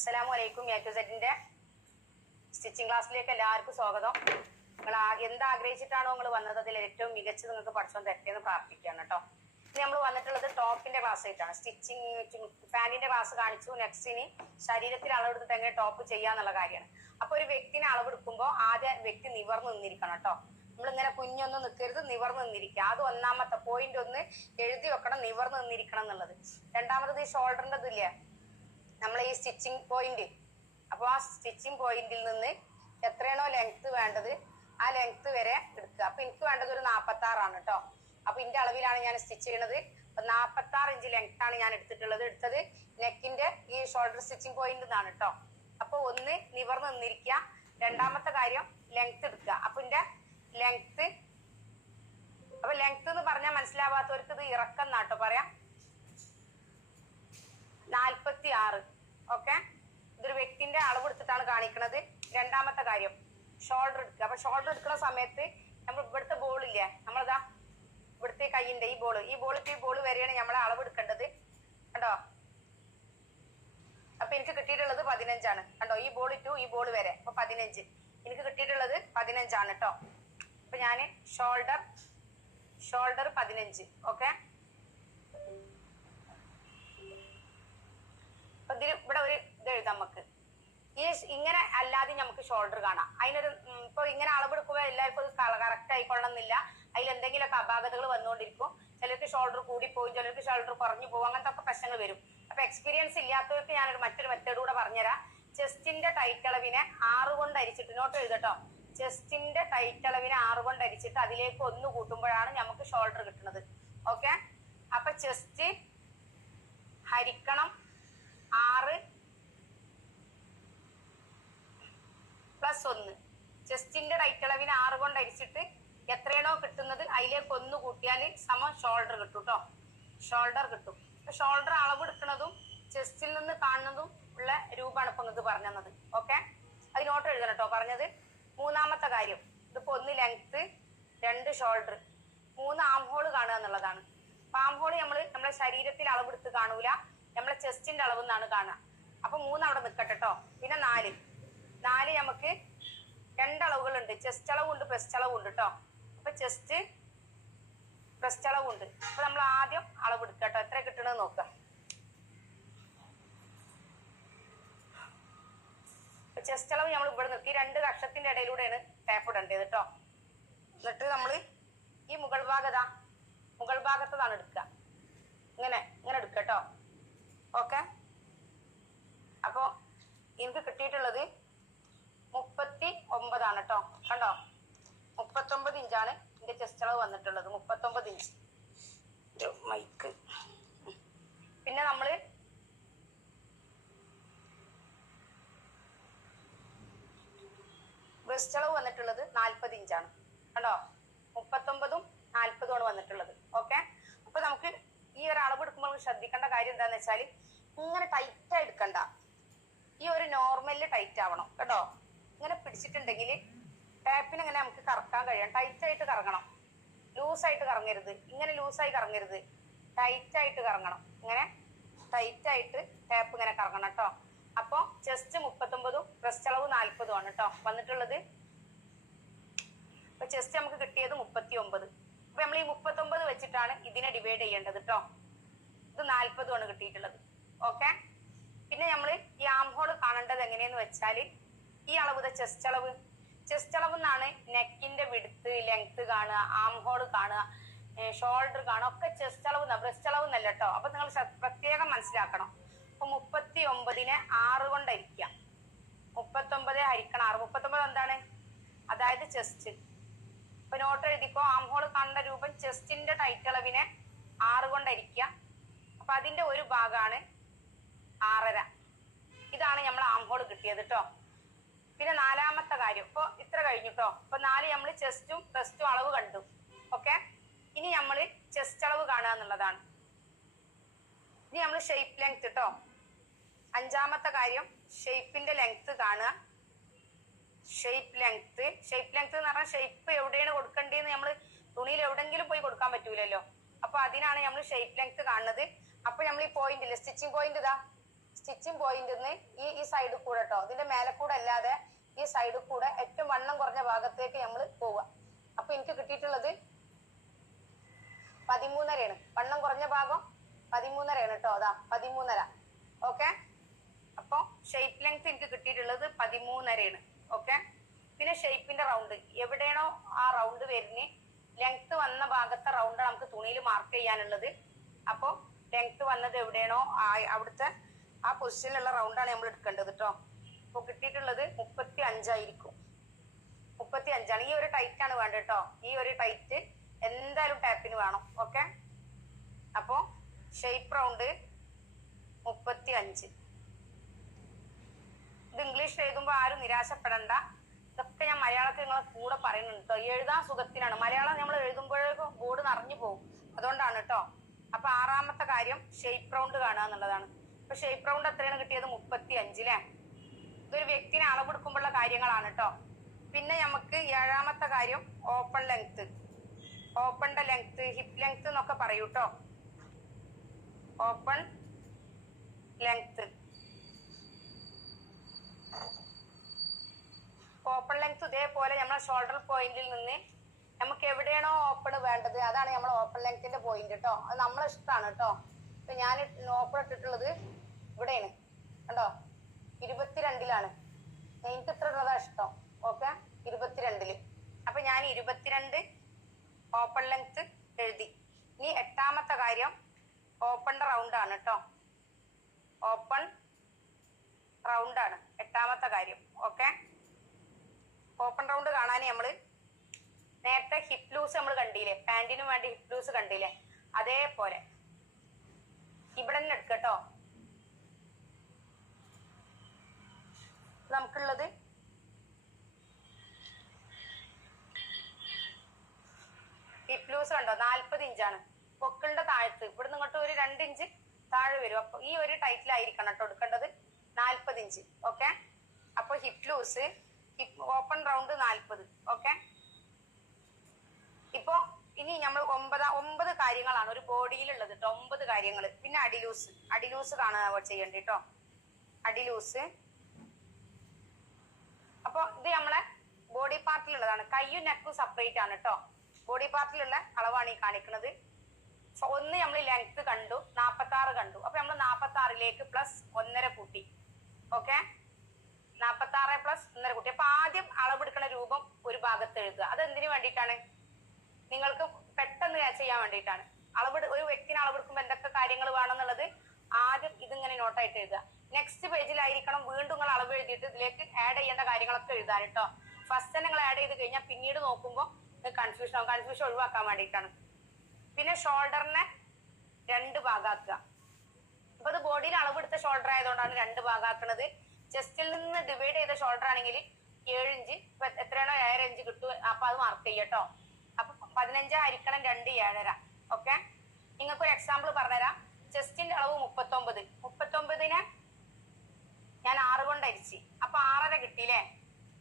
അസ്സലാമലൈക്കും. A to സെറ്റിന്റെ stitching ക്ലാസ്സിലേക്ക് എല്ലാവർക്കും സ്വാഗതം. നിങ്ങൾ എന്താഗ്രഹിച്ചിട്ടാണോ നിങ്ങൾ വന്നത് അതിൽ ഏറ്റവും മികച്ചത് നിങ്ങൾക്ക് പഠിച്ചോൻ തരട്ടെന്ന് പ്രാർത്ഥിക്കുകയാണ് കേട്ടോ. ഇനി നമ്മൾ വന്നിട്ടുള്ളത് ടോപ്പിന്റെ ക്ലാസ് ആയിട്ടാണ്. സ്റ്റിച്ചിങ് പാന്റിന്റെ ക്ലാസ് കാണിച്ചു. നെക്സ്റ്റ് ഇനി ശരീരത്തിൽ അളവെടുത്തിട്ട് എങ്ങനെ ടോപ്പ് ചെയ്യാന്നുള്ള കാര്യമാണ്. അപ്പൊ ഒരു വ്യക്തിനെ അളവെടുക്കുമ്പോൾ ആദ്യം വ്യക്തി നിവർന്ന് നിന്നിരിക്കണം കേട്ടോ. നമ്മളിങ്ങനെ കുഞ്ഞൊന്നും നിൽക്കരുത്, നിവർന്ന് നിന്നിരിക്കുക. അത് ഒന്നാമത്തെ പോയിന്റ് ഒന്ന് എഴുതി വെക്കണം, നിവർന്ന് നിന്നിരിക്കണം എന്നുള്ളത്. രണ്ടാമത്തത് ഈ ഷോൾഡറിന്റെ ഇതില്ലേ, നമ്മൾ ഈ സ്റ്റിച്ചിങ് പോയിന്റ്, അപ്പൊ ആ സ്റ്റിച്ചിങ് പോയിന്റിൽ നിന്ന് എത്രയാണോ ലെങ്ത് വേണ്ടത് ആ ലെങ്ത് വരെ എടുക്കുക. അപ്പൊ എനിക്ക് വേണ്ടത് ഒരു 46 കേട്ടോ. അപ്പൊ ഇതിന്റെ അളവിലാണ് ഞാൻ സ്റ്റിച്ച് ചെയ്യണത്. 46 ഇഞ്ച് ലെങ്ത് ആണ് ഞാൻ എടുത്തത് നെക്കിന്റെ ഈ ഷോൾഡർ സ്റ്റിച്ചിങ് പോയിന്റ് നിന്നാണ് കേട്ടോ. അപ്പൊ ഒന്ന് നിവർന്ന് നിന്നിരിക്കുക. രണ്ടാമത്തെ കാര്യം ലെങ്ത് എടുക്കുക. അപ്പൊ ഇതിന്റെ ലെങ്ത് എന്ന് പറഞ്ഞാൽ മനസ്സിലാവാത്തവർക്ക് ഇത് ഇറക്കം എന്നാട്ടോ പറയാം. 46. ഓക്കെ, ഇതൊരു വ്യക്തിന്റെ അളവ് എടുത്തിട്ടാണ് കാണിക്കുന്നത്. രണ്ടാമത്തെ കാര്യം ഷോൾഡർ എടുക്കുക. അപ്പൊ ഷോൾഡർ എടുക്കുന്ന സമയത്ത് നമ്മൾ ഇവിടുത്തെ ബോൾ ഇല്ലേ, നമ്മളിതാ ഇവിടുത്തെ കൈയിന്റെ ഈ ബോൾ വരെയാണ് നമ്മളെ അളവ് എടുക്കേണ്ടത് കണ്ടോ. അപ്പൊ എനിക്ക് കിട്ടിയിട്ടുള്ളത് 15 കണ്ടോ. ഈ ബോൾ ടു ഈ ബോൾ വരെ അപ്പൊ 15. എനിക്ക് കിട്ടിയിട്ടുള്ളത് 15 കേട്ടോ. അപ്പൊ ഞാന് ഷോൾഡർ 15. ഓക്കെ, അപ്പൊ ഇതിൽ ഇവിടെ ഒരു ഇത് എഴുതാം നമുക്ക്. ഈ ഇങ്ങനെ അല്ലാതെ നമുക്ക് ഷോൾഡർ കാണാം. അതിനൊരു ഇപ്പൊ ഇങ്ങനെ അളവെടുക്കുമ്പോൾ എല്ലാവർക്കും അത് കറക്റ്റ് ആയിക്കൊള്ളണമെന്നില്ല. അതിൽ എന്തെങ്കിലുമൊക്കെ അപാകതകൾ വന്നുകൊണ്ടിരിക്കും. ചിലർക്ക് ഷോൾഡർ കൂടിപ്പോവും, ചിലർക്ക് ഷോൾഡർ കുറഞ്ഞു പോകും, അങ്ങനത്തെ ഒക്കെ പ്രശ്നങ്ങൾ വരും. അപ്പൊ എക്സ്പീരിയൻസ് ഇല്ലാത്തവർക്ക് ഞാനൊരു മറ്റൊരു മെത്തേഡ് കൂടെ പറഞ്ഞുതരാം. ചെസ്റ്റിന്റെ ടൈറ്റ് അളവിനെ 6 കൊണ്ട് അരിച്ചിട്ട്, നോട്ട് എഴുതട്ടോ, ചെസ്റ്റിന്റെ ടൈറ്റ് അളവിനെ 6 കൊണ്ട് അരിച്ചിട്ട് അതിലേക്ക് 1 കൂട്ടുമ്പോഴാണ് നമുക്ക് ഷോൾഡർ കിട്ടുന്നത്. ഓക്കെ, അപ്പൊ ചെസ്റ്റ് ഹരിക്കണം 6 + 1. ചെസ്റ്റിന്റെ ടൈറ്റ് അളവിനെ 6 കൊണ്ട് അരിച്ചിട്ട് എത്രയാണോ കിട്ടുന്നത് അതിലേക്ക് 1 കൂട്ടിയാൽ സമം ഷോൾഡർ കിട്ടും കേട്ടോ. ഷോൾഡർ കിട്ടും. ഷോൾഡർ അളവെടുക്കുന്നതും ചെസ്റ്റിൽ നിന്ന് കാണുന്നതും ഉള്ള രൂപമാണ് ഇപ്പൊ നിങ്ങൾക്ക് പറഞ്ഞത്. ഓക്കെ, അത് നോട്ട് എഴുതണം കേട്ടോ പറഞ്ഞത്. മൂന്നാമത്തെ കാര്യം ഇതിപ്പോ 1 ലെങ്ത്, 2 ഷോൾഡർ, 3 ആം ഹോൾ കാണുക എന്നുള്ളതാണ്. ആം ഹോൾ നമ്മളെ ശരീരത്തിൽ അളവെടുത്ത് കാണൂല, നമ്മളെ ചെസ്റ്റിന്റെ അളവ് നിന്നാണ് കാണുക. അപ്പൊ 3 അവിടെ നിൽക്കട്ടെ കേട്ടോ. പിന്നെ 4 നമുക്ക് 2 അളവുകളുണ്ട്. ചെസ്റ്റ് അളവുണ്ട്, ബ്രസ്റ്റ് അളവുണ്ട് കേട്ടോ. അപ്പൊ ചെസ്റ്റ് ബ്രസ്റ്റ് അളവുണ്ട്. അപ്പൊ നമ്മൾ ആദ്യം അളവ് എടുക്കുക കേട്ടോ. എത്ര കിട്ടണമെന്ന് നോക്കുക. ചെസ്റ്റ് അളവ് നമ്മൾ ഇവിടെ നിർത്തി 2 കക്ഷത്തിന്റെ ഇടയിലൂടെയാണ് ടാപ്പ് ഇടേണ്ടത് കേട്ടോ. എന്നിട്ട് നമ്മൾ ഈ മുകൾ ഭാഗത്തതാണ് എടുക്കുക. ഇങ്ങനെ എടുക്കുക കേട്ടോ. ഓക്കെ, അപ്പോ എനിക്ക് കിട്ടിയിട്ടുള്ളത് 39 കേട്ടോ. കണ്ടോ, 39 ഇഞ്ചാണ് എന്റെ ചെസ്റ്റ് അളവ് വന്നിട്ടുള്ളത്. 39 ഇഞ്ച് മൈക്ക്. പിന്നെ നമ്മള് ബ്രസ്റ്റ് അളവ് വന്നിട്ടുള്ളത് 40 ഇഞ്ചാണ് കണ്ടോ. 39ഉം 40ഉം വന്നിട്ടുള്ളത്. ഓക്കെ, അപ്പൊ നമുക്ക് ഈ ഒരു അളവ് എടുക്കുമ്പോൾ ശ്രദ്ധിക്കേണ്ട കാര്യം എന്താന്ന് വെച്ചാൽ ഇങ്ങനെ ടൈറ്റ് ആയി എടുക്കണ്ട. ഈ ഒരു നോർമലില് ടൈറ്റ് ആവണം കേട്ടോ. ഇങ്ങനെ പിടിച്ചിട്ടുണ്ടെങ്കിൽ ടാപ്പിന് ഇങ്ങനെ നമുക്ക് കറക്കാൻ കഴിയണം. ടൈറ്റ് ആയിട്ട് കറങ്ങണം, ലൂസായിട്ട് കറങ്ങരുത്. ഇങ്ങനെ ലൂസായി കറങ്ങരുത്, ടൈറ്റ് ആയിട്ട് കറങ്ങണം. ഇങ്ങനെ ടൈറ്റ് ആയിട്ട് ടാപ്പ് ഇങ്ങനെ കറങ്ങണം കേട്ടോ. അപ്പൊ ചെസ്റ്റ് 39ഉം ബ്രസ്റ്റ് അളവ് 40ഉം കേട്ടോ വന്നിട്ടുള്ളത്. അപ്പൊ ചെസ്റ്റ് നമുക്ക് കിട്ടിയത് 39. അപ്പൊ നമ്മൾ ഈ 39 വെച്ചിട്ടാണ് ഇതിനെ ഡിവൈഡ് ചെയ്യേണ്ടത് കേട്ടോ. ഇത് 40ഉം കിട്ടിയിട്ടുള്ളത്. ഓക്കെ, പിന്നെ നമ്മൾ ഈ ആം ഹോൾ കാണേണ്ടത് എങ്ങനെയെന്ന് വെച്ചാല് ഈ അളവ് ചെസ്റ്റ് അളവ് എന്നാണ് നെക്കിന്റെ വിഡ്ത്ത് ലെങ്ത് കാണുക, ആം ഹോൾ കാണുക, ഷോൾഡർ കാണുക, ഒക്കെ ചെസ്റ്റ് അളവ്, ബ്രസ്റ്റ് അളവ് എന്നല്ല കേട്ടോ. അപ്പൊ നിങ്ങൾ പ്രത്യേകം മനസ്സിലാക്കണം. അപ്പൊ 39നെ 6 കൊണ്ട് ഹരിക്കാം. 39 ഹരിക്കണം 6. 39 എന്താണ്? അതായത് ചെസ്റ്റ്. ഇപ്പൊ നോട്ട് എഴുതിക്കോ. ആം ഹോൾ കാണേണ്ട രൂപം ചെസ്റ്റിന്റെ ടൈറ്റ് അളവിനെ 6 കൊണ്ട് ഹരിക്കുക. അപ്പൊ അതിന്റെ ഒരു ഭാഗമാണ് 6.5. ഇതാണ് നമ്മൾ ആം ഹോൾ കിട്ടിയത് കേട്ടോ. പിന്നെ 4ാമത്തെ കാര്യം ഇപ്പൊ ഇത്ര കഴിഞ്ഞു കേട്ടോ. ഇപ്പൊ 4 നമ്മൾ ചെസ്റ്റും ബ്രസ്റ്റും അളവ് കണ്ടു. ഓക്കെ, ഇനി നമ്മൾ ചെസ്റ്റ് അളവ് കാണുക എന്നുള്ളതാണ്. ഇനി നമ്മൾ ഷേപ്പ് ലെങ്ത് കേട്ടോ. 5ാമത്തെ കാര്യം ഷേപ്പിന്റെ ലെങ്ത് കാണുക. ഷേപ്പ് ലെങ്ത് എന്ന് പറഞ്ഞാൽ ഷേപ്പ് എവിടെയാണ് കൊടുക്കേണ്ടതെന്ന് നമ്മൾ തുണിയിൽ എവിടെങ്കിലും പോയി കൊടുക്കാൻ പറ്റൂലല്ലോ. അപ്പൊ അതിനാണ് നമ്മൾ ഷേപ്പ് ലെങ്ത് കാണുന്നത്. അപ്പൊ നമ്മൾ ഈ പോയിന്റ് സ്റ്റിച്ചിങ് പോയിന്റ് സ്റ്റിച്ചിങ് പോയിന്റിന്ന് ഈ സൈഡിൽ കൂടെ കേട്ടോ, ഇതിന്റെ മേലെ കൂടെ അല്ലാതെ ഈ സൈഡിൽ കൂടെ ഏറ്റവും വണ്ണം കുറഞ്ഞ ഭാഗത്തേക്ക് നമ്മൾ പോവുക. അപ്പൊ എനിക്ക് കിട്ടിയിട്ടുള്ളത് 13.5 വണ്ണം കുറഞ്ഞ ഭാഗം 13.5 കേട്ടോ. അതാ 13.5. ഓക്കെ. അപ്പൊ ഷേപ്പ് ലെങ്ത് എനിക്ക് കിട്ടിയിട്ടുള്ളത് 13.5. ഓക്കെ. പിന്നെ ഷേപ്പിന്റെ റൗണ്ട് എവിടെയാണോ ആ റൗണ്ട് വരുന്നത്, ലെങ്ത് വന്ന ഭാഗത്തെ റൗണ്ട് നമുക്ക് തുണിയിൽ മാർക്ക് ചെയ്യാനുള്ളത്. അപ്പൊ ലെങ്ത് വന്നത് എവിടെയാണോ അവിടുത്തെ ആ പൊസിഷനിലുള്ള റൗണ്ടാണ് നമ്മൾ എടുക്കേണ്ടത് കേട്ടോ. അപ്പൊ കിട്ടിയിട്ടുള്ളത് 35 ആയിരിക്കും. 35 ഈ ഒരു ടൈറ്റ് ആണ് വേണ്ടത് കേട്ടോ. ഈ ഒരു ടൈറ്റ് എന്തായാലും ടാപ്പിന് വേണം. ഓക്കെ. അപ്പോ ഷേപ്പ് റൗണ്ട് 35. ഇത് ഇംഗ്ലീഷ് എഴുതുമ്പോൾ ആരും നിരാശപ്പെടണ്ട. ഇതൊക്കെ ഞാൻ മലയാളത്തിൽ നിങ്ങളെ കൂടെ പറയുന്നുണ്ട് കേട്ടോ. എഴുതാൻ സുഖത്തിനാണ്. മലയാളം നമ്മൾ എഴുതുമ്പോഴേക്കും ബോർഡ് നിറഞ്ഞു പോകും. അതുകൊണ്ടാണ് കേട്ടോ. അപ്പൊ 6ാമത്തെ കാര്യം ഷേപ്പ് റൗണ്ട് കാണുക എന്നുള്ളതാണ്. അപ്പൊ ഷേപ്പ് റൗണ്ട് എത്രയാണ് കിട്ടിയത്? 35 അല്ലേ. ഇതൊരു വ്യക്തിനെ അളവെടുക്കുമ്പോഴുള്ള കാര്യങ്ങളാണ് കേട്ടോ. പിന്നെ നമുക്ക് 7ാമത്തെ കാര്യം ഓപ്പൺ ലെങ്ത്. ഓപ്പണിന്റെ ലെങ്ത് ഹിപ്പ് ലെങ്ത് എന്നൊക്കെ പറയൂ കേട്ടോ. Open length. ഓപ്പൺ ലെങ്ത് ഇതേപോലെ നമ്മളെ ഷോൾഡർ പോയിന്റിൽ നിന്ന് നമുക്ക് എവിടെയാണോ ഓപ്പൺ വേണ്ടത് അതാണ് നമ്മളെ ഓപ്പൺ ലെങ്ത്തിന്റെ പോയിന്റ് കേട്ടോ. അത് നമ്മളെ ഇഷ്ടമാണ് കേട്ടോ. ഇപ്പൊ ഞാൻ ഓപ്പൺ ഇട്ടിട്ടുള്ളത് ഇവിടെയാണ് കണ്ടോ, 22ലാണ്. എനിക്ക് ഇത്ര ഉള്ളതാ ഇഷ്ടം. ഓക്കെ. 22. അപ്പൊ ഞാൻ 22 ഓപ്പൺ ലെങ്ത് എഴുതി. ഇനി 8ാമത്തെ കാര്യം ഓപ്പണിന്റെ റൗണ്ട് ആണ് കേട്ടോ. ഓപ്പൺ റൗണ്ട് ആണ് 8ാമത്തെ കാര്യം. ഓക്കെ. ഓപ്പൺ റൗണ്ട് കാണാൻ നമ്മള് നേരത്തെ ഹിപ്പ് ലൂസ് നമ്മൾ കണ്ടില്ലേ, പാന്റിനും വേണ്ടി ഹിപ്പ് ലൂസ് കണ്ടില്ലേ, അതേപോലെ ഇവിടെ തന്നെ എടുക്കട്ടോ. നമുക്കുള്ളത് ഹിപ്പ് ലൂസ് കണ്ടോ, 40 ഇഞ്ചാണ്. പൊക്കിളിന്റെ താഴത്ത് ഇവിടെ നിങ്ങോട്ട് ഒരു 2 ഇഞ്ച് താഴെ വരും. അപ്പൊ ഈ ഒരു ടൈറ്റിലായിരിക്കണം കേട്ടോ എടുക്കേണ്ടത്. 40 ഇഞ്ച്. ഓക്കെ. അപ്പൊ hip loose open round 40. Okay. ഇപ്പൊ ഇനി നമ്മൾ 9 കാര്യങ്ങളാണ് ഒരു ബോഡിയിലുള്ളത് കേട്ടോ. 9 കാര്യങ്ങൾ. പിന്നെ അടിലൂസ് കാണുക ചെയ്യണ്ട കേട്ടോ. അടിലൂസ്. അപ്പൊ ഇത് നമ്മളെ ബോഡി പാർട്ടിലുള്ളതാണ്. കയ്യും നെക്കും സെപ്പറേറ്റ് ആണ് കേട്ടോ. ബോഡി പാർട്ടിലുള്ള അളവാണ് ഈ കാണിക്കുന്നത്. ഒന്ന് നമ്മൾ ലെങ്ത് കണ്ടു, 46 കണ്ടു. അപ്പൊ നമ്മൾ 46ലേക്ക് +1.5 കൂട്ടി. ഓക്കെ. 46 + 1.5 കൂട്ടി. അപ്പൊ ആദ്യം അളവെടുക്കുന്ന രൂപം ഒരു ഭാഗത്ത് എഴുതുക. അത് എന്തിനു വേണ്ടിയിട്ടാണ്? നിങ്ങൾക്ക് പെട്ടെന്ന് ചെയ്യാൻ വേണ്ടിയിട്ടാണ്. ഒരു വ്യക്തിനെ അളവെടുക്കുമ്പോൾ എന്തൊക്കെ കാര്യങ്ങൾ വേണമെന്നുള്ളത് ആദ്യം ഇതിങ്ങനെ നോട്ടായിട്ട് എഴുതുക. നെക്സ്റ്റ് പേജിലായിരിക്കണം വീണ്ടും നിങ്ങൾ അളവ് എഴുതിയിട്ട് ഇതിലേക്ക് ആഡ് ചെയ്യേണ്ട കാര്യങ്ങളൊക്കെ എഴുതാൻ കേട്ടോ. ഫസ്റ്റ് തന്നെ നിങ്ങൾ ആഡ് ചെയ്ത് കഴിഞ്ഞാൽ പിന്നീട് നോക്കുമ്പോൾ കൺഫ്യൂഷൻ ആവും. കൺഫ്യൂഷൻ ഒഴിവാക്കാൻ വേണ്ടിയിട്ടാണ്. പിന്നെ ഷോൾഡറിനെ 2 ഭാഗമാക്കുക. അപ്പൊ അത് ബോഡിയിൽ അളവെടുത്ത ഷോൾഡർ ആയതുകൊണ്ടാണ് 2 ഭാഗമാക്കുന്നത്. ചെസ്റ്റിൽ നിന്ന് ഡിവൈഡ് ചെയ്ത ഷോൾഡർ ആണെങ്കിൽ 7 ഇഞ്ച്, എത്രയാണോ 7.5 ഇഞ്ച് കിട്ടും. അപ്പൊ അത് മാർക്ക് ചെയ്യട്ടോ. അപ്പൊ 15 ഹരിക്കണം 2 7.5. ഓക്കെ. നിങ്ങൾക്കൊരു എക്സാമ്പിൾ പറഞ്ഞുതരാം. ചെസ്റ്റിന്റെ അളവ് 39. 39നെ ഞാൻ 6 കൊണ്ട് ഹരിച്ച്. അപ്പൊ 6.5 കിട്ടിയില്ലേ.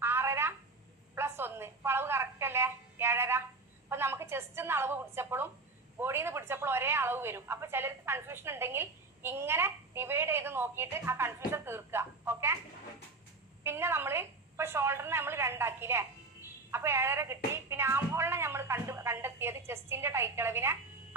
6.5 + 1. അപ്പൊ അളവ് കറക്റ്റ് അല്ലേ, 7.5. അപ്പൊ നമുക്ക് ചെസ്റ്റ് നിന്ന് അളവ് പിടിച്ചപ്പോഴും ബോഡിയിൽ നിന്ന് പിടിച്ചപ്പോഴും ഒരേ അളവ് വരും. അപ്പൊ ചിലർക്ക് കൺഫ്യൂഷൻ ഉണ്ടെങ്കിൽ ഇങ്ങനെ ഡിവൈഡ് ചെയ്ത് നോക്കിയിട്ട് ആ കൺഫ്യൂഷൻ തീർക്കുക. ഓക്കെ. പിന്നെ നമ്മള് ഇപ്പൊ ഷോൾഡറിനെ നമ്മൾ 2 ആക്കിയില്ലേ. അപ്പൊ 7.5 കിട്ടി. പിന്നെ ആം ഹോളിനെ നമ്മൾ കണ്ടെത്തിയത് ചെസ്റ്റിന്റെ ടൈറ്റ് അളവിനെ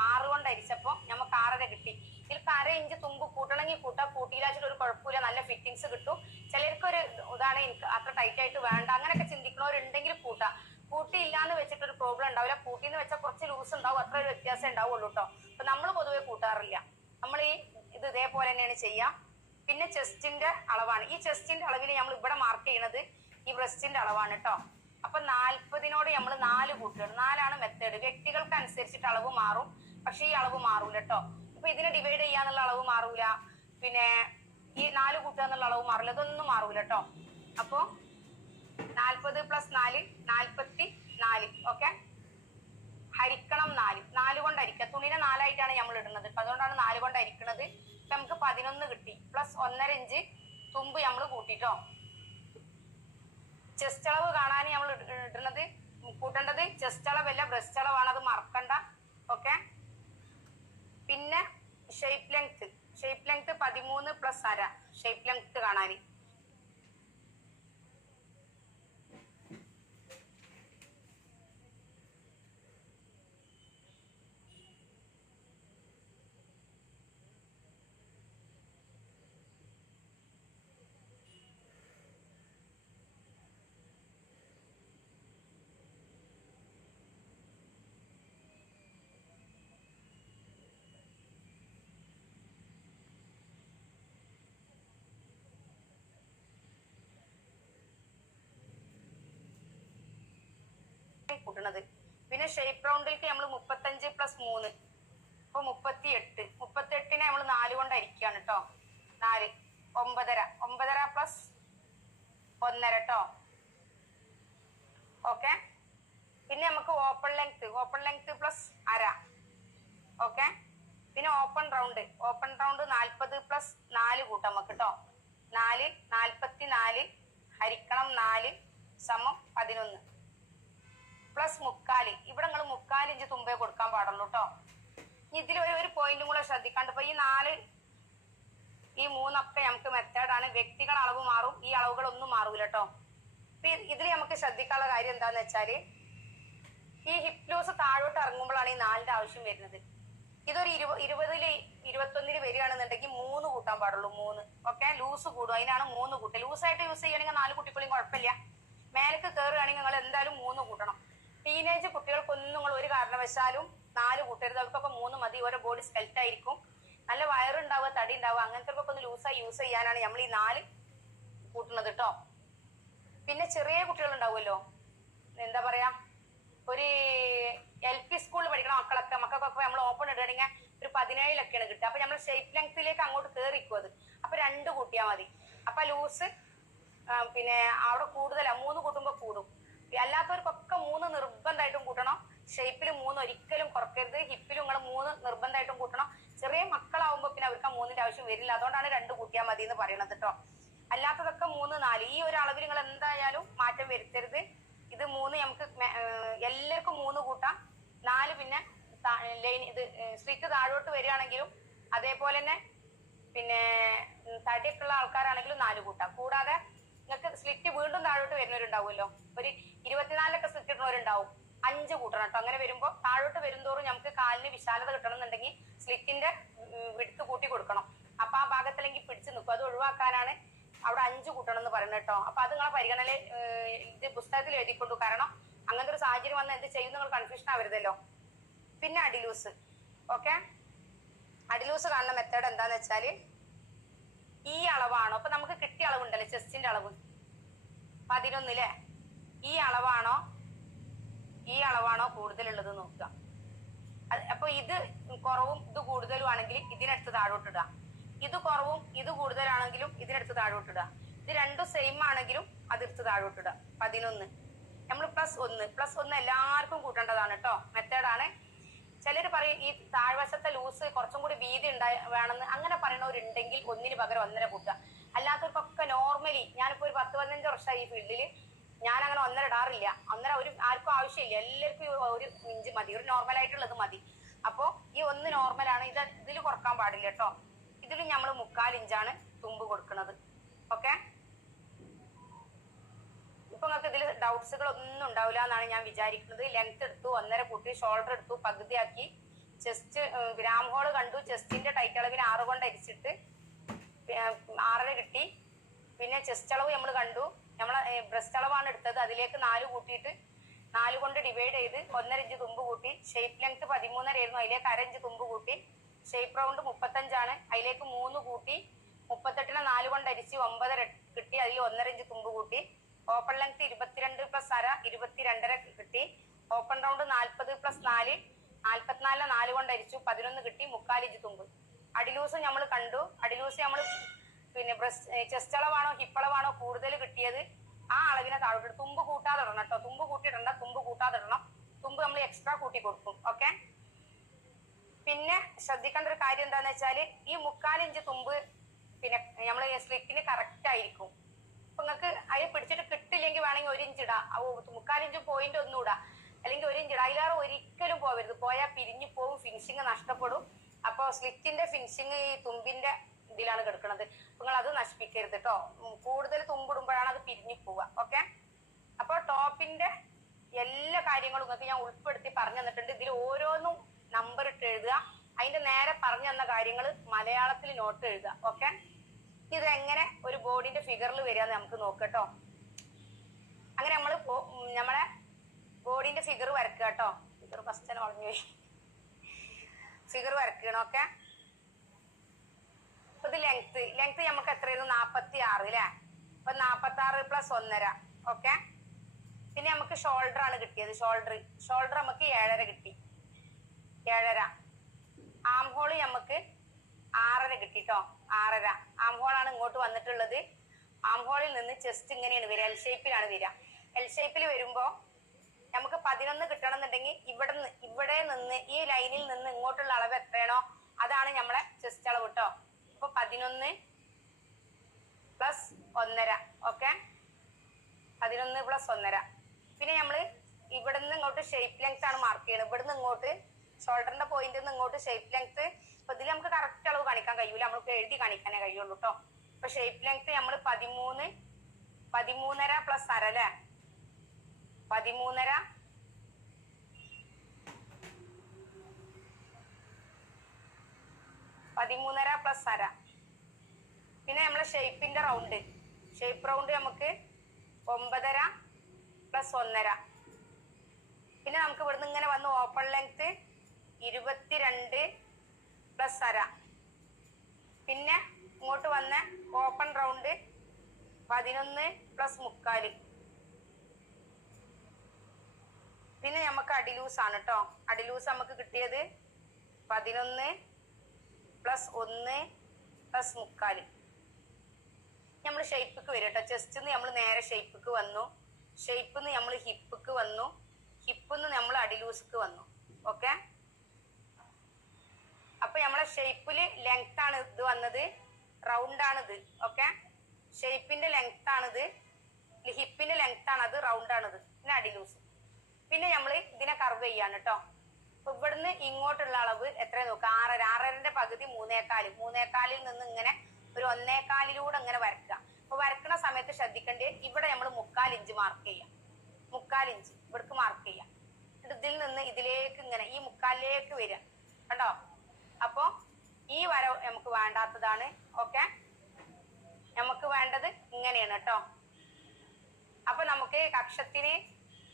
6 കൊണ്ട് ഹരിച്ചപ്പോ നമുക്ക് 6.5 കിട്ടി. ഇതിൽ 1/2 ഇഞ്ച് തുമ്പ് കൂട്ടണമെങ്കിൽ കൂട്ടിയില്ലാച്ചിട്ട് ഒരു കുഴപ്പമില്ല, നല്ല ഫിറ്റിങ്സ് കിട്ടും. ചിലർക്ക് ഒരു ഇതാണ് എനിക്ക് അത്ര ടൈറ്റ് ആയിട്ട് വേണ്ട അങ്ങനെയൊക്കെ ചിന്തിക്കുന്നവരുണ്ടെങ്കിൽ കൂട്ടിയില്ലാന്ന് വെച്ചിട്ട് ഒരു പ്രോബ്ലം ഉണ്ടാവില്ല. കൂട്ടിന്ന് വെച്ചാൽ കുറച്ച് ലൂസ് ഉണ്ടാവും, അത്ര ഒരു വ്യത്യാസം ഉണ്ടാവുള്ളൂ കേട്ടോ. അപ്പൊ നമ്മൾ പൊതുവെ കൂട്ടാറില്ല. നമ്മൾ ഇത് ഇതേപോലെ തന്നെയാണ് ചെയ്യാം. പിന്നെ ചെസ്റ്റിന്റെ അളവാണ്. ഈ ചെസ്റ്റിന്റെ അളവിൽ നമ്മൾ ഇവിടെ മാർക്ക് ചെയ്യുന്നത് ഈ ബ്രസ്റ്റിന്റെ അളവാണ് കേട്ടോ. അപ്പൊ 40നോട് നമ്മൾ 4 കൂട്ടുകയാണ്. 4ആണ് മെത്തേഡ്. വ്യക്തികൾക്ക് അനുസരിച്ചിട്ട് അളവ് മാറും, പക്ഷെ ഈ അളവ് മാറൂല കേട്ടോ. ഇപ്പൊ ഇതിനെ ഡിവൈഡ് ചെയ്യാന്നുള്ള അളവ് മാറൂല, പിന്നെ ഈ 4 കൂട്ടുക എന്നുള്ള അളവ് മാറില്ല, ഇതൊന്നും മാറൂല കേട്ടോ. അപ്പൊ 40 + 4 44. ഓക്കെ. ഹരിക്കണം 4 കൊണ്ട് ഹരിക്കുക. തുണിനെ 4 ആയിട്ടാണ് നമ്മൾ ഇടുന്നത്. അതുകൊണ്ടാണ് 4 കൊണ്ട് ഹരിക്കുന്നത്. ഇപ്പൊ നമുക്ക് 11 കിട്ടി. +1.5 ഇഞ്ച് തുമ്പ് നമ്മൾ കൂട്ടിട്ടോ. ചെസ്റ്റ് അളവ് കാണാൻ നമ്മൾ കൂട്ടേണ്ടത് ചെസ്റ്റ് അളവല്ല, ബ്രസ്റ്റ് അളവാണ്, അത് മറക്കണ്ട. ഓക്കെ. പിന്നെ ഷേപ്പ് ഷേപ്പ് ലെങ്ത് 13 പ്ലസ് അര ഷേപ്പ് ലെങ്ത് കാണാൻ. കൂട്ടണത്. പിന്നെ ഷേപ്പ് റൗണ്ടിലേക്ക് നമ്മൾ 35 പ്ലസ് 3 ഇപ്പൊ 38. 38നെ നമ്മൾ 4 കൊണ്ട് അരിക്കുകയാണ് കേട്ടോ. 4 9.5 പ്ലസ് 1.5 കേട്ടോ. ഓക്കെ. പിന്നെ നമുക്ക് ഓപ്പൺ ലെങ്ത് പ്ലസ് അര. ഓക്കെ. പിന്നെ ഓപ്പൺ റൗണ്ട് 40 പ്ലസ് 4 കൂട്ടാം നമുക്ക് കേട്ടോ. 4 44 ഹരിക്കണം 4 സമം 11 പ്ലസ് 3/4. ഇവിടെ നിങ്ങൾ 3/4 ഇഞ്ച് തുമ്പേ കൊടുക്കാൻ പാടുള്ളൂ കേട്ടോ. ഇതിൽ ഒരു പോയിന്റും കൂടെ ശ്രദ്ധിക്കാണ്ട്. ഇപ്പൊ ഈ 4 ഈ 3 ഒക്കെ നമുക്ക് മെത്തേഡാണ്. വ്യക്തികൾ അളവ് മാറും, ഈ അളവുകളൊന്നും മാറൂല കേട്ടോ. ഇതിൽ നമുക്ക് ശ്രദ്ധിക്കാനുള്ള കാര്യം എന്താന്ന് വെച്ചാല് ഈ ഹിപ്പ് ലൂസ് താഴോട്ട് ഇറങ്ങുമ്പോഴാണ് ഈ 4ന്റെ ആവശ്യം വരുന്നത്. ഇതൊരു 20 21 വരികയാണെന്നുണ്ടെങ്കിൽ 3 കൂട്ടാൻ പാടുള്ളൂ. 3. ഓക്കെ. ലൂസ് കൂടും, അതിനാണ് 3 കൂട്ടുക. ലൂസായിട്ട് യൂസ് ചെയ്യണമെങ്കിൽ 4 കുട്ടികളെയും കുഴപ്പമില്ല. മേലേക്ക് കയറുകയാണെങ്കിൽ നിങ്ങൾ എന്തായാലും 3 കൂട്ടണം. ടീനേജ് കുട്ടികൾക്കൊന്നും നിങ്ങൾ ഒരു കാരണവശാലും 4 കൂട്ടരുത്. അവർക്കൊക്കെ 3 മതി. ഓരോ ബോഡി സ്കെൽറ്റ് ആയിരിക്കും, നല്ല വയറുണ്ടാവുക, തടി ഉണ്ടാവുക. അങ്ങനത്തെ ഒന്ന് ലൂസായി യൂസ് ചെയ്യാനാണ് നമ്മൾ ഈ 4 കൂട്ടുന്നത് കേട്ടോ. പിന്നെ ചെറിയ കുട്ടികൾ ഉണ്ടാവുമല്ലോ, എന്താ പറയാ, ഒരു LP സ്കൂളിൽ പഠിക്കണ മക്കൾക്കൊക്കെ നമ്മൾ ഓപ്പൺ ഇടുകയാണെങ്കിൽ ഒരു 17 കിട്ടുക. അപ്പൊ നമ്മൾ ഷേപ്പ് ലെങ്ത്തിലേക്ക് അങ്ങോട്ട് കയറിക്കും. അത് അപ്പൊ 2 കൂട്ടിയാൽ മതി. അപ്പൊ ലൂസ് പിന്നെ അവിടെ കൂടുതലാ. 3 കൂട്ടുമ്പോ കൂടും. അല്ലാത്തവർക്കൊക്കെ 3 നിർബന്ധമായിട്ടും കൂട്ടണം. ഷേപ്പിൽ 3 ഒരിക്കലും കുറക്കരുത്. ഹിപ്പിലും നിങ്ങൾ 3 നിർബന്ധമായിട്ടും കൂട്ടണം. ചെറിയ മക്കളാവുമ്പോ പിന്നെ അവർക്ക് 3ന്റെ ആവശ്യം വരില്ല. അതുകൊണ്ടാണ് 2 കൂട്ടിയാൽ മതി എന്ന് പറയുന്നത് കേട്ടോ. അല്ലാത്തതൊക്കെ 3 4 ഈ ഒരു അളവിൽ നിങ്ങൾ എന്തായാലും മാറ്റം വരുത്തരുത്. ഇത് 3 നമുക്ക് എല്ലാവർക്കും 3 കൂട്ടാം. 4 പിന്നെ ലൈൻ ഇത് സ്ലിറ്റ് താഴോട്ട് വരികയാണെങ്കിലും അതേപോലെ തന്നെ പിന്നെ തടിയൊക്കെ ഉള്ള ആൾക്കാരാണെങ്കിലും 4 കൂട്ടാം. കൂടാതെ നിങ്ങൾക്ക് സ്ലിറ്റ് വീണ്ടും താഴോട്ട് വരുന്നവരുണ്ടാവുമല്ലോ, ഒരു 24 സ്ലിറ്റ് ഇടുന്നവരുണ്ടാവും. 5 കൂട്ടണം കേട്ടോ. അങ്ങനെ വരുമ്പോ താഴോട്ട് വരുംതോറും നമുക്ക് കാലിന് വിശാലത കിട്ടണം എന്നുണ്ടെങ്കിൽ സ്ലിറ്റിന്റെ വിടുത്ത് കൂട്ടി കൊടുക്കണം. അപ്പൊ ആ ഭാഗത്തിലെങ്കിൽ പിടിച്ചു നിൽക്കും. അത് ഒഴിവാക്കാനാണ് അവിടെ 5 കൂട്ടണം എന്ന് പറയുന്നത് കേട്ടോ. അപ്പൊ അത് നിങ്ങളെ പരിഗണനയിൽ ഇത് പുസ്തകത്തിൽ എഴുതിക്കൊണ്ടു. കാരണം അങ്ങനത്തെ ഒരു സാഹചര്യം വന്നാൽ എന്ത് ചെയ്യും നിങ്ങൾ കൺഫ്യൂഷൻ ആവരുതല്ലോ. പിന്നെ അടിലൂസ്. ഓക്കെ. അടിലൂസ് കാണുന്ന മെത്തേഡ് എന്താന്ന് വെച്ചാല് ഈ അളവാണോ, അപ്പൊ നമുക്ക് കിട്ടിയ അളവുണ്ടല്ലേ, ചെസ്റ്റിന്റെ അളവ് 11 ഈ അളവാണോ കൂടുതലുള്ളത് നോക്കുക. അപ്പൊ ഇത് കുറവും ഇത് കൂടുതലും ആണെങ്കിൽ ഇതിനടുത്ത് താഴോട്ടിടുക. ഇത് കുറവും ഇത് കൂടുതലാണെങ്കിലും ഇതിനടുത്ത് താഴോട്ടിടുക. ഇത് രണ്ടും സെയിം ആണെങ്കിലും അതെടുത്ത് താഴോട്ടിടുക. 11 നമ്മൾ +1 എല്ലാവർക്കും കൂട്ടേണ്ടതാണ് കേട്ടോ. മെത്തേഡാണ്. ചിലർ പറയും ഈ താഴ്വശത്തെ ലൂസ് കുറച്ചും കൂടി വീതി വേണമെന്ന്. അങ്ങനെ പറയുന്നവരുണ്ടെങ്കിൽ 1ന് പകരം 1.5 കൂട്ടുക. അല്ലാത്തവർക്കൊക്കെ നോർമലി, ഞാനിപ്പോ ഒരു 10-15 വർഷമായി ഈ ഫീൽഡിൽ, ഞാൻ അങ്ങനെ 1.5 ഇടാറില്ല. 1.5 ആർക്കും ആവശ്യമില്ല. എല്ലാവർക്കും 1 ഇഞ്ച് മതി, ഒരു നോർമൽ ആയിട്ടുള്ളത് മതി. അപ്പോ ഈ 1 നോർമലാണ്. ഇതിൽ കുറക്കാൻ പാടില്ല കേട്ടോ. ഇതിൽ നമ്മൾ 3/4 ഇഞ്ചാണ് തുമ്പ് കൊടുക്കുന്നത്. ഓക്കെ. ഇപ്പൊ നിങ്ങൾക്ക് ഇതിൽ ഡൗട്ട്സുകൾ ഒന്നും ഉണ്ടാവില്ല എന്നാണ് ഞാൻ വിചാരിക്കുന്നത്. ലെങ്ത് എടുത്തു 1.5 കൂട്ടി, ഷോൾഡർ എടുത്തു പകുതിയാക്കി, ചെസ്റ്റ് ഗ്രാം ഹോൾ കണ്ടു. ചെസ്റ്റിന്റെ ടൈറ്റ് അളവിന് 6 കൊണ്ട് അരിച്ചിട്ട് 6.5 കിട്ടി. പിന്നെ ചെസ്റ്റ് അളവ് നമ്മൾ കണ്ടു. നമ്മളെ ബ്രസ്റ്റ് അളവാണ് എടുത്തത്. അതിലേക്ക് 4 കൂട്ടിയിട്ട് 4 കൊണ്ട് ഡിവൈഡ് ചെയ്ത് 1.5 ഇഞ്ച് തുമ്പ് കൂട്ടി. ഷേപ്പ് ലെങ്ത് 13 ആയിരുന്നു, അതിലേക്ക് 1/2 ഇഞ്ച് തുമ്പ് കൂട്ടി. ഷേപ്പ് റൗണ്ട് 35 ആണ്, അതിലേക്ക് 3 കൂട്ടി. 38നെ 4 കൊണ്ട് അരിച്ച് 9 കിട്ടി. അതിൽ 1.5 ഇഞ്ച് തുമ്പ് കൂട്ടി. ഓപ്പൺ ലെങ്ത് 22 പ്ലസ് അര 22.5 കിട്ടി. ഓപ്പൺ റൗണ്ട് 40 പ്ലസ് 4 44നെ 4 കൊണ്ട് അരിച്ചു 11 കിട്ടി. 3/4 ഇഞ്ച് തുമ്പ്. അടിലൂസ് നമ്മൾ കണ്ടു. അടിലൂസ് നമ്മൾ പിന്നെ ചെസ്റ്റ് അളവാണോ ഹിപ്പ് അളവാണോ കൂടുതൽ കിട്ടിയത് ആ അളവിനെ താഴോട്ട്. തുമ്പ് കൂട്ടാതെ ഇടണം കേട്ടോ. തുമ്പ് കൂട്ടിയിടണ്ട, തുമ്പ് കൂട്ടാതെ ഇടണം. തുമ്പ് നമ്മൾ എക്സ്ട്രാ കൂട്ടി കൊടുക്കും. ഓക്കെ. പിന്നെ ശ്രദ്ധിക്കേണ്ട ഒരു കാര്യം എന്താന്ന് വെച്ചാല് ഈ 3/4 ഇഞ്ച് തുമ്പ് പിന്നെ നമ്മൾ സ്ലിറ്റിന് കറക്റ്റ് ആയിരിക്കും. അപ്പൊ നിങ്ങൾക്ക് അതിൽ പിടിച്ചിട്ട് കിട്ടില്ലെങ്കിൽ വേണമെങ്കിൽ 1 ഇഞ്ച് ഇടാം. 3/4 ഇഞ്ച് പോയിന്റ് ഒന്നും ഇടാം, അല്ലെങ്കിൽ 1 ഇഞ്ച് ഇടാം. അതിലേറെ ഒരിക്കലും പോവരുത്. പോയാൽ പിരിഞ്ഞു പോവും, ഫിനിഷിങ് നഷ്ടപ്പെടും. അപ്പൊ സ്ലിറ്റിന്റെ ഫിനിഷിങ് ഈ തുമ്പിന്റെ ഇതിലാണ് കിടക്കുന്നത്. നിങ്ങൾ അത് നശിപ്പിക്കരുത് കേട്ടോ. കൂടുതൽ തുമ്പിടുമ്പോഴാണ് അത് പിരിഞ്ഞു പോവുക. ഓക്കെ, അപ്പൊ ടോപ്പിന്റെ എല്ലാ കാര്യങ്ങളും നിങ്ങൾക്ക് ഞാൻ ഉൾപ്പെടുത്തി പറഞ്ഞു തന്നിട്ടുണ്ട്. ഇതിൽ ഓരോന്നും നമ്പർ ഇട്ട് എഴുതുക. അതിന്റെ നേരെ പറഞ്ഞു തന്ന കാര്യങ്ങൾ മലയാളത്തിൽ നോട്ട് എഴുതുക. ഓക്കെ, ഇതെങ്ങനെ ഒരു ബോഡിന്റെ ഫിഗറിൽ വരികയെന്ന് നമുക്ക് നോക്കട്ടോ. അങ്ങനെ നമ്മളെ ബോഡിന്റെ ഫിഗർ വരക്കുക കേട്ടോ. ഫിഗർ ഫസ്റ്റ് തന്നെ വളഞ്ഞു പോയി. ഫിഗർ വരക്കണം. ഓക്കെ, ഇത് ലെങ്ത് നമുക്ക് എത്രയായിരുന്നു? 46 അല്ലേ? അപ്പൊ 46 + 1.5. ഓക്കെ, പിന്നെ നമുക്ക് ഷോൾഡർ ആണ് കിട്ടിയത്. ഷോൾഡർ നമുക്ക് 7.5 കിട്ടി. 7.5. ആം ഹോള് നമുക്ക് 6.5 കിട്ടിട്ടോ. 6.5 ആം ഹോളാണ് ഇങ്ങോട്ട് വന്നിട്ടുള്ളത്. ആം ഹോളിൽ നിന്ന് ചെസ്റ്റ് ഇങ്ങനെയാണ് വരിക. എൽ ഷേപ്പിലാണ് വരിക. എൽ ഷേപ്പിൽ വരുമ്പോ നമുക്ക് 11 കിട്ടണം എന്നുണ്ടെങ്കിൽ ഇവിടെ നിന്ന് ഈ ലൈനിൽ നിന്ന് ഇങ്ങോട്ടുള്ള അളവ് എത്രയാണോ അതാണ് നമ്മളെ ചെസ്റ്റ് അളവ് കേട്ടോ. അപ്പൊ 11 + 1.5. ഓക്കെ, 11 + 1.5. പിന്നെ നമ്മള് ഇവിടുന്ന് ഇങ്ങോട്ട് ഷേപ്പ് ലെങ്ത് ആണ് മാർക്ക് ചെയ്യുന്നത്. ഇവിടുന്ന് ഇങ്ങോട്ട് ഷോൾഡറിന്റെ പോയിന്റ് നിന്ന് ഇങ്ങോട്ട് ഷേപ്പ് ലെങ്ത്. അപ്പൊ ഇതിൽ നമുക്ക് കറക്റ്റ് അളവ് കാണിക്കാൻ കഴിയൂല, നമ്മൾക്ക് എഴുതി കാണിക്കാനേ കഴിയുള്ളൂ കേട്ടോ. അപ്പൊ ഷേപ്പ് ലെങ്ത് നമ്മൾ 13.5 + അര അല്ലേ? 13.5 + അര. പിന്നെ നമ്മളെ ഷേപ്പ് റൗണ്ട് നമുക്ക് 9.5 + 1.5. പിന്നെ നമുക്ക് ഇവിടുന്ന് ഇങ്ങനെ വന്ന് ഓപ്പൺ ലെങ്ത് 22 + അര. പിന്നെ ഇങ്ങോട്ട് വന്ന ഓപ്പൺ റൗണ്ട് 11 + 3/4. പിന്നെ നമുക്ക് അടിലൂസ് ആണ് കേട്ടോ. അടിലൂസ് നമുക്ക് കിട്ടിയത് 11 + 1 + 3/4. നമ്മൾ ഷേപ്പിക്ക് വരും കേട്ടോ. ചെസ്റ്റിന്ന് നമ്മൾ നേരെ ഷേപ്പിക്ക് വന്നു. ഷേപ്പിന്ന് നമ്മൾ ഹിപ്പിക്ക് വന്നു. ഹിപ്പിന്ന് നമ്മൾ അടിലൂസിക്ക് വന്നു. ഓക്കെ, അപ്പൊ നമ്മളെ ഷേപ്പില് ലെങ്ത് ആണ് ഇത് വന്നത്, റൗണ്ട് ആണിത്. ഓക്കെ, ഷേപ്പിന്റെ ലെങ്ത് ആണിത്, ഹിപ്പിന്റെ ലെങ്ത് ആണത്, റൗണ്ട് ആണിത്. പിന്നെ അടിലൂസ്. പിന്നെ നമ്മൾ ഇതിനെ കർവ് ചെയ്യാണ് കേട്ടോ. അപ്പൊ ഇവിടുന്ന് ഇങ്ങോട്ടുള്ള അളവ് എത്ര നോക്കുക? 6.5. 6.5ന്റെ പകുതി 3/4. 3/4 നിന്ന് ഇങ്ങനെ ഒരു 1/4 ഇങ്ങനെ വരക്കുക. അപ്പൊ വരക്കുന്ന സമയത്ത് ശ്രദ്ധിക്കേണ്ടത് ഇവിടെ നമ്മൾ 3/4 ഇഞ്ച് മാർക്ക് ചെയ്യാം. 3/4 ഇഞ്ച് ഇവിടേക്ക് മാർക്ക് ചെയ്യാം. ഇതിൽ നിന്ന് ഇതിലേക്ക് ഇങ്ങനെ ഈ 3/4ലേക്ക് വരിക കണ്ടോ. അപ്പൊ ഈ വര നമുക്ക് വേണ്ടാത്തതാണ്. ഓക്കെ, നമുക്ക് വേണ്ടത് ഇങ്ങനെയാണ് കേട്ടോ. അപ്പൊ നമുക്ക് കക്ഷത്തിന്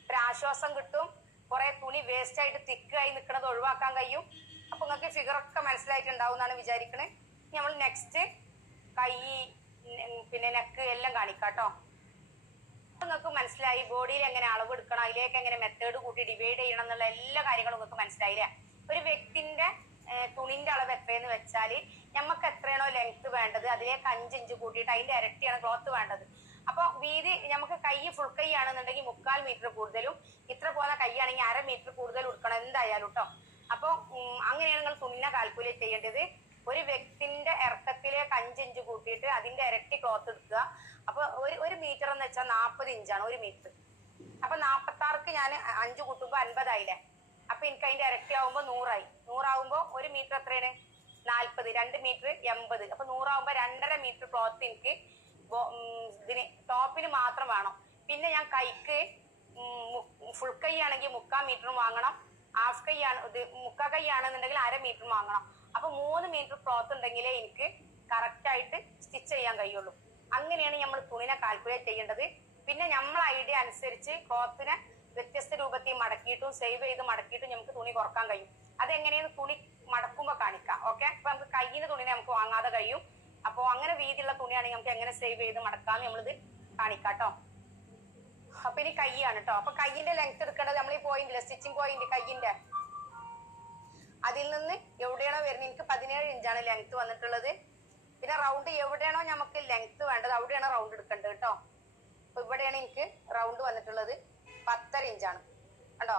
ഒരു ആശ്വാസം കിട്ടും. കുറെ തുണി വേസ്റ്റ് ആയിട്ട് തിക്കായി നിൽക്കുന്നത് ഒഴിവാക്കാൻ കഴിയും. അപ്പൊ നിങ്ങൾക്ക് ഫിഗറൊക്കെ മനസ്സിലായിട്ടുണ്ടാവും എന്നാണ് വിചാരിക്കണേ. നമ്മൾ നെക്സ്റ്റ് കൈ പിന്നെ നെക്ക് എല്ലാം കാണിക്കാട്ടോ. നിങ്ങൾക്ക് മനസ്സിലായി ബോഡിയിൽ എങ്ങനെ അളവ് എടുക്കണം, അതിലേക്ക് എങ്ങനെ മെത്തേഡ് കൂട്ടി ഡിവൈഡ് ചെയ്യണം എന്നുള്ള എല്ലാ കാര്യങ്ങളും നിങ്ങൾക്ക് മനസ്സിലായില്ലേ. ഒരു വ്യക്തിന്റെ തുണിന്റെ അളവ് എത്രയെന്ന് വെച്ചാൽ നമുക്ക് എത്രയാണോ ലെങ്ത് വേണ്ടത് അതിലേക്ക് 5 ഇഞ്ച് കൂട്ടിയിട്ട് അതിന്റെ ഇരട്ടിയാണ് ക്ലോത്ത് വേണ്ടത്. അപ്പൊ വീതി നമുക്ക് കൈ ഫുൾ കൈ ആണെന്നുണ്ടെങ്കിൽ 3/4 മീറ്റർ കൂടുതലും, ഇത്ര പോകുന്ന കൈ ആണെങ്കിൽ 1/2 മീറ്റർ കൂടുതൽ കൊടുക്കണം എന്തായാലും കേട്ടോ. അപ്പൊ അങ്ങനെയാണ് നിങ്ങൾ തുണിനെ കാൽക്കുലേറ്റ് ചെയ്യേണ്ടത്. ഒരു വ്യക്തിന്റെ ഇറക്കത്തിലേക്ക് 5 ഇഞ്ച് കൂട്ടിയിട്ട് അതിന്റെ ഇരട്ടി ക്ലോത്ത് എടുക്കുക. അപ്പൊ ഒരു മീറ്റർ എന്ന് വെച്ചാൽ 40 ഇഞ്ചാണ് ഒരു മീറ്റർ. അപ്പൊ 46ക്ക് ഞാൻ 5 കൂട്ടുമ്പോ 50 ആയില്ലേ. അപ്പൊ എനിക്ക് അതിന്റെ ഇരട്ടി ആവുമ്പോ 100 ആയി. 100 ആവുമ്പോ ഒരു മീറ്റർ എത്രയാണ്? 40. 2 മീറ്റർ 80. അപ്പൊ 100 ആവുമ്പോ 2.5 മീറ്റർ ക്ലോത്ത് എനിക്ക് ഇതിന് ടോപ്പിന് മാത്രം വേണം. പിന്നെ ഞാൻ കൈക്ക് ഫുൾ കൈ ആണെങ്കിൽ 3/4 മീറ്ററും വാങ്ങണം. ഹാഫ് കൈ ആണ് ഇത് 3/4 കൈ ആണെന്നുണ്ടെങ്കിൽ 1/2 മീറ്ററും വാങ്ങണം. അപ്പൊ 3 മീറ്റർ ക്ലോത്ത് ഉണ്ടെങ്കിലേ എനിക്ക് കറക്റ്റ് ആയിട്ട് സ്റ്റിച്ച് ചെയ്യാൻ കഴിയുള്ളൂ. അങ്ങനെയാണ് നമ്മൾ തുണിനെ കാൽക്കുലേറ്റ് ചെയ്യേണ്ടത്. പിന്നെ നമ്മൾ ഐഡിയ അനുസരിച്ച് ക്ലോത്തിനെ വ്യത്യസ്ത രൂപത്തിൽ മടക്കിയിട്ടും സേവ് ചെയ്ത് മടക്കിയിട്ടും നമുക്ക് തുണി കുറക്കാൻ കഴിയും. അതെങ്ങനെയാണ് തുണി മടക്കുമ്പോ കാണിക്കാം. ഓക്കെ, അപ്പൊ നമുക്ക് കയ്യിന് തുണിനെ നമുക്ക് വാങ്ങാതെ കഴിയും. അപ്പൊ അങ്ങനെ വീതിയുള്ള തുണിയാണെങ്കിൽ നമുക്ക് എങ്ങനെ സേവ് ചെയ്ത് മടക്കാന്ന് നമ്മളിത് കാണിക്കാട്ടോ. അപ്പൊ ഇനി കൈയാണ് കേട്ടോ. അപ്പൊ കൈയിന്റെ ലെങ്ത് എടുക്കേണ്ടത് നമ്മൾ ഈ പോയിന്റില്ല, സ്റ്റിച്ചിങ് പോയിന്റ് കൈയിന്റെ അതിൽ നിന്ന് എവിടെയാണോ വരുന്നത്, എനിക്ക് 17 ഇഞ്ചാണ് ലെങ്ത് വന്നിട്ടുള്ളത്. പിന്നെ റൗണ്ട് എവിടെയാണോ നമുക്ക് ലെങ്ത് വേണ്ടത് അവിടെയാണ് റൗണ്ട് എടുക്കേണ്ടത് കേട്ടോ. അപ്പൊ ഇവിടെയാണ് എനിക്ക് റൗണ്ട് വന്നിട്ടുള്ളത് 10.5 ഇഞ്ചാണ് കണ്ടോ.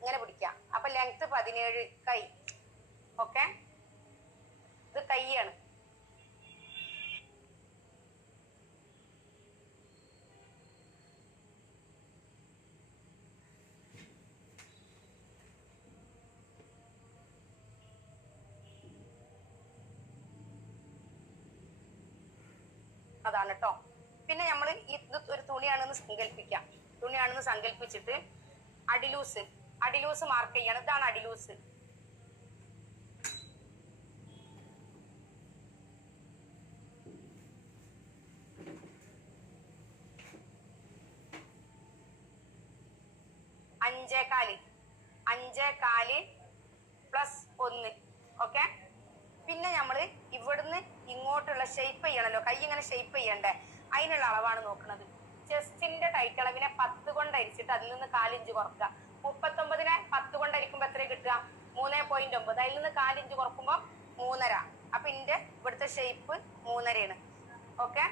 ഇങ്ങനെ പിടിക്കാം. അപ്പൊ ലെങ്ത് 17 കൈ. ഓക്കെ, ഇത് കൈയാണ്. പറഞ്ഞതാണ് കേട്ടോ. പിന്നെ നമ്മൾ ഇത് ഒരു തുണിയാണെന്ന് സങ്കല്പിക്കാം. തുണിയാണെന്ന് സങ്കല്പിച്ചിട്ട് അടിലൂസ് മാർക്ക് ചെയ്യണം. ഇതാണ് അടിലൂസ്. അഞ്ചേകാല് +1. ഓക്കെ. പിന്നെ നമ്മൾ ഇവിടുന്ന് ഇങ്ങോട്ടുള്ള ഷേപ്പ് ചെയ്യണല്ലോ, കൈ ഇങ്ങനെ ഷേപ്പ് ചെയ്യണ്ടേ, അതിനുള്ള അളവാണ് നോക്കുന്നത്. ചെസ്റ്റിന്റെ ടൈറ്റ് അളവിനെ 10 കൊണ്ട് അരിച്ചിട്ട് അതിൽ നിന്ന് 4 ഇഞ്ച് കുറക്കുക. 39നെ 10 കൊണ്ട് അരിക്കുമ്പോൾ എത്ര കിട്ടുക? 3.9. അതിൽ നിന്ന് 4 ഇഞ്ച് കുറക്കുമ്പോൾ 3.5. അപ്പൊ ഇതിന്റെ ഇവിടുത്തെ ഷേപ്പ് 3.5 ആണ്. ഓക്കെ.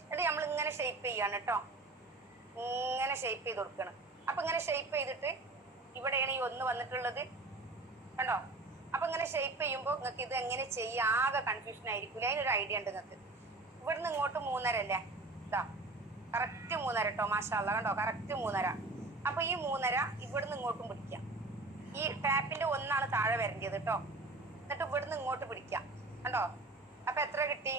എന്നിട്ട് നമ്മൾ ഇങ്ങനെ ഷേപ്പ് ചെയ്യാണ് കേട്ടോ. ഇങ്ങനെ ഷേപ്പ് ചെയ്ത് കൊടുക്കണം. അപ്പൊ ഇങ്ങനെ ഷേപ്പ് ചെയ്തിട്ട് ഇവിടെയാണ് ഈ 1 വന്നിട്ടുള്ളത് കണ്ടോ. അപ്പൊ ഇങ്ങനെ ഷേപ്പ് ചെയ്യുമ്പോൾ നിങ്ങൾക്ക് ഇത് എങ്ങനെ ചെയ്യാം, ആകെ കൺഫ്യൂഷൻ ആയിരിക്കില്ല. അതിനൊരു ഐഡിയ ഉണ്ട് നിങ്ങൾക്ക്. ഇവിടുന്ന് ഇങ്ങോട്ട് 3.5 അല്ലേ, ഇതാ കറക്റ്റ് 3.5 കേട്ടോ. മാഷാഅല്ലാ കണ്ടോ, കറക്റ്റ് 3.5. അപ്പൊ ഈ 3.5 ഇവിടുന്ന് ഇങ്ങോട്ടും പിടിക്കാം. ഈ ടാപ്പിന്റെ 1 താഴെ വരേണ്ടത് കേട്ടോ. എന്നിട്ട് ഇവിടുന്ന് ഇങ്ങോട്ട് പിടിക്കാം കണ്ടോ. അപ്പൊ എത്ര കിട്ടി?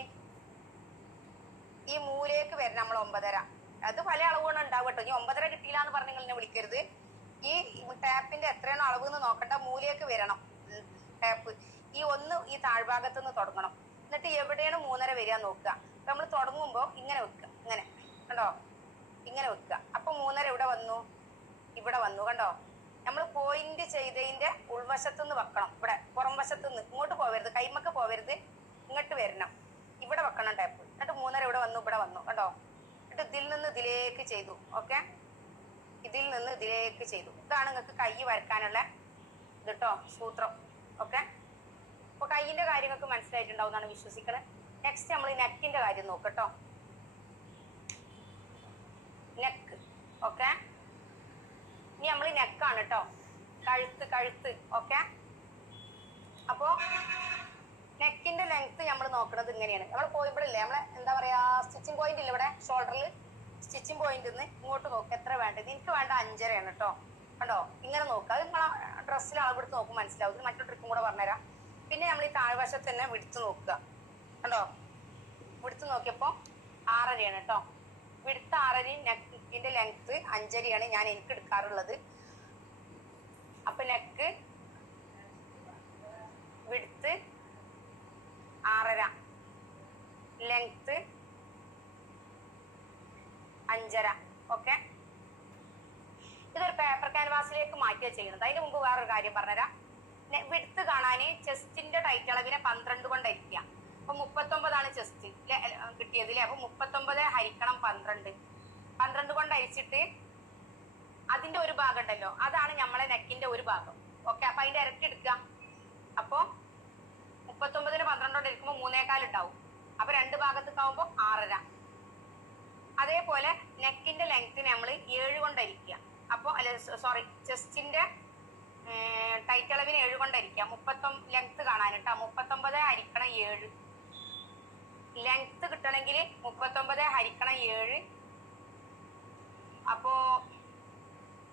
ഈ മൂലയ്ക്ക് വരണം നമ്മൾ 9.5. അത് പല അളവുകളും ഉണ്ടാവും കേട്ടോ. ഇനി 9.5 കിട്ടിയില്ല എന്ന് പറഞ്ഞ് നിങ്ങൾ എന്നെ വിളിക്കരുത്. ഈ ടാപ്പിന്റെ എത്രയാണോ അളവ് എന്ന് നോക്കണ്ട, മൂലയ്ക്ക് വരണം ടാപ്പ്. ഈ 1 ഈ താഴ്ഭാഗത്ത് നിന്ന് തുടങ്ങണം. എന്നിട്ട് എവിടെയാണ് 3.5 വരിക നോക്കുക. അപ്പൊ നമ്മൾ തുടങ്ങുമ്പോൾ ഇങ്ങനെ വെക്കുക, ഇങ്ങനെ കണ്ടോ, ഇങ്ങനെ വെക്കുക. അപ്പൊ 3.5 ഇവിടെ വന്നു കണ്ടോ. നമ്മൾ പോയിന്റ് ചെയ്തതിന്റെ ഉൾവശത്തുനിന്ന് വെക്കണം. ഇവിടെ പുറം വശത്തുനിന്ന് ഇങ്ങോട്ട് പോവരുത്, കൈമക്ക് പോവരുത്, ഇങ്ങോട്ട് വരണം. ഇവിടെ വെക്കണം ടാപ്പ്. എന്നിട്ട് 3.5 ഇവിടെ വന്നു കണ്ടോ. എന്നിട്ട് ഇതിൽ നിന്ന് ഇതിലേക്ക് ചെയ്തു. ഓക്കെ, ഇതിൽ നിന്ന് ഇതിലേക്ക് ചെയ്തു. ഇതാണ് നിങ്ങൾക്ക് കൈ വരക്കാനുള്ള ഇത് കേട്ടോ, സൂത്രം. ഓക്കെ. അപ്പൊ കൈയിന്റെ കാര്യങ്ങൾക്ക് മനസ്സിലായിട്ടുണ്ടാവും എന്നാണ് വിശ്വസിക്കുന്നത്. നെക്സ്റ്റ് നമ്മൾ നെക്കിന്റെ കാര്യം നോക്കട്ടോ. നെക്ക്. ഓക്കെ. ഇനി നമ്മൾ നെക്കാണ് കേട്ടോ. കഴുത്ത്. ഓക്കെ. അപ്പോ നെക്കിന്റെ ലെങ്ത് നമ്മൾ നോക്കുന്നത് ഇങ്ങനെയാണ്. നമ്മൾ പോയിപ്പോഴില്ലേ, നമ്മളെ എന്താ പറയാ, സ്റ്റിച്ചിങ് പോയിന്റ് ഇല്ല ഇവിടെ ഷോൾഡറിൽ, സ്റ്റിച്ചിങ് പോയിന്റ് നിന്ന് ഇങ്ങോട്ട് നോക്കുക എത്ര വേണ്ടത്. എനിക്ക് വേണ്ട 5.5 ആണ് കേട്ടോ. കണ്ടോ, ഇങ്ങനെ നോക്കുക. അത് നിങ്ങളെ ഡ്രസ്സിൽ അളവെടുത്ത് നോക്കും മനസ്സിലാവും. ഇത് മറ്റൊരു ട്രിക്കും കൂടെ പറഞ്ഞുതരാം. പിന്നെ നമ്മൾ ഈ താഴ്വശത്ത് തന്നെ വിടുത്ത് നോക്കുക കണ്ടോ. വിടുത്ത് നോക്കിയപ്പോൾ 6.5 ആണ് കേട്ടോ. വിടുത്ത് 6.5, നെക്കിന്റെ ലെങ്ത് 5.5 ഞാൻ എനിക്ക് എടുക്കാറുള്ളത്. അപ്പൊ നെക്ക് വിടുത്ത് 6.5, ലെങ്ത് 5.5. ഓക്കെ. ഇതൊരു പേപ്പർ ക്യാൻവാസിലേക്ക് മാറ്റിയാ ചെയ്യുന്നത്. അതിന് മുമ്പ് വേറൊരു കാര്യം പറഞ്ഞുതരാം. വിടുത്ത് കാണാൻ ചെസ്റ്റിന്റെ ടൈറ്റ് അളവിനെ 12 കൊണ്ട് ഹരിക്കുക. അപ്പൊ 39 ചെസ്റ്റ് കിട്ടിയതില്ലേ. അപ്പൊ 39 ഹരിക്കണം 12 കൊണ്ട് ഹരിച്ചിട്ട് അതിന്റെ ഒരു ഭാഗം ഉണ്ടല്ലോ, അതാണ് നമ്മളെ നെക്കിന്റെ ഒരു ഭാഗം. ഓക്കെ. അപ്പൊ അതിന്റെ ഇരട്ടി എടുക്കുക. അപ്പൊ 39ന് 12 കൊണ്ട് ഇരിക്കുമ്പോൾ 3.25 ഉണ്ടാവും. അപ്പൊ 2 ഭാഗത്തേക്കാവുമ്പോ 6.5. അതേപോലെ നെക്കിന്റെ ലെങ്ത്തിന് നമ്മൾ 7 കൊണ്ട് ഹരിക്കുക. അപ്പൊ സോറി, ചെസ്റ്റിന്റെ ടൈറ്റ് അളവിന് 7 കൊണ്ട് ഹരിക്കുക. 39 ലെങ്ത് കാണാൻ കേട്ടോ. 39 ഹരിക്കണം 7. ലെങ്ത് കിട്ടണമെങ്കിൽ 39 ഹരിക്കണം 7. അപ്പോ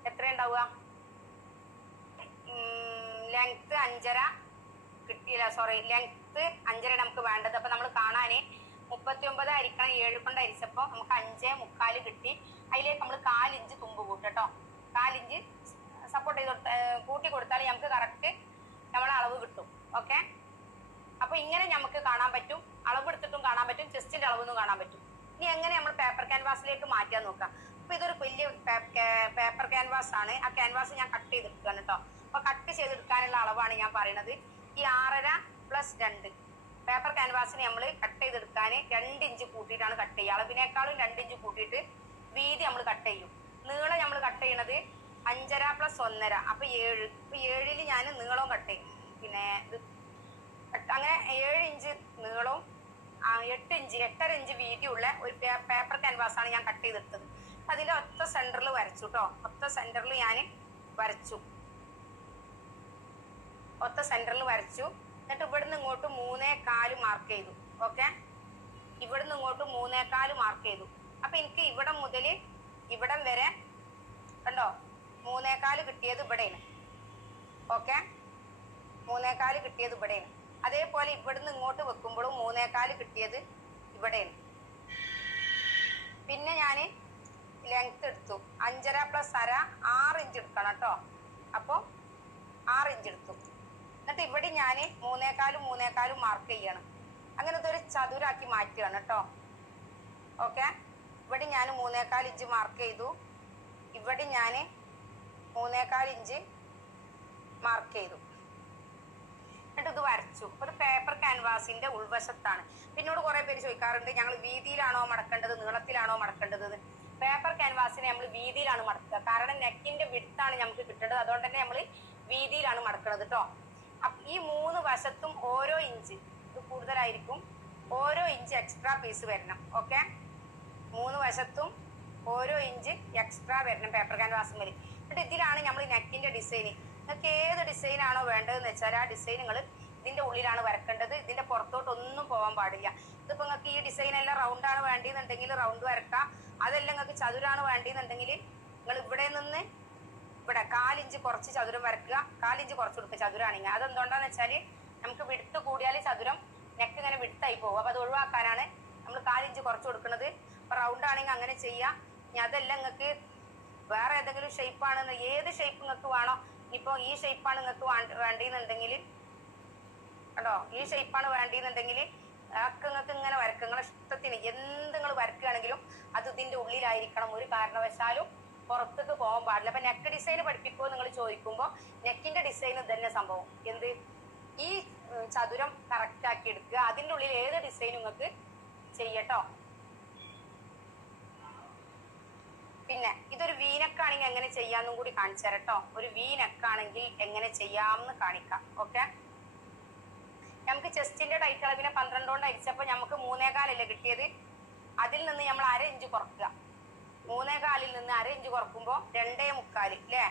എത്ര ഉണ്ടാവുക? ലെങ്ത് 5.5 കിട്ടിയില്ല, സോറി, ലെങ്ത് 5.5 നമുക്ക് വേണ്ടത്. അപ്പൊ നമ്മൾ കാണാന് 39 ഹരിക്കണം 7 കൊണ്ട് ഹരിച്ചപ്പോ നമുക്ക് 5.25 കിട്ടി. അതിലേക്ക് നമ്മൾ 4 ഇഞ്ച് തുമ്പ് കൂട്ടോ. 4 ഇഞ്ച് സപ്പോർട്ട് ചെയ്ത് കൂട്ടി കൊടുത്താൽ നമുക്ക് കറക്റ്റ് നമ്മളെ അളവ് കിട്ടും. ഓക്കെ. അപ്പൊ ഇങ്ങനെ നമുക്ക് കാണാൻ പറ്റും, അളവ് എടുത്തിട്ടും കാണാൻ പറ്റും, ചെസ്റ്റിന്റെ അളവെന്നും കാണാൻ പറ്റും. ഇനി എങ്ങനെ നമ്മൾ പേപ്പർ ക്യാൻവാസിലേക്ക് മാറ്റാൻ നോക്കാം. അപ്പൊ ഇതൊരു വലിയ പേപ്പർ ക്യാൻവാസ് ആണ്. ആ ക്യാൻവാസ് ഞാൻ കട്ട് ചെയ്തെടുക്കുകയാണ് കേട്ടോ. അപ്പൊ കട്ട് ചെയ്തെടുക്കാനുള്ള അളവാണ് ഞാൻ പറയുന്നത്. ഈ 6.5 + 2 പേപ്പർ ക്യാൻവാസിന് നമ്മൾ കട്ട് ചെയ്തെടുക്കാൻ 2 ഇഞ്ച് കൂട്ടിയിട്ടാണ് കട്ട് ചെയ്യുക. അളവിനേക്കാളും 2 ഇഞ്ച് കൂട്ടിയിട്ട് വീതി നമ്മൾ കട്ട് ചെയ്യും. നീളം നമ്മൾ കട്ട് ചെയ്യണത് 5.5 + 1.5, അപ്പൊ 7. അപ്പൊ 7ൽ ഞാൻ നീളവും കട്ട് ചെയ്യും. പിന്നെ ഇത് അങ്ങനെ 7 ഇഞ്ച് നീളവും 8.5 ഇഞ്ച് വീതിയുള്ള ഒരു പേപ്പർ ക്യാൻവാസ് ആണ് ഞാൻ കട്ട് ചെയ്തെടുത്തത്. അതിന്റെ ഒറ്റ സെന്ററിൽ വരച്ചു കേട്ടോ. ഒറ്റ സെന്ററിൽ ഞാൻ വരച്ചു. എന്നിട്ട് ഇവിടുന്ന് ഇങ്ങോട്ട് 3.25 മാർക്ക് ചെയ്തു. ഓക്കെ. ഇവിടുന്ന് ഇങ്ങോട്ട് 3.25 മാർക്ക് ചെയ്തു. അപ്പൊ എനിക്ക് ഇവിടെ മുതൽ ഇവിടം വരെ കണ്ടോ 3.25 കിട്ടിയത് ഇവിടെയാണ്. ഓക്കെ. 3.25 കിട്ടിയത് ഇവിടെയാണ്. അതേപോലെ ഇവിടുന്ന് ഇങ്ങോട്ട് വെക്കുമ്പോഴും 3.25 കിട്ടിയത് ഇവിടെയാണ്. പിന്നെ ഞാൻ ലെങ്ത് എടുത്തു 5.5 + 1/2 6 ഇഞ്ച് എടുക്കണം കേട്ടോ. അപ്പോൾ 6 ഇഞ്ച് എടുത്തു. എന്നിട്ട് ഇവിടെ ഞാൻ 3/4 മാർക്ക് ചെയ്യണം. അങ്ങനെ ഇതൊരു ചതുരാക്കി മാറ്റുകയാണ് കേട്ടോ. ഓക്കെ, ഇവിടെ ഞാൻ 3/4 ഇഞ്ച് മാർക്ക് ചെയ്തു. ഇവിടെ ഞാൻ 3/4 ഇഞ്ച് മാർക്ക് ചെയ്തു. എന്നിട്ട് ഇത് വരച്ചു. ഒരു പേപ്പർ ക്യാൻവാസിന്റെ ഉൾവശത്താണ്. പിന്നോട് കുറെ പേര് ചോദിക്കാറുണ്ട്, ഞങ്ങൾ വീതിയിലാണോ മടക്കേണ്ടത് നീളത്തിലാണോ മടക്കേണ്ടത്? പേപ്പർ ക്യാൻവാസിനെ നമ്മൾ വീതിയിലാണ് മടക്കുക. കാരണം നെക്കിന്റെ വിഡ്ത്താണ് നമുക്ക് കിട്ടേണ്ടത്. അതുകൊണ്ട് തന്നെ നമ്മൾ വീതിയിലാണ് മടക്കുന്നത് കേട്ടോ. അപ്പൊ ഈ 3 വശത്തും ഓരോ ഇഞ്ച്, ഇത് കൂടുതലായിരിക്കും, ഓരോ ഇഞ്ച് എക്സ്ട്രാ പീസ് വരണം. ഓക്കെ, 3 വശത്തും ഓരോ ഇഞ്ച് എക്സ്ട്രാ വരണം പേപ്പർ ക്യാൻവാസിൽ. എന്നിട്ട് ഇതിലാണ് നമ്മൾ നെക്കിന്റെ ഡിസൈൻ. നിങ്ങൾക്ക് ഏത് ഡിസൈൻ ആണോ വേണ്ടതെന്ന് വെച്ചാൽ ആ ഡിസൈൻ നിങ്ങൾ ഇതിന്റെ ഉള്ളിലാണ് വരക്കേണ്ടത്. ഇതിന്റെ പുറത്തോട്ടൊന്നും പോകാൻ പാടില്ല. ഇതിപ്പോ നിങ്ങൾക്ക് ഈ ഡിസൈൻ എല്ലാം റൗണ്ട് ആണ് വേണ്ടിയെന്നുണ്ടെങ്കിൽ റൗണ്ട് വരക്കാം. അതെല്ലാം നിങ്ങൾക്ക് ചതുരാണ് വേണ്ടിയെന്നുണ്ടെങ്കിൽ നിങ്ങൾ ഇവിടെ നിന്ന് ഇവിടെ 1/4 ഇഞ്ച് കുറച്ച് ചതുരം വരക്കുക, 1/4 ഇഞ്ച് കുറച്ച് കൊടുക്കുക ചതുരാണെങ്കിൽ. അതെന്തുകൊണ്ടാന്ന് വെച്ചാൽ നമുക്ക് വിടുത്ത് കൂടിയാൽ ചതുരം നെക്ക് ഇങ്ങനെ വിടുത്തായി പോകും. അപ്പൊ അത് ഒഴിവാക്കാനാണ് നമ്മൾ 1/4 ഇഞ്ച് കുറച്ച് കൊടുക്കുന്നത്. അപ്പൊ റൗണ്ട് ആണെങ്കിൽ അങ്ങനെ ചെയ്യാം. ഇനി അതെല്ലാം നിങ്ങൾക്ക് വേറെ ഏതെങ്കിലും ഷേപ്പാണ്, ഏത് ഷേപ്പ് നിങ്ങൾക്ക് വേണോ, ഇപ്പൊ ഈ ഷേപ്പാണ് നിങ്ങൾക്ക് വേണ്ടിയെന്നുണ്ടെങ്കിൽ കേട്ടോ, ഈ ഷേപ്പാണ് വേണ്ടിയെന്നുണ്ടെങ്കിൽ ഒക്കെ നിങ്ങൾക്ക് ഇങ്ങനെ വരക്കുക. നിങ്ങളുടെ ഇഷ്ടത്തിന് എന്ത് നിങ്ങൾ വരക്കുകയാണെങ്കിലും അത് ഇതിന്റെ ഉള്ളിലായിരിക്കണം. ഒരു കാരണവശാലും പുറത്തേക്ക് പോകാൻ പാടില്ല. അപ്പൊ നെക്ക് ഡിസൈൻ പഠിപ്പിക്കുമോ നിങ്ങൾ ചോദിക്കുമ്പോൾ നെക്കിന്റെ ഡിസൈൻ തന്നെ സംഭവം എന്ത്, ഈ ചതുരം കറക്റ്റ് ആക്കി എടുക്കുക. അതിന്റെ ഉള്ളിൽ ഏത് ഡിസൈൻ നിങ്ങൾക്ക് ചെയ്യട്ടോ. പിന്നെ ഇതൊരു വീനക്കാണെങ്കിൽ എങ്ങനെ ചെയ്യാമെന്നും കൂടി കാണിച്ചു തരട്ടോ. ഒരു വീനക്കാണെങ്കിൽ എങ്ങനെ ചെയ്യാമെന്ന് കാണിക്കാം. ഓക്കെ, നമുക്ക് ചെസ്റ്റിന്റെ ടൈറ്റ് അളവിനെ 12 കൊണ്ട് അരിച്ചപ്പോൾ നമുക്ക് 3/4 കിട്ടിയത്. അതിൽ നിന്ന് നമ്മൾ 1/2 ഇഞ്ച് കുറക്കുക. 3/4 നിന്ന് 1/2 ഇഞ്ച് കുറക്കുമ്പോൾ 2.75 അല്ലേ.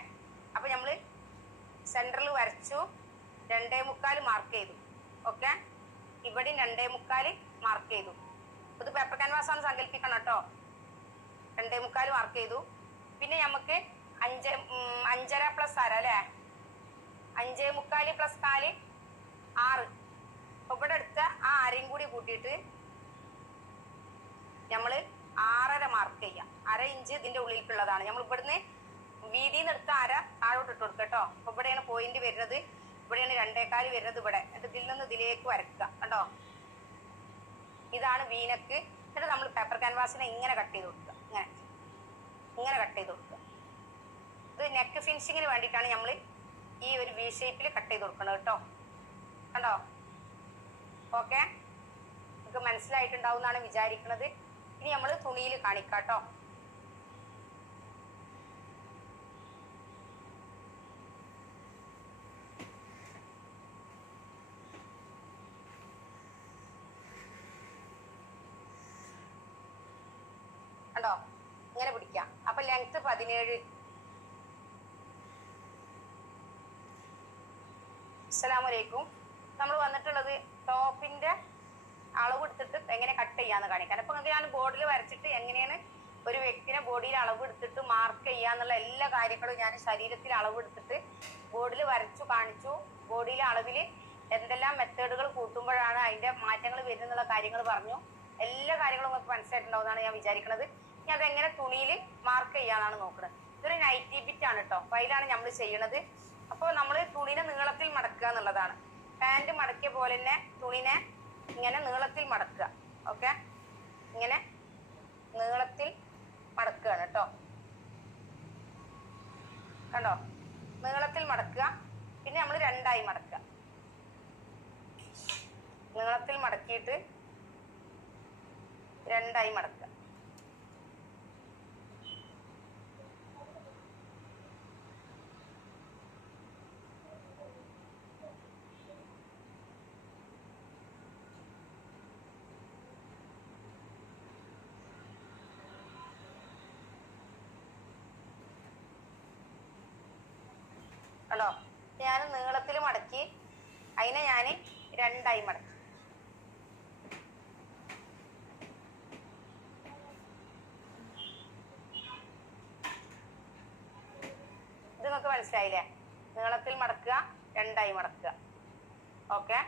അപ്പൊ നമ്മള് സെന്ററിൽ വരച്ചു, 2.75 മാർക്ക് ചെയ്തു. ഓക്കെ, ഇവിടെ 2.75 മാർക്ക് ചെയ്തു. ഇത് പേപ്പർ ക്യാൻവാസ് ആണ് സങ്കല്പിക്കണം കേട്ടോ. 2.75 മാർക്ക് ചെയ്തു. പിന്നെ നമുക്ക് 5.5 + 1/2 അല്ലേ, 5.75 + 4 6. ഇവിടെ എടുത്ത ആ 1/2 കൂടി കൂട്ടിയിട്ട് നമ്മള് 6.5 മാർക്ക് ചെയ്യാം. 1/2 ഇഞ്ച് ഇതിന്റെ ഉള്ളിലേക്കുള്ളതാണ്. നമ്മൾ ഇവിടുന്ന് വീതിയിൽ നിന്ന് എടുത്ത 1/2 താഴോട്ട് ഇട്ട് കൊടുക്കുക കേട്ടോ. അപ്പൊ ഇവിടെയാണ് പോയിന്റ് വരുന്നത്, ഇവിടെയാണ് 2.25 വരുന്നത്. ഇവിടെ എന്നിട്ട് ഇതിൽ നിന്ന് ഇതിലേക്ക് വരക്കുക കേട്ടോ. ഇതാണ് വീനക്ക്. എന്നിട്ട് നമ്മൾ പേപ്പർ ക്യാൻവാസിനെ ഇങ്ങനെ കട്ട് ചെയ്ത് കൊടുക്കുക. ഇങ്ങനെ കട്ട് ചെയ്ത് കൊടുക്കുക. ഇത് നെക്ക് ഫിനിഷിങ്ങിന് വേണ്ടിയിട്ടാണ് നമ്മൾ ഈ ഒരു വി ഷേപ്പിൽ കട്ട് ചെയ്ത് കൊടുക്കുന്നത് കേട്ടോ. കണ്ടോ? ഓക്കെ, നിങ്ങൾക്ക് മനസ്സിലായിട്ടുണ്ടാവും എന്നാണ് വിചാരിക്കുന്നത്. ഇനി നമ്മൾ തുണിയിൽ കാണിക്കാം കേട്ടോ. കണ്ടോ? ഇങ്ങനെ പിടിക്കാം. അപ്പൊ ലെങ്ത് 17. അസ്സലാമലൈക്കും. നമ്മൾ വന്നിട്ടുള്ളത് ടോപ്പിന്റെ അളവ് എടുത്തിട്ട് എങ്ങനെ കട്ട് ചെയ്യാന്ന് കാണിക്കാൻ. അപ്പൊ നിങ്ങൾക്ക് ഞാൻ ബോർഡിൽ വരച്ചിട്ട് എങ്ങനെയാണ് ഒരു വ്യക്തിനെ ബോഡിയിൽ അളവ് എടുത്തിട്ട് മാർക്ക് ചെയ്യാന്നുള്ള എല്ലാ കാര്യങ്ങളും ഞാൻ ശരീരത്തിൽ അളവ് എടുത്തിട്ട് ബോർഡിൽ വരച്ചു കാണിച്ചു. ബോഡിയിലെ അളവിൽ എന്തെല്ലാം മെത്തേഡുകൾ കൂട്ടുമ്പോഴാണ് അതിന്റെ മാറ്റങ്ങൾ വരുന്നുള്ള കാര്യങ്ങൾ പറഞ്ഞു. എല്ലാ കാര്യങ്ങളും നിങ്ങൾക്ക് മനസ്സിലായിട്ടുണ്ടാവുന്നതാണ് ഞാൻ വിചാരിക്കുന്നത്. ഇനി അതെങ്ങനെ തുണിയിൽ മാർക്ക് ചെയ്യാനാണ് നോക്കുന്നത്. ഇതൊരു നൈറ്റി ബിറ്റ് ആണ് കേട്ടോ. അപ്പൊ അതിലാണ് നമ്മൾ ചെയ്യണത്. അപ്പോൾ നമ്മൾ തുണിനെ നീളത്തിൽ മടക്കുക എന്നുള്ളതാണ്. പാൻറ് മടക്കിയ പോലെ തന്നെ തുണിനെ ഇങ്ങനെ നീളത്തിൽ മടക്കുക. ഓക്കെ, ഇങ്ങനെ നീളത്തിൽ മടക്കുകയാണ് കേട്ടോ. കണ്ടോ? നീളത്തിൽ മടക്കുക. പിന്നെ നമ്മൾ 2ആയി മടക്കുക. നീളത്തിൽ മടക്കിയിട്ട് 2ആയി മടക്കുക. കണ്ടോ? ഞാൻ നീളത്തിൽ മടക്കി, അതിനെ ഞാൻ 2ആയി മടക്കി. ഇത് നിങ്ങൾക്ക് മനസ്സിലായില്ലേ? നീളത്തിൽ മടക്കുക, 2ആയി മടക്കുക. ഓക്കെ,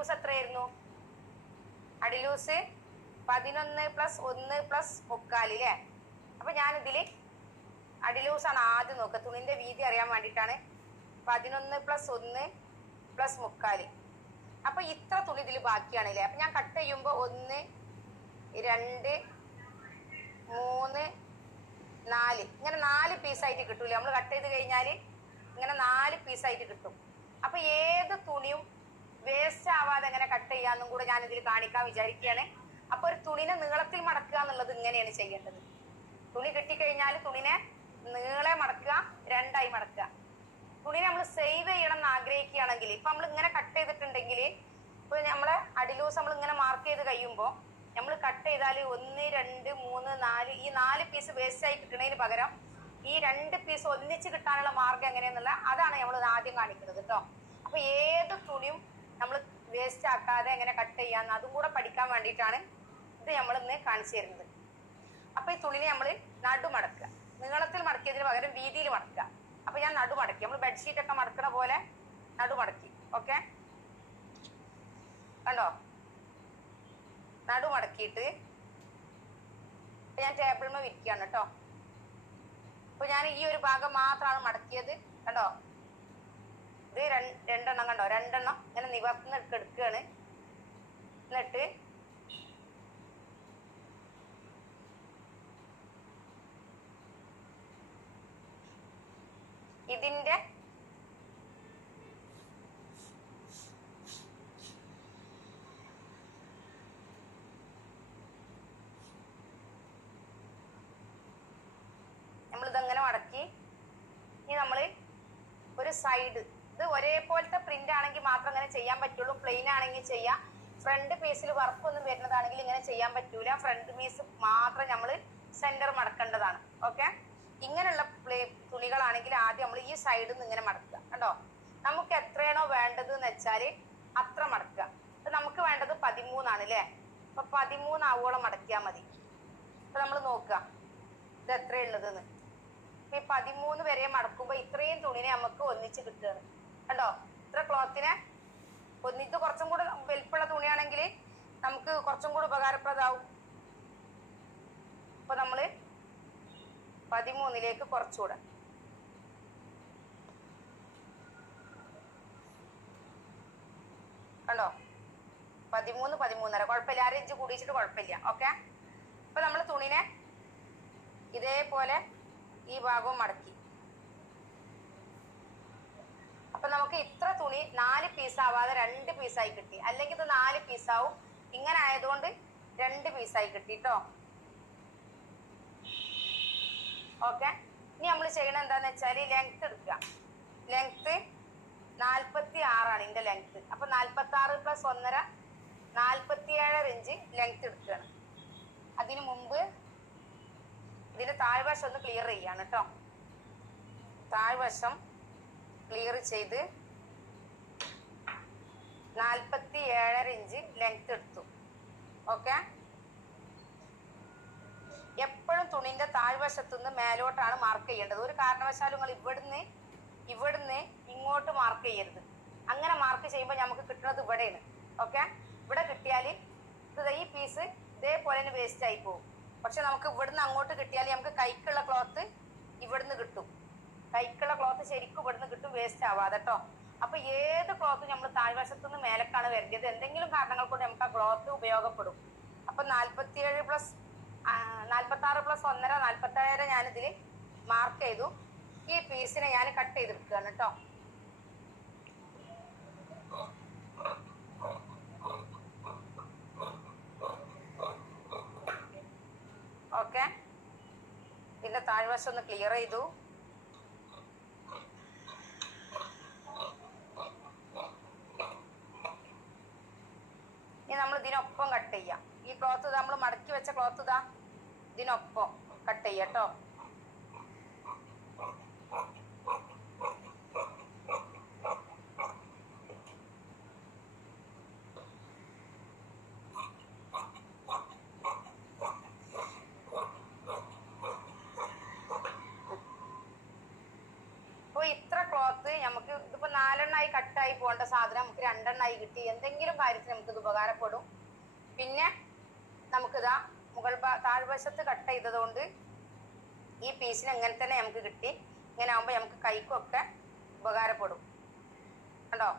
അടിലൂസ് എത്രയായിരുന്നു? അടിലൂസ് 11 + 1 + 3/4 അല്ലേ? അപ്പൊ ഞാനിതില് അടിലൂസാണ് ആദ്യം നോക്കുക. തുണിന്റെ വീതി അറിയാൻ വേണ്ടിയിട്ടാണ്. 11 + 1 + 3/4. അപ്പൊ ഇത്ര തുണി ഇതിൽ ബാക്കിയാണല്ലേ. അപ്പൊ ഞാൻ കട്ട് ചെയ്യുമ്പോ 1 2 3 4 ഇങ്ങനെ 4 പീസായിട്ട് കിട്ടൂലേ? നമ്മൾ കട്ട് ചെയ്ത് കഴിഞ്ഞാല് ഇങ്ങനെ 4 പീസായിട്ട് കിട്ടും. അപ്പൊ ഏത് തുണിയും വേസ്റ്റ് ആവാതെ എങ്ങനെ കട്ട് ചെയ്യാന്നും കൂടെ ഞാൻ ഇതിൽ കാണിക്കാൻ വിചാരിക്കുകയാണ്. അപ്പൊ ഒരു തുണിനെ നീളത്തിൽ മടക്കുക എന്നുള്ളത് ഇങ്ങനെയാണ് ചെയ്യേണ്ടത്. തുണി കിട്ടിക്കഴിഞ്ഞാൽ തുണിനെ നീളെ മടക്കുക, 2ആയി മടക്കുക. തുണി നമ്മൾ സേവ് ചെയ്യണം എന്ന് ആഗ്രഹിക്കുകയാണെങ്കിൽ ഇപ്പൊ നമ്മൾ ഇങ്ങനെ കട്ട് ചെയ്തിട്ടുണ്ടെങ്കിൽ ഇപ്പൊ നമ്മളെ അടിലൂസ് നമ്മൾ ഇങ്ങനെ മാർക്ക് ചെയ്ത് കഴിയുമ്പോൾ നമ്മൾ കട്ട് ചെയ്താൽ 1 2 3 4 ഈ 4 പീസ് വേസ്റ്റ് ആയി കിട്ടുന്നതിന് പകരം ഈ 2 പീസ് ഒന്നിച്ച് കിട്ടാനുള്ള മാർഗം എങ്ങനെയെന്നുള്ള അതാണ് നമ്മൾ ആദ്യം കാണിക്കുന്നത് കേട്ടോ. അപ്പൊ ഏത് തുണിയും നമ്മൾ വേസ്റ്റ് ആക്കാതെ എങ്ങനെ കട്ട് ചെയ്യാന്ന് അതും കൂടെ പഠിക്കാൻ വേണ്ടിയിട്ടാണ് ഇത് നമ്മൾ ഇന്ന് കാണിച്ചു തരുന്നത്. അപ്പൊ ഈ തുണിനെ നമ്മൾ നടുമടക്കുക. നീളത്തിൽ മടക്കിയതിന് പകരം വീതിയിൽ മടക്കുക. അപ്പൊ ഞാൻ നടുമടക്കി, നമ്മൾ ബെഡ്ഷീറ്റ് ഒക്കെ മടക്കണ പോലെ നടുമടക്കി. ഓക്കെ, കണ്ടോ? നടുമടക്കിയിട്ട് ഞാൻ ടേബിളിൽ വിരിക്കുകയാണ് കേട്ടോ. അപ്പൊ ഞാൻ ഈ ഒരു ഭാഗം മാത്രമാണ് മടക്കിയത്. കണ്ടോ? ഇത് രണ്ടെണ്ണം കണ്ടോ? രണ്ടെണ്ണം ഇങ്ങനെ നിവർന്ന് എടുക്കുകയാണ്. എന്നിട്ട് ഇതിന്റെ നമ്മളിതങ്ങനെ മടക്കി ഇനി നമ്മള് ഒരു സൈഡ് ഇത് ഒരേപോലത്തെ പ്രിന്റ് ആണെങ്കിൽ മാത്രം ഇങ്ങനെ ചെയ്യാൻ പറ്റുള്ളൂ. പ്ലെയിൻ ആണെങ്കിൽ ചെയ്യാം. ഫ്രണ്ട് പീസിൽ വർക്ക് ഒന്നും വരുന്നതാണെങ്കിൽ ഇങ്ങനെ ചെയ്യാൻ പറ്റൂല. ഫ്രണ്ട് പീസ് മാത്രം നമ്മൾ സെന്റർ മടക്കേണ്ടതാണ്. ഓക്കെ, ഇങ്ങനെയുള്ള തുണികളാണെങ്കിൽ ആദ്യം നമ്മൾ ഈ സൈഡിൽ നിന്ന് ഇങ്ങനെ മടക്കുക. കണ്ടോ? നമുക്ക് എത്രയാണോ വേണ്ടത് എന്ന് വെച്ചാൽ അത്ര മടക്കുക. ഇപ്പൊ നമുക്ക് വേണ്ടത് 13 അല്ലേ? അപ്പൊ 13 ആവോളം മടക്കിയാൽ മതി. അപ്പൊ നമ്മൾ നോക്കുക ഇത് എത്രയുള്ളതെന്ന്. ഈ 13 വരെ മടക്കുമ്പോ ഇത്രയും തുണിനെ നമുക്ക് ഒന്നിച്ച് കിട്ടുകയാണ്. കണ്ടോ? ഇത്ര ക്ലോത്തിനെ ഇത് കുറച്ചും കൂടെ വലിപ്പമുള്ള തുണിയാണെങ്കിൽ നമുക്ക് കുറച്ചും കൂടെ ഉപകാരപ്രദമാവും. അപ്പൊ നമ്മള് 13ലേക്ക് കുറച്ചുകൂടെ കണ്ടോ? 13 13.5 കുഴപ്പമില്ല. 1/2 ഇഞ്ച് കൂടിച്ചിട്ട് കുഴപ്പമില്ല. ഓക്കെ, അപ്പൊ നമ്മൾ തുണിനെ ഇതേപോലെ ഈ ഭാഗവും മടക്കി. അപ്പൊ നമുക്ക് ഇത്ര തുണി 4 പീസ് ആവാതെ 2 പീസായി കിട്ടി. അല്ലെങ്കിൽ ഇത് 4 പീസാവും. ഇങ്ങനെ ആയതുകൊണ്ട് 2 പീസായി കിട്ടി കേട്ടോ. ഓക്കെ, ഇനി നമ്മൾ ചെയ്യണത് എന്താന്ന് വെച്ചാല് ലെങ്ത് എടുക്കുക. ലെങ്ത് 46 ഇതിന്റെ ലെങ്ത്. അപ്പൊ 46 + 1.5 47 ഇഞ്ച് ലെങ്ത് എടുക്കുകയാണ്. അതിനു മുമ്പ് ഇതിന്റെ താഴ്വശം ഒന്ന് ക്ലിയർ ചെയ്യാണ് കേട്ടോ. താഴ്വശം ക്ലിയർ ചെയ്ത് 47 ഇഞ്ച് ലെങ്ത് എടുത്തു. ഓക്കെ, എപ്പോഴും തുണിന്റെ താഴ്വശത്തുനിന്ന് മേലോട്ടാണ് മാർക്ക് ചെയ്യേണ്ടത്. ഒരു കാരണവശാലും നിങ്ങൾ ഇവിടുന്ന് ഇങ്ങോട്ട് മാർക്ക് ചെയ്യരുത്. അങ്ങനെ മാർക്ക് ചെയ്യുമ്പോൾ നമുക്ക് കിട്ടുന്നത് ഇവിടെയാണ്. ഓക്കെ, ഇവിടെ കിട്ടിയാൽ ഈ പീസ് ഇതേപോലെ തന്നെ വേസ്റ്റ് ആയി പോകും. പക്ഷെ നമുക്ക് ഇവിടുന്ന് അങ്ങോട്ട് കിട്ടിയാൽ നമുക്ക് കൈക്കുള്ള ക്ലോത്ത് ഇവിടുന്ന് കിട്ടും. കൈക്കുള്ള ക്ലോത്ത് ശരിക്കും ഇവിടുന്ന് കിട്ടും, വേസ്റ്റ് ആവാതെ കേട്ടോ. അപ്പൊ ഏത് ക്ലോത്തും നമ്മൾ താഴ്വശത്തുനിന്ന് മേലക്കാണ് വരേണ്ടത്. എന്തെങ്കിലും കാരണങ്ങൾ കൊണ്ട് നമുക്ക് ആ ക്ലോത്ത് ഉപയോഗപ്പെടും. അപ്പൊ 46 + 1.5 47 ഞാനിതിൽ മാർക്ക് ചെയ്തു. ഈ പീസിനെ ഞാൻ കട്ട് ചെയ്തെടുക്കുകയാണ് കേട്ടോ. ഓക്കെ, ഇതിന്റെ താഴ്വശം ഒന്ന് ക്ലിയർ ചെയ്തു. ഇനി നമ്മൾ ഇതിനൊപ്പം കട്ട് ചെയ്യാം. ഈ ക്ലോത്ത് നമ്മൾ മടക്കി വെച്ച ക്ലോത്ത് ഇതാ ഇതിനൊപ്പം കട്ട് ചെയ്യാം കേട്ടോ. വേസ്റ്റായി പോകേണ്ട സാധനം നമുക്ക് 2 എണ്ണമായി കിട്ടി. എന്തെങ്കിലും കാര്യത്തിന് നമുക്കിത് ഉപകാരപ്പെടും. പിന്നെ നമുക്കിതാ താഴ്വശത്ത് കട്ട് ചെയ്തത് കൊണ്ട് ഈ പീസിന് ഇങ്ങനെ തന്നെ നമുക്ക് കിട്ടി. ഇങ്ങനെ ആകുമ്പോൾ നമുക്ക് കൈക്കൊക്കെ ഉപകാരപ്പെടും. കണ്ടോ,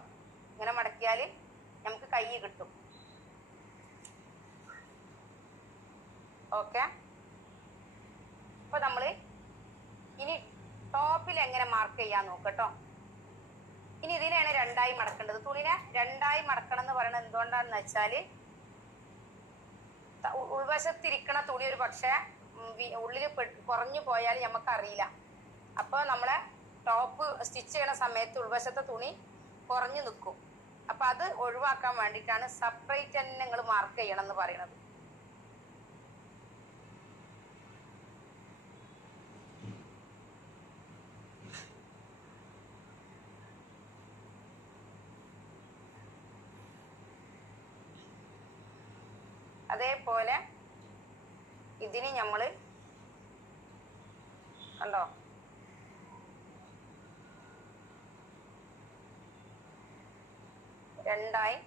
ഇങ്ങനെ മടക്കിയാൽ നമുക്ക് കൈ കിട്ടും. ഓക്കെ, അപ്പൊ നമ്മൾ ഇനി ടോപ്പിൽ എങ്ങനെ മാർക്ക് ചെയ്യാൻ നോക്കട്ടോ. ഇനി ഇതിനെയാണ് 2ആയി മടക്കേണ്ടത്. തുണിനെ 2ആയി മടക്കണം എന്ന് പറയുന്നത് എന്തുകൊണ്ടാണെന്ന് വെച്ചാൽ ഉൾവശത്തിരിക്കണ തുണി ഒരു പക്ഷേ ഉള്ളിൽ കുറഞ്ഞു പോയാൽ നമുക്കറിയില്ല. അപ്പോൾ നമ്മളെ ടോപ്പ് സ്റ്റിച്ച് ചെയ്യണ സമയത്ത് ഉൾവശത്തെ തുണി കുറഞ്ഞു നിൽക്കും. അപ്പം അത് ഒഴിവാക്കാൻ വേണ്ടിയിട്ടാണ് സെപ്പറേറ്റ് തന്നെ നിങ്ങൾ മാർക്ക് ചെയ്യണം എന്ന് പറയുന്നത്. അതേപോലെ ഇതിന് നമ്മൾ കണ്ടോ രണ്ടായി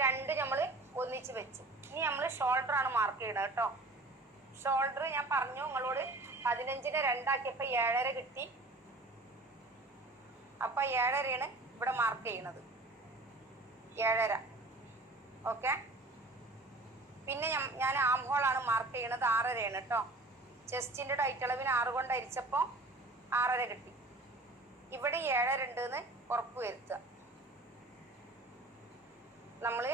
രണ്ട് നമ്മൾ ഒന്നിച്ച് വെച്ചു. ഇനി നമ്മൾ ഷോൾഡർ ആണ് മാർക്ക് ചെയ്യണത് കേട്ടോ. ഷോൾഡർ ഞാൻ പറഞ്ഞു നിങ്ങളോട് 15നെ 2 ആക്കിയപ്പോൾ 7.5 കിട്ടി. അപ്പൊ 7.5 ഇവിടെ മാർക്ക് ചെയ്യണത്, 7.5. ഓക്കെ, പിന്നെ ഞാൻ ആം ഹോളാണ് മാർക്ക് ചെയ്യണത്, 6.5 കേട്ടോ. ചെസ്റ്റിന്റെ ടൈറ്റ് അളവിന് 6 കൊണ്ട് അരിച്ചപ്പോൾ 6.5 കിട്ടി. ഇവിടെ 7.5 ഉണ്ടെന്ന് ഉറപ്പ് വരുത്തുക. നമ്മൾ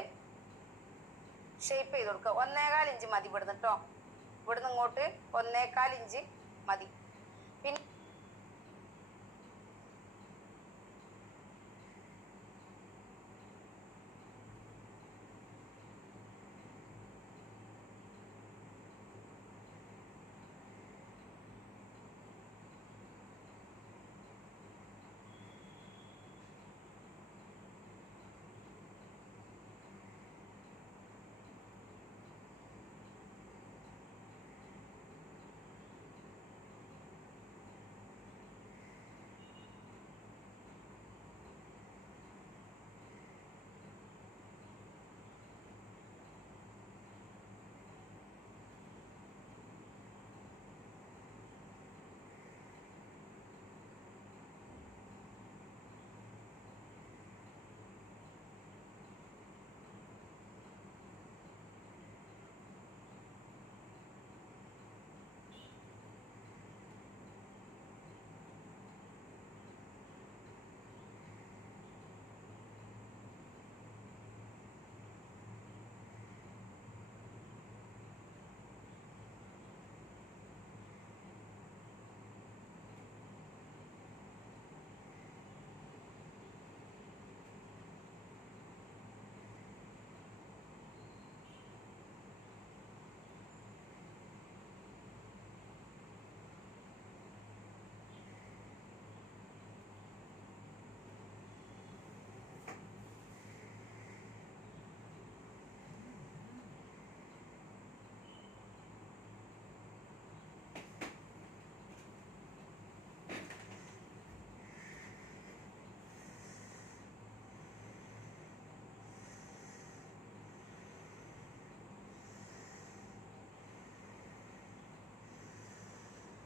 ഷേപ്പ് ചെയ്ത് കൊടുക്കുക. 1.25 ഇഞ്ച് മതി ഇവിടുന്ന് കേട്ടോ. ഇവിടുന്ന് ഇങ്ങോട്ട് 1.25 ഇഞ്ച് മതി. പിന്നെ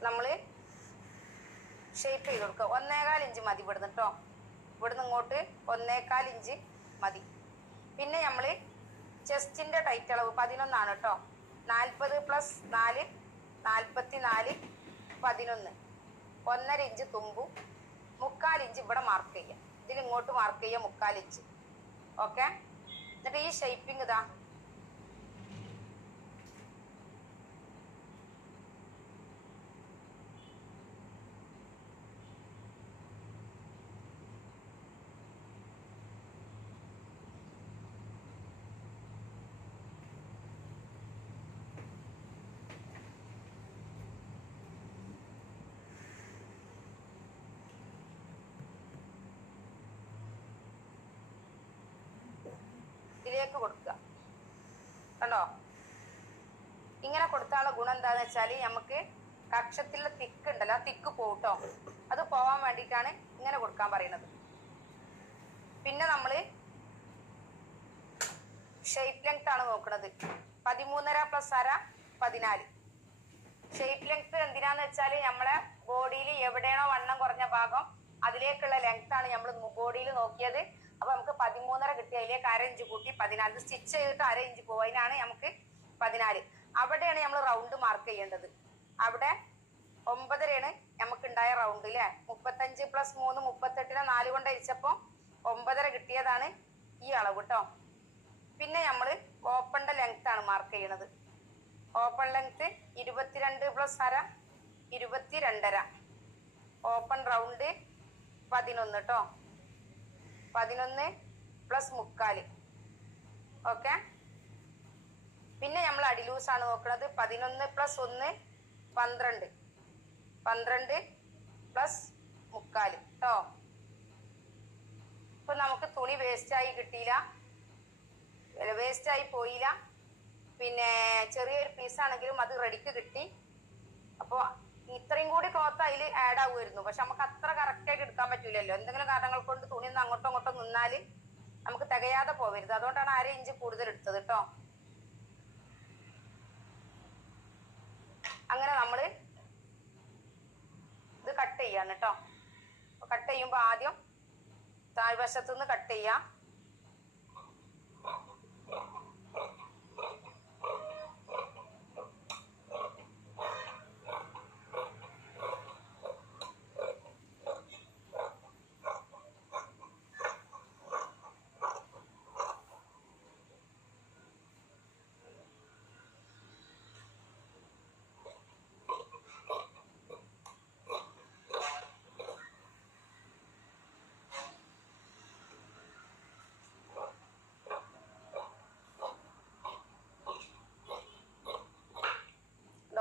നമ്മൾ ഷേപ്പ് ചെയ്ത് കൊടുക്കുക. 1.25 ഇഞ്ച് മതി ഇവിടുന്ന് കേട്ടോ. ഇവിടുന്ന് ഇങ്ങോട്ട് 1.25 ഇഞ്ച് മതി. പിന്നെ നമ്മൾ ചെസ്റ്റിന്റെ ടൈറ്റ് അളവ് 11 കേട്ടോ. 40 + 4 44, 11, 1.5 ഇഞ്ച് തുമ്പും 3/4 ഇഞ്ച് ഇവിടെ മാർക്ക് ചെയ്യാം. ഇതിൽ ഇങ്ങോട്ട് മാർക്ക് ചെയ്യുക 3/4 ഇഞ്ച്. ഓക്കെ, എന്നിട്ട് ഈ ഷേപ്പിംഗ് ഇതാ മുകളിലേക്ക് കൊടുക്കുക. കണ്ടോ? ഇങ്ങനെ കൊടുത്താലുള്ള ഗുണം എന്താന്ന് വെച്ചാൽ നമുക്ക് കക്ഷത്തിലുള്ള തിക്ക് ഉണ്ടല്ലോ, ആ തിക്ക് പോട്ടോ. അത് പോവാൻ വേണ്ടിയിട്ടാണ് ഇങ്ങനെ കൊടുക്കാൻ പറയുന്നത്. പിന്നെ നമ്മള് ഷേപ്പ് ലെങ്ത് ആണ് നോക്കുന്നത്. 13.5 + അര 14. ഷേപ്പ് ലെങ്ത് എന്തിനാന്ന് വെച്ചാൽ നമ്മളെ ബോഡിയിൽ എവിടെയാണോ വണ്ണം കുറഞ്ഞ ഭാഗം അതിലേക്കുള്ള ലെങ്ത് ആണ് നമ്മൾ ബോഡിയിൽ നോക്കിയത്. അപ്പൊ നമുക്ക് 13.5 കിട്ടി. അതിലേക്ക് 1/2 ഇഞ്ച് കൂട്ടി 14. സ്റ്റിച്ച് ചെയ്തിട്ട് 1/2 ഇഞ്ച് പോകും. അതിനാണ് നമുക്ക് 14. അവിടെയാണ് നമ്മൾ റൗണ്ട് മാർക്ക് ചെയ്യേണ്ടത്. അവിടെ 9.5 നമുക്ക് ഉണ്ടായ റൗണ്ട് അല്ലേ. 35 + 3 38 4 കൊണ്ട് ഹരിച്ചപ്പോ 9.5 കിട്ടിയതാണ് ഈ അളവ് കേട്ടോ. പിന്നെ നമ്മൾ ഓപ്പണിന്റെ ലെങ്ത് ആണ് മാർക്ക് ചെയ്യണത്. ഓപ്പൺ ലെങ്ത് 22 + അര 22.5. ഓപ്പൺ റൗണ്ട് 11 കേട്ടോ. 11 + 3/4. ഓക്കെ. പിന്നെ നമ്മൾ അടിലൂസാണ് നോക്കുന്നത്. 11 + 1 12. 12 + 3/4 കേട്ടോ. ഇപ്പൊ നമുക്ക് തുണി വേസ്റ്റായി കിട്ടിയില്ല, വേസ്റ്റായി പോയില്ല. പിന്നെ ചെറിയൊരു പീസാണെങ്കിലും അത് റെഡിക്ക് കിട്ടി. അപ്പോൾ ഇത്രയും കൂടി ക്ലോത്ത് അതിൽ ആഡ് ആവുമായിരുന്നു. പക്ഷെ നമുക്ക് അത്ര കറക്റ്റായിട്ട് എടുക്കാൻ പറ്റൂലല്ലോ. എന്തെങ്കിലും കാരണങ്ങൾ കൊണ്ട് തുണി ഒന്ന് അങ്ങോട്ടും ഇങ്ങോട്ടും നിന്നാൽ നമുക്ക് തികയാതെ പോവരുത്. അതുകൊണ്ടാണ് 1/2 ഇഞ്ച് കൂടുതൽ എടുത്തത് കേട്ടോ. അങ്ങനെ നമ്മൾ ഇത് കട്ട് ചെയ്യാണ് കേട്ടോ. കട്ട് ചെയ്യുമ്പോൾ ആദ്യം താഴ്വശത്തു നിന്ന് കട്ട് ചെയ്യാം.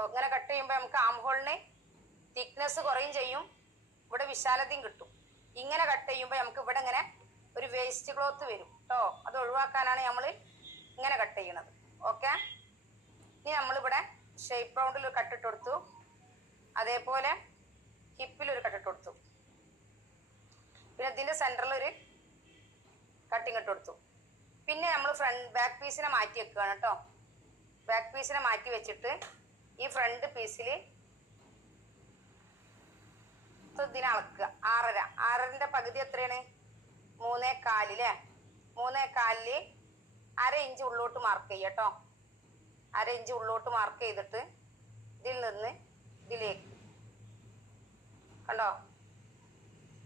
ഇങ്ങനെ കട്ട് ചെയ്യുമ്പോൾ നമുക്ക് ആം ഹോളിന് തിക്നെസ് കുറയും ചെയ്യും, ഇവിടെ വിശാലതയും കിട്ടും. ഇങ്ങനെ കട്ട് ചെയ്യുമ്പോൾ നമുക്ക് ഇവിടെ ഇങ്ങനെ ഒരു വേസ്റ്റ് ക്ലോത്ത് വരും കേട്ടോ. അത് ഒഴിവാക്കാനാണ് നമ്മൾ ഇങ്ങനെ കട്ട് ചെയ്യണത്. ഓക്കെ. ഇനി നമ്മളിവിടെ ഷേപ്പ് റൗണ്ടിൽ ഒരു കട്ടിട്ട് കൊടുത്തു. അതേപോലെ ഹിപ്പിലൊരു കട്ടിട്ട് കൊടുത്തു. പിന്നെ ഇതിന്റെ സെന്ററിൽ ഒരു കട്ടിങ് ഇട്ട് കൊടുത്തു. പിന്നെ നമ്മൾ ബാക്ക് പീസിനെ മാറ്റി വെക്കുകയാണ് കേട്ടോ. ബാക്ക് പീസിനെ മാറ്റി വെച്ചിട്ട് ഈ ഫ്രണ്ട് പീസിൽ ഇതിനെ അളക്കുക. 6.5. 6.5ന്റെ പകുതി എത്രയാണ്? 3.4 അല്ലേ. 3.4 1/2 ഇഞ്ച് ഉള്ളോട്ട് മാർക്ക് ചെയ്യുക കേട്ടോ. 1/2 ഇഞ്ച് ഉള്ളോട്ട് മാർക്ക് ചെയ്തിട്ട് ഇതിൽ നിന്ന് ഇതിലേക്ക് കണ്ടോ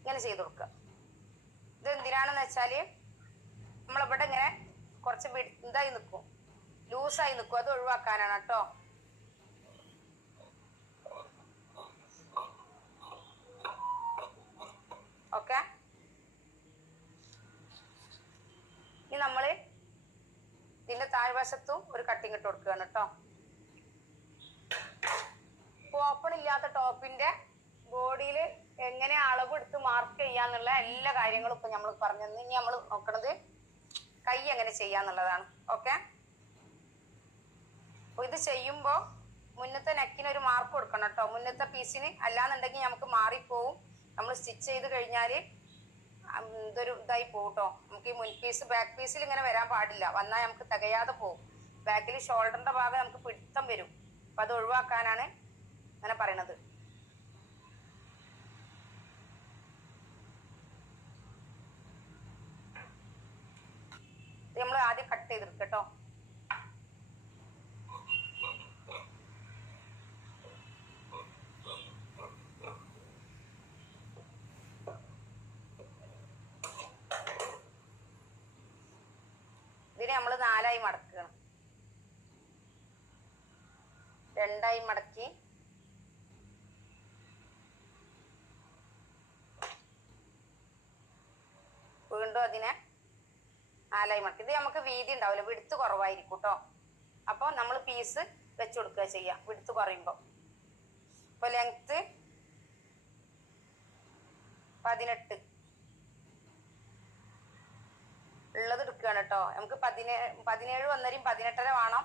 ഇങ്ങനെ ചെയ്ത് കൊടുക്കുക. ഇത് എന്തിനാണെന്ന് വെച്ചാൽ നമ്മളിവിടെ ഇങ്ങനെ കുറച്ച് ഇതായി നിൽക്കും, ലൂസായി നിൽക്കും. അത് ഒഴിവാക്കാനാണ് കേട്ടോ. ഓക്കെ. ഇനി നമ്മൾ ഇതിന്റെ താഴ്വശത്തും ഒരു കട്ടിങ് ഇട്ട് കൊടുക്കുകയാണ് കേട്ടോ. ഓപ്പൺ ഇല്ലാത്ത ടോപ്പിന്റെ ബോഡിയിൽ എങ്ങനെ അളവ് എടുത്ത് മാർക്ക് ചെയ്യാന്നുള്ള എല്ലാ കാര്യങ്ങളും ഇപ്പൊ നമ്മൾ പറഞ്ഞു. ഇനി നമ്മൾ നോക്കണത് കൈ എങ്ങനെ ചെയ്യാന്നുള്ളതാണ്. ഓക്കെ. അപ്പൊ ഇത് ചെയ്യുമ്പോ മുന്നത്തെ നെക്കിന് ഒരു മാർക്ക് കൊടുക്കണം കേട്ടോ, മുന്നത്തെ പീസിന്. അല്ലാന്നുണ്ടെങ്കിൽ നമുക്ക് മാറിപ്പോവും. നമ്മൾ സ്റ്റിച്ച് ചെയ്ത് കഴിഞ്ഞാൽ ഇതൊരു ഇതായി പോകും കേട്ടോ. നമുക്ക് ഈ മുൻ പീസ് ബാക്ക് പീസിൽ ഇങ്ങനെ വരാൻ പാടില്ല. വന്നാൽ നമുക്ക് തികയാതെ പോകും. ബാക്കിൽ ഷോൾഡറിന്റെ ഭാഗം നമുക്ക് പിടുത്തം വരും. അപ്പൊ അത് ഒഴിവാക്കാനാണ് അങ്ങനെ പറയണത്. നമ്മൾ ആദ്യം കട്ട് ചെയ്തെടുക്കുക കേട്ടോ. ഇതിനെ നമ്മൾ 4ആയി മടക്കണം. 2ആയി മടക്കി വീണ്ടും അതിനെ 4ആയി മടക്കി. ഇത് നമുക്ക് വീതി ഉണ്ടാവില്ല, വിടുത്ത് കുറവായിരിക്കും കേട്ടോ. അപ്പൊ നമ്മൾ പീസ് വെച്ച് കൊടുക്കുക ചെയ്യാം വിടുത്ത് കുറയുമ്പോ. ഇപ്പൊ ലെങ്ത് 18, ഉള്ളത് എടുക്കുകയാണ് കേട്ടോ. നമുക്ക് 17 ഒന്നരയും 18.5 വേണം.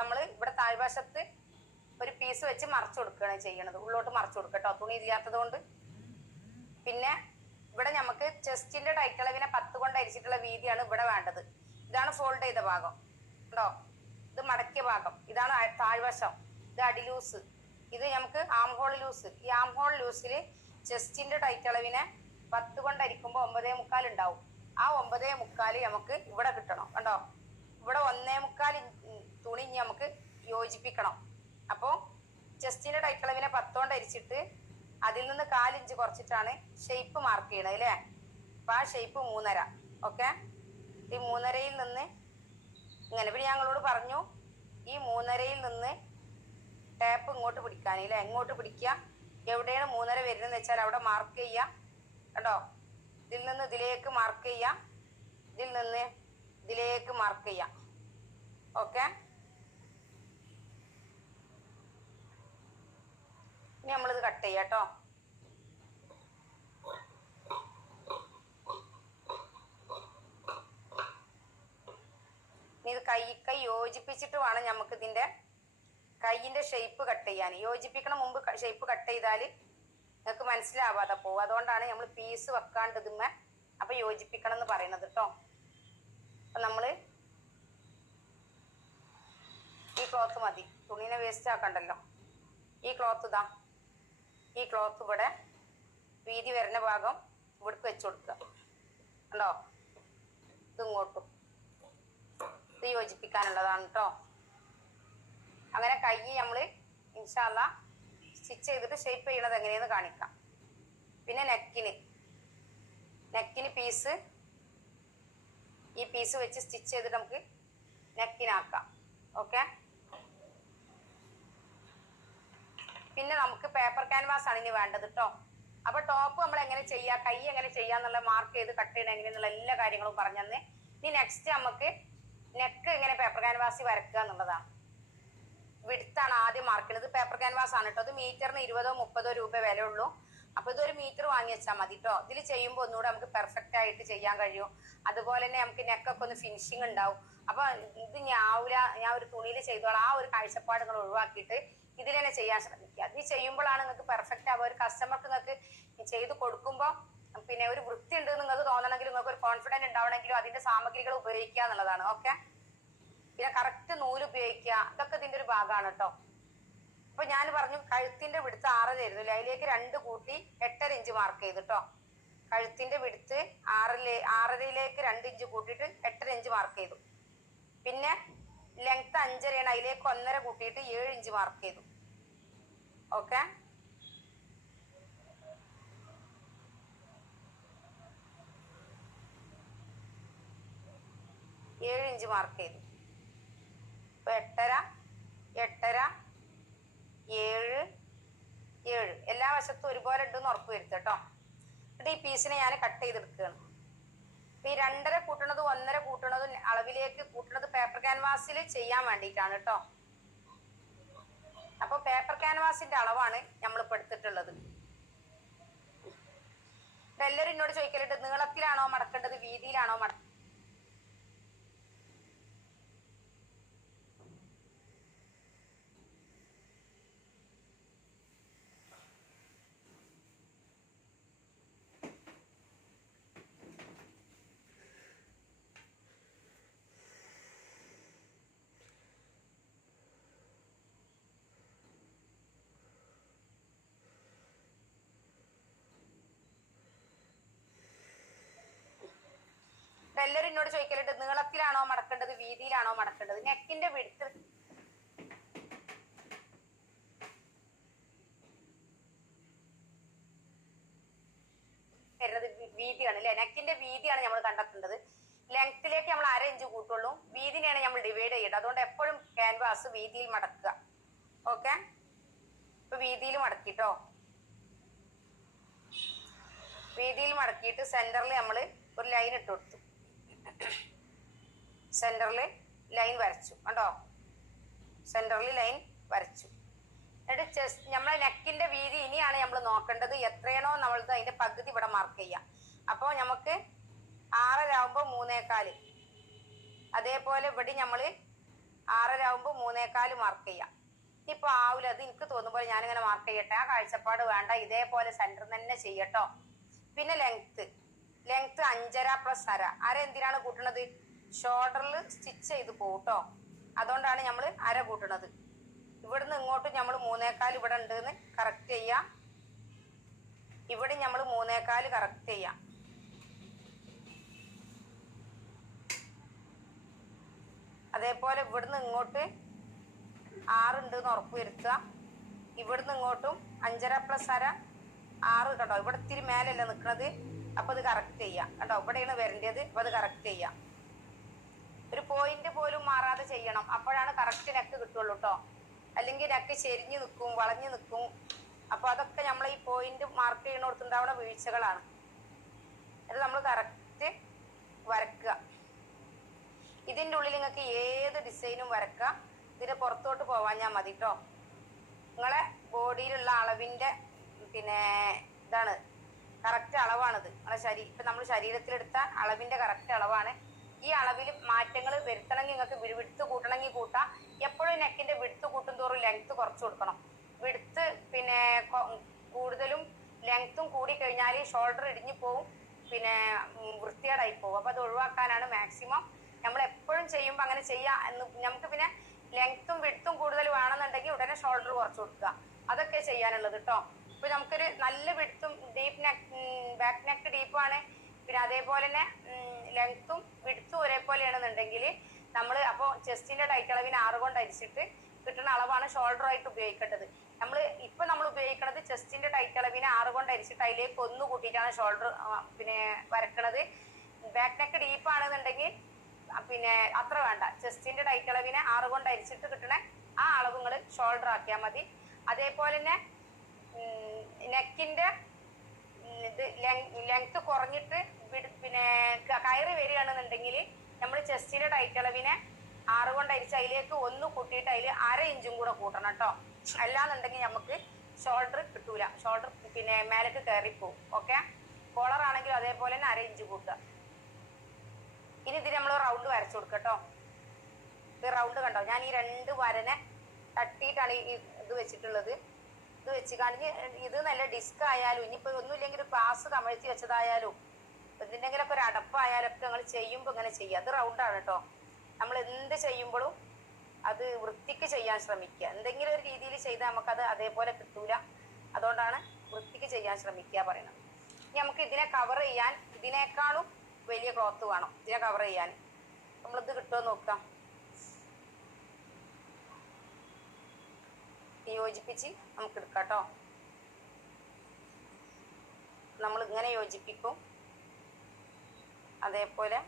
നമ്മൾ ഇവിടെ താഴ്വശത്ത് ഒരു പീസ് വെച്ച് മറച്ചു കൊടുക്കുകയാണ് ചെയ്യണത്. ഉള്ളോട്ട് മറച്ചു കൊടുക്കുക കേട്ടോ, തുണി ഇല്ലാത്തത് കൊണ്ട്. പിന്നെ ഇവിടെ നമുക്ക് ചെസ്റ്റിന്റെ ടൈറ്റ് അളവിനെ 10 കൊണ്ട് അരിച്ചിട്ടുള്ള വീതിയാണ് ഇവിടെ വേണ്ടത്. ഇതാണ് ഫോൾഡ് ചെയ്ത ഭാഗം ഉണ്ടോ, ഇത് മടക്കിയ ഭാഗം, ഇതാണ് താഴ്വശം, ഇത് അടി ലൂസ്, ഇത് നമുക്ക് ആം ഹോൾ ലൂസ്. ഈ ആം ഹോൾ ലൂസിൽ ചെസ്റ്റിന്റെ ടൈറ്റ് അളവിനെ 10 കൊണ്ട് അരിക്കുമ്പോൾ 9.25 ഉണ്ടാവും. ആ 9.25 നമുക്ക് ഇവിടെ കിട്ടണം കണ്ടോ. ഇവിടെ 1.25 തുണി നമുക്ക് യോജിപ്പിക്കണം. അപ്പോൾ ചെസ്റ്റിന്റെ ടൈറ്റ് അളവിനെ 10 കൊണ്ട് അരിച്ചിട്ട് അതിൽ നിന്ന് 4 ഇഞ്ച് കുറച്ചിട്ടാണ് ഷേപ്പ് മാർക്ക് ചെയ്യണത് അല്ലേ. അപ്പൊ ആ ഷേപ്പ് 3.5. ഓക്കെ, ഈ 3.5 നിന്ന് ഇങ്ങനെ പിന്നെ ഞങ്ങളോട് പറഞ്ഞു ഈ 3.5 നിന്ന് ടാപ്പ് ഇങ്ങോട്ട് പിടിക്കാൻ അല്ലേ. ഇങ്ങോട്ട് പിടിക്കുക, എവിടെയാണ് 3.5 വരുന്നതെന്ന് വെച്ചാൽ അവിടെ മാർക്ക് ചെയ്യുക കേട്ടോ. ഇതിൽ നിന്ന് ഇതിലേക്ക് മാർക്ക് ചെയ്യാം, ഇതിൽ നിന്ന് ഇതിലേക്ക് മാർക്ക് ചെയ്യാം. ഓക്കെ, ഇനി നമ്മളിത് കട്ട് ചെയ്യാം കേട്ടോ. ഇനി ഇത് കൈ യോജിപ്പിച്ചിട്ട് വേണം നമുക്ക് ഇതിന്റെ കൈയിന്റെ ഷേപ്പ് കട്ട് ചെയ്യാൻ. യോജിപ്പിക്കണം മുമ്പ് ഷേപ്പ് കട്ട് ചെയ്താൽ നിങ്ങൾക്ക് മനസ്സിലാവാതെ പോകും. അതുകൊണ്ടാണ് നമ്മൾ പീസ് വെക്കാണ്ട് ഇതുമ്മ അപ്പൊ യോജിപ്പിക്കണം എന്ന് പറയുന്നത് കേട്ടോ. അപ്പൊ നമ്മള് ഈ ക്ലോത്ത് മതി, തുണീനെ വേസ്റ്റ് ആക്കണ്ടല്ലോ. ഈ ക്ലോത്ത് ഇതാ, ഈ ക്ലോത്ത് ഇവിടെ വീതി വരുന്ന ഭാഗം ഇവിടേക്ക് വെച്ച് കൊടുക്കുക കണ്ടോ. ഇത് ഇങ്ങോട്ടും ഇത് യോജിപ്പിക്കാനുള്ളതാണ് കേട്ടോ. അങ്ങനെ കൈ നമ്മള് ഇൻഷാ അല്ലാ സ്റ്റിച്ച് ചെയ്തിട്ട് ഷേപ്പ് ചെയ്യണത് എങ്ങനെയെന്ന് കാണിക്കാം. പിന്നെ നെക്കിന് പീസ്, ഈ പീസ് വെച്ച് സ്റ്റിച്ച് ചെയ്തിട്ട് നമുക്ക് നെക്കിനാക്കാം. ഓക്കെ, പിന്നെ നമുക്ക് പേപ്പർ ക്യാൻവാസ് ആണ് ഇനി വേണ്ടത് കേട്ടോ. അപ്പൊ ടോപ്പ് നമ്മൾ എങ്ങനെ ചെയ്യാ, കൈ എങ്ങനെ ചെയ്യാന്നുള്ള മാർക്ക് ചെയ്ത് കട്ട് ചെയ്യണം എങ്ങനെയെന്നുള്ള എല്ലാ കാര്യങ്ങളും പറഞ്ഞെന്ന്. ഇനി നെക്സ്റ്റ് നമുക്ക് നെക്ക് എങ്ങനെ പേപ്പർ ക്യാൻവാസിൽ വരക്കുക എന്നുള്ളതാണ്. വിഡ്ത്താണ് ആദ്യം മാർക്ക് ചെയ്യുന്നത്. പേപ്പർ ക്യാൻവാസ് ആണ് കേട്ടോ. ഇത് മീറ്ററിന് 20-30 രൂപ വില ഉള്ളൂ. അപ്പൊ ഇതൊരു മീറ്റർ വാങ്ങി വെച്ചാൽ മതി കേട്ടോ. ഇതിൽ ചെയ്യുമ്പോൾ ഒന്നുകൂടെ നമുക്ക് പെർഫെക്റ്റ് ആയിട്ട് ചെയ്യാൻ കഴിയും. അതുപോലെ തന്നെ നമുക്ക് നെക്കൊക്കെ ഒന്ന് ഫിനിഷിങ് ഉണ്ടാവും. അപ്പൊ ഇത് ഞാൻ ഒരു തുണിയിൽ ചെയ്തോളാം. ആ ഒരു കാഴ്ചപ്പാട് നിങ്ങൾ ഒഴിവാക്കിയിട്ട് ഇതിൽ തന്നെ ചെയ്യാൻ ശ്രമിക്കുക. ഇത് ചെയ്യുമ്പോഴാണ് നിങ്ങൾക്ക് പെർഫെക്റ്റ് ആവുക. ഒരു കസ്റ്റമർക്ക് നിങ്ങൾക്ക് ചെയ്ത് കൊടുക്കുമ്പോൾ പിന്നെ ഒരു വൃത്തി ഉണ്ട് നിങ്ങൾക്ക് തോന്നണമെങ്കിൽ, നിങ്ങൾക്ക് ഒരു കോൺഫിഡൻസ് ഉണ്ടാവണമെങ്കിലും അതിന്റെ സാമഗ്രികൾ ഉപയോഗിക്കുക എന്നുള്ളതാണ്. ഓക്കെ, പിന്നെ കറക്റ്റ് നൂല് ഉപയോഗിക്കുക, ഇതൊക്കെ ഇതിന്റെ ഒരു ഭാഗമാണ് കേട്ടോ. അപ്പൊ ഞാൻ പറഞ്ഞു കഴുത്തിന്റെ വിടുത്ത് 6 ആയിരുന്നു, അതിലേക്ക് 2 കൂട്ടി 8.5 ഇഞ്ച് മാർക്ക് ചെയ്തു കേട്ടോ. കഴുത്തിന്റെ വിടുത്ത് 6.5ലേക്ക് 2 ഇഞ്ച് കൂട്ടിയിട്ട് 8.5 ഇഞ്ച് മാർക്ക് ചെയ്തു. പിന്നെ ലെങ്ത് 5.5 അതിലേക്ക് 1.5 കൂട്ടിയിട്ട് 7 ഇഞ്ച് മാർക്ക് ചെയ്തു. ഓക്കെ, ഇഞ്ച് മാർക്ക് ചെയ്തു. 8.5 8.5 7 എല്ലാ വശത്തും ഒരുപോലെ ഉണ്ടെന്ന് ഉറപ്പ് വരുത്തുക കേട്ടോ. എന്നിട്ട് ഈ പീസിനെ ഞാൻ കട്ട് ചെയ്തെടുക്കുകയാണ്. ഈ 2.5 കൂട്ടണതും 1.5 കൂട്ടണതും അളവിലേക്ക് കൂട്ടണത് പേപ്പർ ക്യാൻവാസിൽ ചെയ്യാൻ വേണ്ടിയിട്ടാണ് കേട്ടോ. അപ്പൊ പേപ്പർ ക്യാൻവാസിന്റെ അളവാണ് നമ്മളിപ്പോൾ എടുത്തിട്ടുള്ളത്. എല്ലാവരും എന്നോട് ചോദിക്കലുണ്ട് നീളത്തിലാണോ മടക്കേണ്ടത് വീതിയിലാണോ മടക്കേണ്ടത്. എല്ലാവരും എന്നോട് ചോദിക്കലുണ്ട് നീളത്തിലാണോ മടക്കേണ്ടത് വീതിയിലാണോ മടക്കേണ്ടത്. നെക്കിന്റെ വിഡ്ത്ത് വരുന്നത് വീതിയാണ് അല്ലെ. നെക്കിന്റെ വീതിയാണ് നമ്മൾ കണ്ടെത്തേണ്ടത്. ലെങ്ത്തിലേക്ക് നമ്മൾ 1/2 ഇഞ്ച് കൂട്ടുള്ളൂ, വീതിനെയാണ് നമ്മൾ ഡിവൈഡ് ചെയ്യേണ്ടത്. അതുകൊണ്ട് എപ്പോഴും ക്യാൻവാസ് വീതിയിൽ മടക്കുക. ഓക്കെ, ഇപ്പൊ വീതിയിൽ മടക്കിട്ടോ. വീതിയിൽ മടക്കിയിട്ട് സെന്ററിൽ നമ്മൾ ഒരു ലൈൻ ഇട്ട് കൊടുത്തു. സെന്ററിൽ ലൈൻ വരച്ചു കണ്ടോ, സെന്ററിൽ ലൈൻ വരച്ചു. എന്നിട്ട് ചെസ്റ്റ് നമ്മളെ നെക്കിന്റെ വീതി ഇനിയാണ് നമ്മൾ നോക്കേണ്ടത്. എത്രയാണോ നമ്മളത് അതിന്റെ പകുതി ഇവിടെ മാർക്ക് ചെയ്യാം. അപ്പോൾ നമുക്ക് 6.5 ആകുമ്പോൾ 3.25. അതേപോലെ ഇവിടെ നമ്മൾ 6.5 ആകുമ്പോൾ 3.25 മാർക്ക് ചെയ്യാം. ഇപ്പൊ ആവില്ല, അത് എനിക്ക് തോന്നുമ്പോൾ ഞാനിങ്ങനെ മാർക്ക് ചെയ്യട്ടെ. ആ കാഴ്ചപ്പാട് വേണ്ട, ഇതേപോലെ സെന്റർ തന്നെ ചെയ്യട്ടോ. പിന്നെ ലെങ്ത് 5.5 പ്ലസ് അര എന്തിനാണ് കൂട്ടണത്? ഷോൾഡറിൽ സ്റ്റിച്ച് ചെയ്ത് പോട്ടോ. അതുകൊണ്ടാണ് നമ്മൾ അര കൂട്ടണത്. ഇവിടുന്ന് ഇങ്ങോട്ടും നമ്മൾ 3.25 ഇവിടെ ഉണ്ട് എന്ന് കറക്റ്റ് ചെയ്യാം. ഇവിടെ നമ്മൾ 3.25 കറക്റ്റ് ചെയ്യാം. അതേപോലെ ഇവിടുന്ന് ഇങ്ങോട്ട് 6 ഉണ്ട് എന്ന് ഉറപ്പ് വരുത്തുക. ഇവിടുന്ന് ഇങ്ങോട്ടും 5.5 പ്ലസ് അര 6 കേട്ടോ. ഇവിടെ ഇത്തിരി മേലല്ല നിൽക്കുന്നത്, അപ്പൊ ഇത് കറക്റ്റ് ചെയ്യാം കേട്ടോ. ഇവിടെയാണ് വരേണ്ടത്, അപ്പൊ അത് കറക്റ്റ് ചെയ്യാം. ഒരു പോയിന്റ് പോലും മാറാതെ ചെയ്യണം, അപ്പോഴാണ് കറക്റ്റ് നെക്ക് കിട്ടുള്ളൂ കേട്ടോ. അല്ലെങ്കിൽ നെക്ക് ചെരിഞ്ഞു നിൽക്കും, വളഞ്ഞു നിൽക്കും. അപ്പൊ അതൊക്കെ നമ്മൾ ഈ പോയിന്റ് മാർക്ക് ചെയ്യുന്നിടത്തുണ്ടാവുന്ന വീഴ്ചകളാണ്. അത് നമ്മൾ കറക്റ്റ് വരക്കുക. ഇതിൻ്റെ ഉള്ളിൽ നിങ്ങൾക്ക് ഏത് ഡിസൈനും വരക്കാം. ഇതിന്റെ പുറത്തോട്ട് പോവാഞ്ഞാൽ മതി കേട്ടോ. നിങ്ങളെ ബോഡിയിലുള്ള അളവിന്റെ പിന്നെ ഇതാണ് കറക്റ്റ് അളവാണിത്. നിങ്ങളെ ഇപ്പൊ നമ്മൾ ശരീരത്തിലെടുത്ത അളവിന്റെ കറക്റ്റ് അളവാണ്. ഈ അളവിൽ മാറ്റങ്ങൾ വരുത്തണമെങ്കിൽ നിങ്ങൾക്ക് വിടുത്ത് കൂട്ടണമെങ്കിൽ കൂട്ടാം. എപ്പോഴും നെക്കിന്റെ വിടുത്ത് കൂട്ടും തോറും ലെങ്ത് കുറച്ച് കൊടുക്കണം. വിടുത്ത് പിന്നെ കൂടുതലും ലെങ്ത്തും കൂടി കഴിഞ്ഞാൽ ഷോൾഡർ ഇടിഞ്ഞു പോവും, പിന്നെ വൃത്തികേടായി പോകും. അപ്പൊ അത് ഒഴിവാക്കാനാണ് മാക്സിമം നമ്മൾ എപ്പോഴും ചെയ്യുമ്പോൾ അങ്ങനെ ചെയ്യാം. നമുക്ക് പിന്നെ ലെങ്ത്തും വിടുത്തും കൂടുതൽ വേണമെന്നുണ്ടെങ്കിൽ ഉടനെ ഷോൾഡർ കുറച്ച് കൊടുക്കുക. അതൊക്കെ ചെയ്യാനുള്ളത് കേട്ടോ. ഇപ്പൊ നമുക്കൊരു നല്ല വിടുത്തും ഡീപ്പ് നെക്ക്, ബാക്ക് നെക്ക് ഡീപ്പാണ്, പിന്നെ അതേപോലെ തന്നെ ലെങ്ത്തും വിടുത്തും ഒരേപോലെയാണെന്നുണ്ടെങ്കിൽ നമ്മൾ അപ്പോൾ ചെസ്റ്റിന്റെ ടൈറ്റ് അളവിന് 6 കൊണ്ട് അരിച്ചിട്ട് കിട്ടുന്ന അളവാണ് ഷോൾഡർ ആയിട്ട് ഉപയോഗിക്കേണ്ടത്. നമ്മൾ ഉപയോഗിക്കുന്നത് ചെസ്റ്റിന്റെ ടൈറ്റ് അളവിന് 6 കൊണ്ട് അരിച്ചിട്ട് അതിലേക്ക് 1 കൂട്ടിയിട്ടാണ് ഷോൾഡർ പിന്നെ വരക്കണത്. ബാക്ക് നെക്ക് ഡീപ്പ് ആണെന്നുണ്ടെങ്കിൽ പിന്നെ അത്ര വേണ്ട. ചെസ്റ്റിന്റെ ടൈറ്റ് അളവിനെ 6 കൊണ്ട് അരിച്ചിട്ട് കിട്ടണ ആ അളവ് നിങ്ങൾ ഷോൾഡർ ആക്കിയാൽ മതി. അതേപോലെ തന്നെ നെക്കിന്റെ ഇത് ലെങ്ത് കുറഞ്ഞിട്ട് പിന്നെ കയറി വരികയാണെന്നുണ്ടെങ്കിൽ നമ്മൾ ചെസ്റ്റിന്റെ ടൈറ്റ് അളവിനെ 6 കൊണ്ട് അരിച്ച് അതിലേക്ക് 1 കൂട്ടിയിട്ട് അതിൽ 1/2 ഇഞ്ചും കൂടെ കൂട്ടണം കേട്ടോ. അല്ലാന്നുണ്ടെങ്കിൽ നമുക്ക് ഷോൾഡർ കിട്ടൂല, ഷോൾഡർ പിന്നെ മേലേക്ക് കയറിപ്പോവും. ഓക്കെ, കോളർ ആണെങ്കിലും അതേപോലെ തന്നെ 1/2 ഇഞ്ച് കൂട്ടുക. ഇനി ഇതിന് നമ്മൾ റൗണ്ട് വരച്ചു കൊടുക്കട്ടോ. ഇത് റൗണ്ട് കണ്ടോ, ഞാൻ ഈ 2 വരനെ തട്ടിയിട്ടാണ് ഈ ഇത് വെച്ചിട്ടുള്ളത്. ഇത് വെച്ച് കാണിച്ച് ഇത് നല്ല ഡിസ്ക് ആയാലും ഇനിയിപ്പോ ഒന്നുമില്ലെങ്കിൽ ഒരു ഗ്ലാസ് കമഴ്ത്തി വെച്ചതായാലും എന്തിൻ്റെങ്കിലൊക്കെ ഒരു അടപ്പായാലൊക്കെ നിങ്ങൾ ചെയ്യുമ്പോൾ ഇങ്ങനെ ചെയ്യുക. അത് റൗണ്ടാണ് കേട്ടോ. നമ്മൾ എന്ത് ചെയ്യുമ്പോഴും അത് വൃത്തിക്ക് ചെയ്യാൻ ശ്രമിക്കുക. എന്തെങ്കിലും ഒരു രീതിയിൽ ചെയ്താൽ നമുക്കത് അതേപോലെ കിട്ടൂല. അതുകൊണ്ടാണ് വൃത്തിക്ക് ചെയ്യാൻ ശ്രമിക്കുക പറയുന്നത്. ഇനി നമുക്ക് ഇതിനെ കവർ ചെയ്യാൻ ഇതിനേക്കാളും വലിയ ക്ലോത്ത് വേണം. ഇതിനെ കവർ ചെയ്യാൻ നമ്മളിത് കിട്ടുമോ നോക്കാം. യോജിപ്പിച്ച് നമുക്ക് എടുക്കാം കേട്ടോ. നമ്മൾ ഇങ്ങനെ യോജിപ്പിക്കും, അതേപോലെ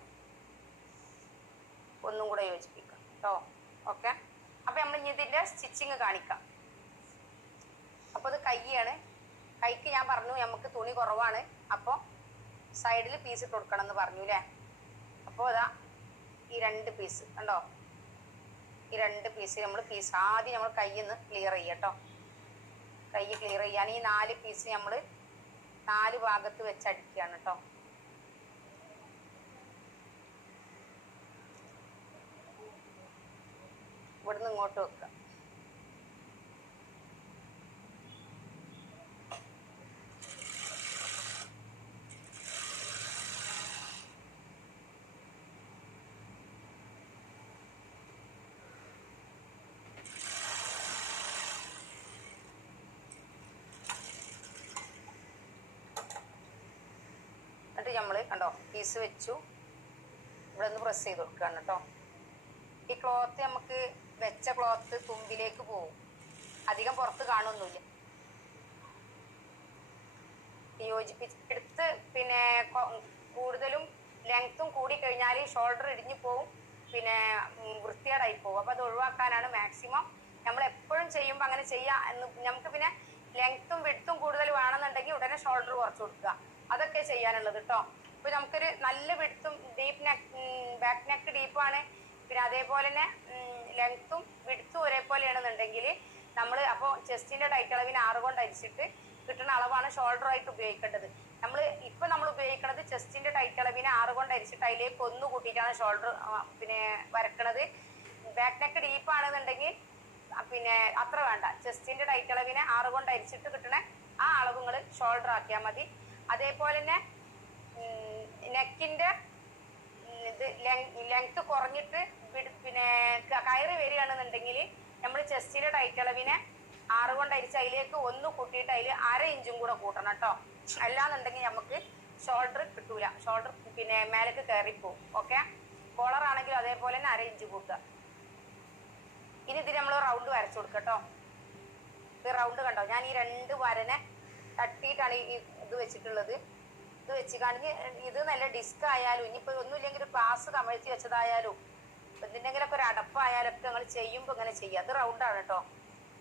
ഒന്നും കൂടെ യോജിപ്പിക്കാം കേട്ടോ. ഓക്കെ, അപ്പൊ നമ്മൾ ഇനി ഇതിന്റെ സ്റ്റിച്ചിങ് കാണിക്കാം. അപ്പൊ ഇത് കൈയാണ്. കൈക്ക് ഞാൻ പറഞ്ഞു നമുക്ക് തുണി കുറവാണ്, അപ്പോൾ സൈഡിൽ പീസ് ഇട്ട് കൊടുക്കണം എന്ന് പറഞ്ഞു അല്ലേ. അപ്പോൾ ഇതാ ഈ 2 പീസ് കണ്ടോ, ഈ 2 പീസ് നമ്മൾ ആദ്യം നമ്മൾ കയ്യിൽ നിന്ന് ക്ലിയർ ചെയ്യട്ടോ. കൈ ക്ലിയർ ചെയ്യാൻ ഈ 4 പീസ് നമ്മൾ 4 ഭാഗത്ത് വെച്ച് അടിക്കുകയാണ് കേട്ടോ. ഇവിടുന്ന് ഇങ്ങോട്ട് വെക്കുക. എന്നിട്ട് നമ്മൾ കണ്ടോ പീസ് വെച്ചു, ഇവിടെ ഒന്ന് പ്രസ് ചെയ്ത് കൊടുക്കുകയാണ് കേട്ടോ. ഈ ക്ലോത്ത് നമുക്ക് വെച്ച ക്ലോത്ത് തുമ്പിലേക്ക് പോവും, അധികം പുറത്ത് കാണുമൊന്നുമില്ല. യോജിപ്പിച്ചെടുത്ത് പിന്നെ കൂടുതലും ലെങ്ത്തും കൂടി കഴിഞ്ഞാൽ ഷോൾഡർ ഇടിഞ്ഞു പോവും, പിന്നെ വൃത്തികേടായി പോകും. അപ്പോൾ അത് ഒഴിവാക്കാനാണ് മാക്സിമം നമ്മൾ എപ്പോഴും ചെയ്യുമ്പോൾ അങ്ങനെ ചെയ്യാം. നമുക്ക് പിന്നെ ലെങ്ത്തും വിഡ്ത്തും കൂടുതൽ വേണമെന്നുണ്ടെങ്കിൽ ഉടനെ ഷോൾഡർ കുറച്ച് കൊടുക്കുക. അതൊക്കെ ചെയ്യാനുള്ളത് കേട്ടോ. ഇപ്പൊ നമുക്കൊരു നല്ല വിഡ്ത്തും ഡീപ്പ് നെക്ക്, ബാക്ക് നെക്ക് ഡീപ്പാണ്, പിന്നെ അതേപോലെ തന്നെ ലെങ്ത്തും വിഡ്ത്തും ഒരേപോലെയാണെന്നുണ്ടെങ്കിൽ നമ്മൾ അപ്പോൾ ചെസ്റ്റിന്റെ ടൈറ്റ് അളവിന് 6 കൊണ്ട് അരിച്ചിട്ട് കിട്ടുന്ന അളവാണ് ഷോൾഡർ ആയിട്ട് ഉപയോഗിക്കേണ്ടത്. നമ്മൾ ഉപയോഗിക്കുന്നത് ചെസ്റ്റിന്റെ ടൈറ്റ് അളവിനെ 6 കൊണ്ട് അരിച്ചിട്ട് അതിലേക്ക് 1 കൂട്ടിയിട്ടാണ് ഷോൾഡർ പിന്നെ വരക്കണത്. ബാക്ക് നെക്ക് ഡീപ്പ് ആണെന്നുണ്ടെങ്കിൽ പിന്നെ അത്ര വേണ്ട. ചെസ്റ്റിന്റെ ടൈറ്റ് അളവിനെ 6 കൊണ്ട് അരിച്ചിട്ട് കിട്ടണ ആ അളവ് നിങ്ങൾ ഷോൾഡർ ആക്കിയാൽ മതി. അതേപോലെ തന്നെ നെക്കിന്റെ ഇത് ലെങ്ത് കുറഞ്ഞിട്ട് പിന്നെ കയറി വരികയാണെന്നുണ്ടെങ്കിൽ നമ്മൾ ചെസ്റ്റിന്റെ ടൈറ്റ് അളവിനെ 6 കൊണ്ട് അരിച്ച് അതിലേക്ക് 1 കൂട്ടിയിട്ട് അതിൽ 1/2 ഇഞ്ചും കൂടെ കൂട്ടണം കേട്ടോ. അല്ലാന്നുണ്ടെങ്കിൽ നമുക്ക് ഷോൾഡർ കിട്ടൂല, ഷോൾഡർ പിന്നെ മേലേക്ക് കയറിപ്പോവും. ഓക്കെ, കോളർ ആണെങ്കിലും അതേപോലെ തന്നെ 1/2 ഇഞ്ച് കൂട്ടുക. ഇനി ഇതിന് നമ്മൾ റൗണ്ട് വരച്ചു കൊടുക്കുക കേട്ടോ. ഇത് റൗണ്ട് കണ്ടോ, ഞാൻ ഈ 2 വരനെ തട്ടിയിട്ടാണ് ഈ ഇത് വെച്ചിട്ടുള്ളത്. ഇത് വെച്ച് കാണിച്ച് ഇത് നല്ല ഡിസ്ക് ആയാലും ഇനിയിപ്പോൾ ഒന്നുമില്ലെങ്കിൽ ഒരു ഗ്ലാസ് കമഴ്ത്തി വെച്ചതായാലും എന്തിൻ്റെങ്കിലൊക്കെ ഒരു അടപ്പായാലൊക്കെ നിങ്ങൾ ചെയ്യുമ്പോൾ ഇങ്ങനെ ചെയ്യുക. അത് റൗണ്ടാണ് കേട്ടോ.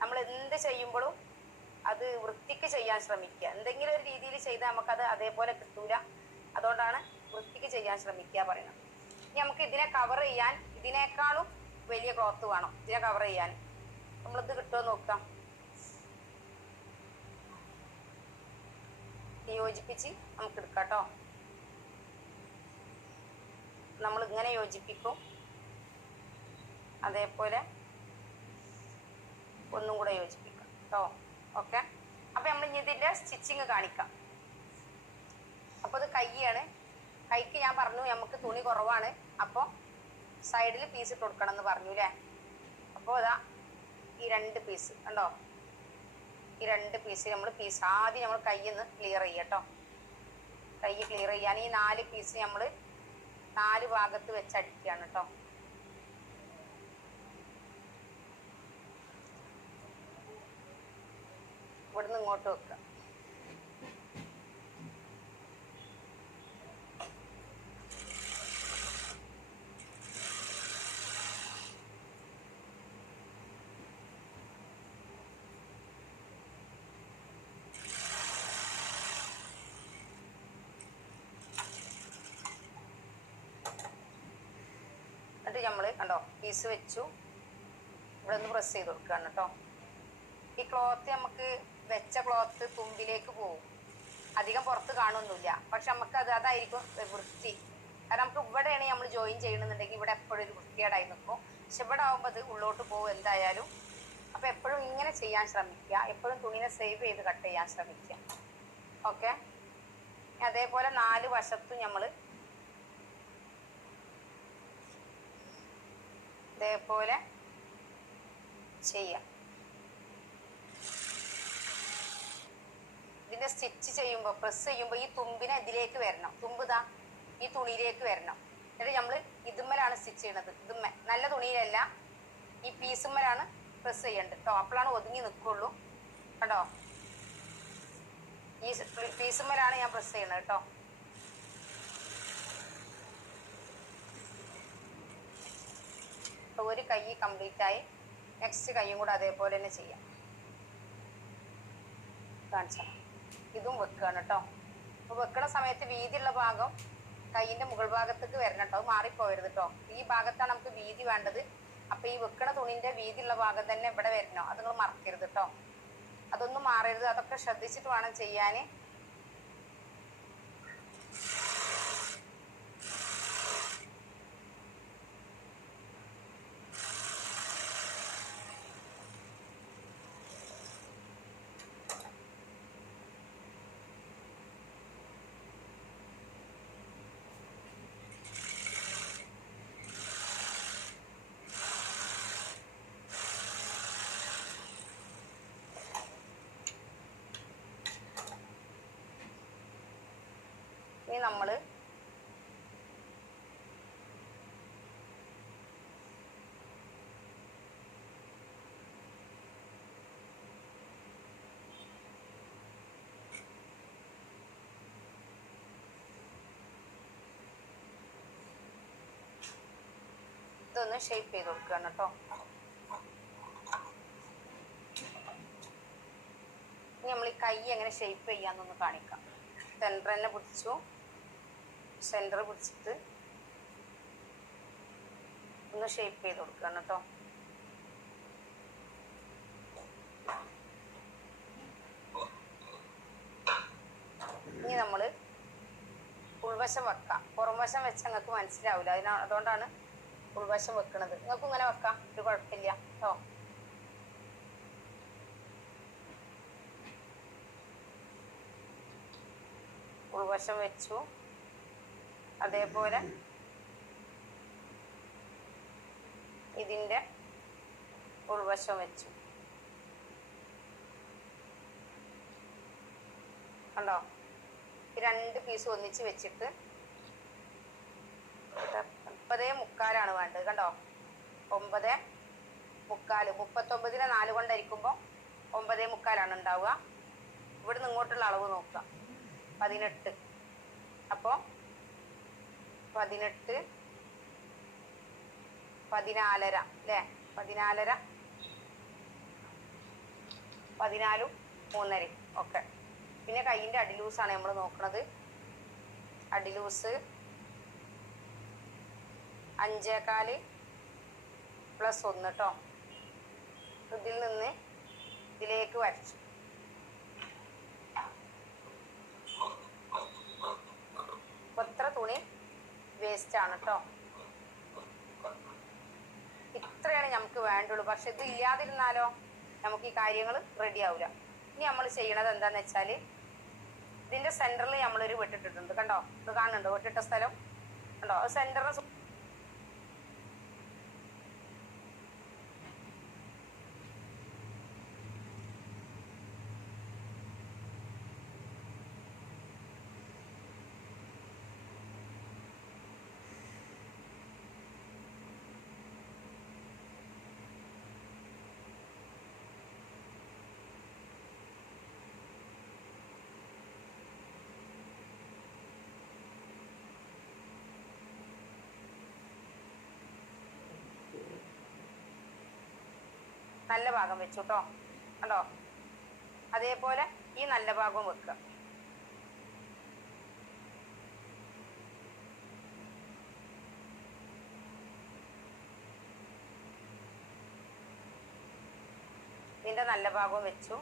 നമ്മൾ എന്ത് ചെയ്യുമ്പോഴും അത് വൃത്തിക്ക് ചെയ്യാൻ ശ്രമിക്കുക. എന്തെങ്കിലും ഒരു രീതിയിൽ ചെയ്താൽ നമുക്കത് അതേപോലെ കിട്ടൂല. അതുകൊണ്ടാണ് വൃത്തിക്ക് ചെയ്യാൻ ശ്രമിക്കുക പറയുന്നത്. ഇനി നമുക്ക് ഇതിനെ കവർ ചെയ്യാൻ ഇതിനേക്കാളും വലിയ ക്ലോത്ത് വേണം. ഇതിനെ കവർ ചെയ്യാൻ നമ്മളിത് കിട്ടുമോ നോക്കാം. യോജിപ്പിച്ച് നമുക്ക് എടുക്കാം കേട്ടോ. നമ്മൾ ഇങ്ങനെ യോജിപ്പിക്കും, അതേപോലെ ഒന്നും കൂടെ യോജിപ്പിക്കാം കേട്ടോ. ഓക്കെ, അപ്പൊ നമ്മൾ ഇനി ഇതിന്റെ സ്റ്റിച്ചിങ് കാണിക്കാം. അപ്പൊ ഇത് കൈയാണ്. കൈക്ക് ഞാൻ പറഞ്ഞു നമുക്ക് തുണി കുറവാണ്, അപ്പോൾ സൈഡിൽ പീസ് ഇട്ട് കൊടുക്കണം എന്ന് പറഞ്ഞു അല്ലേ. അപ്പോൾ ഇതാ ഈ 2 പീസ് കണ്ടോ, ഈ 2 പീസ് നമ്മൾ ആദ്യം നമ്മൾ കയ്യിൽ നിന്ന് ക്ലിയർ ചെയ്യാം കേട്ടോ. കൈ ക്ലിയർ ചെയ്യാൻ ഈ 4 പീസ് നമ്മൾ 4 ഭാഗത്ത് വെച്ച് അടിക്കുകയാണ് കേട്ടോ. ഇവിടുന്ന് ഇങ്ങോട്ട് വെക്കുക. എന്നിട്ട് നമ്മൾ കണ്ടോ പീസ് വെച്ചു, ഇവിടെ ഒന്ന് പ്രസ് ചെയ്ത് കൊടുക്കുകയാണ് കേട്ടോ. ഈ ക്ലോത്ത് നമുക്ക് വെച്ച ക്ലോത്ത് തുമ്പിലേക്ക് പോകും, അധികം പുറത്ത് കാണുമൊന്നുമില്ല. പക്ഷെ നമുക്ക് അതായിരിക്കും വൃത്തി. കാരണം നമുക്ക് ഇവിടെയാണ് നമ്മൾ ജോയിൻ ചെയ്യണമെന്നുണ്ടെങ്കിൽ ഇവിടെ എപ്പോഴും ഒരു വൃത്തികേടായി നിൽക്കും. പക്ഷെ ഇവിടെ ആകുമ്പോൾ അത് ഉള്ളോട്ട് പോകും എന്തായാലും. അപ്പം എപ്പോഴും ഇങ്ങനെ ചെയ്യാൻ ശ്രമിക്കുക. എപ്പോഴും തുണിനെ സേവ് ചെയ്ത് കട്ട് ചെയ്യാൻ ശ്രമിക്കുക. ഓക്കെ, അതേപോലെ 4 വശത്തും നമ്മൾ ഇതേപോലെ ചെയ്യാം. ഇതിന്റെ സ്റ്റിച്ച് ചെയ്യുമ്പോൾ പ്രസ് ചെയ്യുമ്പോൾ ഈ തുമ്പിനെ ഇതിലേക്ക് വരണം. തുമ്പ് ഈ തുണിയിലേക്ക് വരണം. എന്നിട്ട് നമ്മൾ ഇതുമ്മലാണ് സ്റ്റിച്ച് ചെയ്യണത്. ഇതുമ്മ നല്ല തുണിയിലല്ല, ഈ പീസുമ്മലാണ് പ്രസ് ചെയ്യേണ്ടത് കേട്ടോ. അപ്പോഴാണ് ഒതുങ്ങി നിൽക്കുള്ളൂ. കണ്ടോ, ഈ പീസുമ്മലാണ് ഞാൻ പ്രസ് ചെയ്യണത് കേട്ടോ. ഒരു കൈ കംപ്ലീറ്റ് ആയി. നെക്സ്റ്റ് കൈയും കൂടെ അതേപോലെ തന്നെ ചെയ്യാം. കാണിച്ചാൽ ഇതും വെക്കുകയാണ് കേട്ടോ. അപ്പോൾ വെക്കണ സമയത്ത് വീതിയുള്ള ഭാഗം കൈയിൻ്റെ മുകൾ ഭാഗത്തേക്ക് വരണം കേട്ടോ. അത് മാറിപ്പോവരുത് കേട്ടോ. ഈ ഭാഗത്താണ് നമുക്ക് വീതി വേണ്ടത്. അപ്പോൾ ഈ വെക്കണ തുണിൻ്റെ വീതിയുള്ള ഭാഗം തന്നെ ഇവിടെ വരണം. അത് നിങ്ങൾ മറക്കരുത് കേട്ടോ. അതൊന്നും മാറരുത്. അതൊക്കെ ശ്രദ്ധിച്ചിട്ട് വേണം ചെയ്യാൻ. ഇനി നമ്മൾ ഇതൊന്ന് ഷേപ്പ് ചെയ്ത് കൊടുക്കുകയാണ് കേട്ടോ. ഇനി നമ്മൾ ഈ കൈ എങ്ങനെ ഷേപ്പ് ചെയ്യാന്നൊന്ന് കാണിക്കാം. സെൻറ്റർ തന്നെ പിടിച്ചു, സെൻറ്റർ പിടിച്ചിട്ട് ഒന്ന് ഷേപ്പ് ചെയ്ത് കൊടുക്കുകയാണ് കേട്ടോ. ഇനി നമ്മൾ ഉൾവശം വെക്കാം. പുറംവശം വെച്ചാൽ നിങ്ങൾക്ക് മനസ്സിലാവില്ല, അതുകൊണ്ടാണ് ഉൾവശം വെക്കുന്നത്. നിങ്ങൾക്കും ഇങ്ങനെ വെക്കാം, ഒരു കുഴപ്പമില്ല കേട്ടോ. ഉൾവശം വെച്ചു. അതേപോലെ ഇതിൻ്റെ ഉൾവശം വെച്ചു. കണ്ടോ? ഈ 2 പീസ് ഒന്നിച്ച് വെച്ചിട്ട് 9.75 വേണ്ടത്. കണ്ടോ? 9.75. 39നെ 4 കൊണ്ടരിക്കുമ്പോൾ 9.75 ഉണ്ടാവുക. ഇവിടുന്ന് ഇങ്ങോട്ടുള്ള അളവ് നോക്കുക, 18. അപ്പോൾ 18, 14.5 അല്ലേ? 14.5, 14, 3.5. ഓക്കെ. പിന്നെ കൈയിൻ്റെ അടിലൂസാണ് നമ്മൾ നോക്കുന്നത്. അടിലൂസ് 5.25 + 1 കേട്ടോ. ഇതിൽ നിന്ന് ഇതിലേക്ക് വരച്ചു. ഇത്ര തുണി വേസ്റ്റ് ആണ് കേട്ടോ. ഇത്രയാണ് നമുക്ക് വേണ്ടുള്ളൂ. പക്ഷെ ഇത് ഇല്ലാതിരുന്നാലോ നമുക്ക് ഈ കാര്യങ്ങൾ റെഡി ആവില്ല. ഇനി നമ്മൾ ചെയ്യണത് എന്താന്ന് വെച്ചാൽ, ഇതിന്റെ സെന്ററിൽ നമ്മളൊരു വെട്ടിട്ടിട്ടുണ്ട്. കണ്ടോ? ഇത് കാണുന്നുണ്ടോ വെട്ടിട്ട സ്ഥലം? കണ്ടോ? അത് സെന്ററിന് നല്ല ഭാഗം വെച്ചു കേട്ടോ. കണ്ടോ? അതേപോലെ ഈ നല്ല ഭാഗവും വെക്കുക. ഇതിൻ്റെ നല്ല ഭാഗവും വെച്ചു.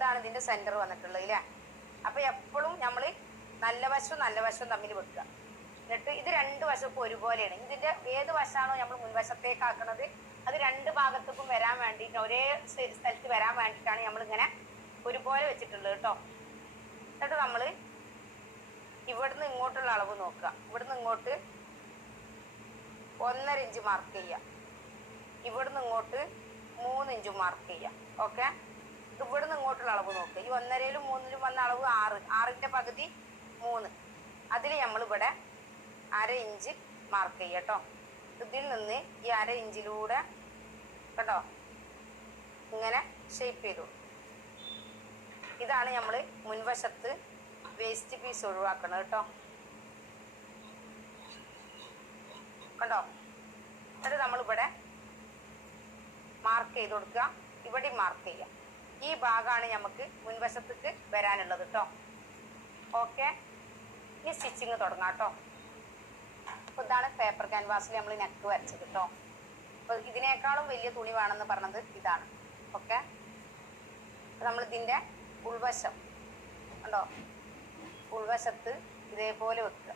ഇതാണ് ഇതിന്റെ സെന്റർ വന്നിട്ടുള്ളത് അല്ലേ? അപ്പൊ എപ്പോഴും നമ്മൾ നല്ല വശവും തമ്മിൽ വെക്കുക. എന്നിട്ട് ഇത് 2 വശവും ഒരുപോലെയാണ്. ഇതിന്റെ ഏത് വശമാണോ നമ്മൾ മുൻവശത്തേക്ക് ആക്കുന്നത് അത് 2 ഭാഗത്തേക്കും വരാൻ വേണ്ടിയിട്ട്, ഒരേ സ്ഥലത്ത് വരാൻ വേണ്ടിയിട്ടാണ് നമ്മളിങ്ങനെ ഒരുപോലെ വെച്ചിട്ടുള്ളത് കേട്ടോ. എന്നിട്ട് നമ്മൾ ഇവിടുന്ന് ഇങ്ങോട്ടുള്ള അളവ് നോക്കുക. ഇവിടുന്ന് ഇങ്ങോട്ട് 1.5 ഇഞ്ച് മാർക്ക് ചെയ്യുക. ഇവിടുന്ന് ഇങ്ങോട്ട് 3 ഇഞ്ച് മാർക്ക് ചെയ്യുക. ഓക്കെ. ഇവിടുന്ന് ഇങ്ങോട്ടുള്ള അളവ് നോക്കുക. ഈ 1.5ലും 3ലും വന്ന അളവ് 6. 6ന്റെ പകുതി 3. അതിൽ നമ്മളിവിടെ 1/2 ഇഞ്ച് മാർക്ക് ചെയ്യുക കേട്ടോ. ഇതിൽ നിന്ന് ഈ 1/2 ഇഞ്ചിലൂടെ കേട്ടോ ഇങ്ങനെ ഷേപ്പ് ചെയ്തു. ഇതാണ് നമ്മൾ മുൻവശത്ത് വേസ്റ്റ് പീസ് ഒഴിവാക്കണം കേട്ടോ. കണ്ടോ? എന്നിട്ട് നമ്മളിവിടെ മാർക്ക് ചെയ്ത് കൊടുക്കുക. ഇവിടെ മാർക്ക് ചെയ്യുക. ഈ ഭാഗമാണ് നമുക്ക് മുൻവശത്തേക്ക് വരാനുള്ളത് കേട്ടോ. ഓക്കെ. ഈ സ്റ്റിച്ചിങ് തുടങ്ങാം കേട്ടോ. അപ്പോൾ ഇതാണ് പേപ്പർ ക്യാൻവാസിൽ നമ്മൾ നെക്ക് വരച്ചത് കേട്ടോ. അപ്പോൾ ഇതിനേക്കാളും വലിയ തുണി വേണമെന്ന് പറഞ്ഞത് ഇതാണ്. ഓക്കെ. നമ്മൾ ഇതിൻ്റെ ഉൾവശം കണ്ടോ, ഉൾവശത്ത് ഇതേപോലെ വെക്കുക.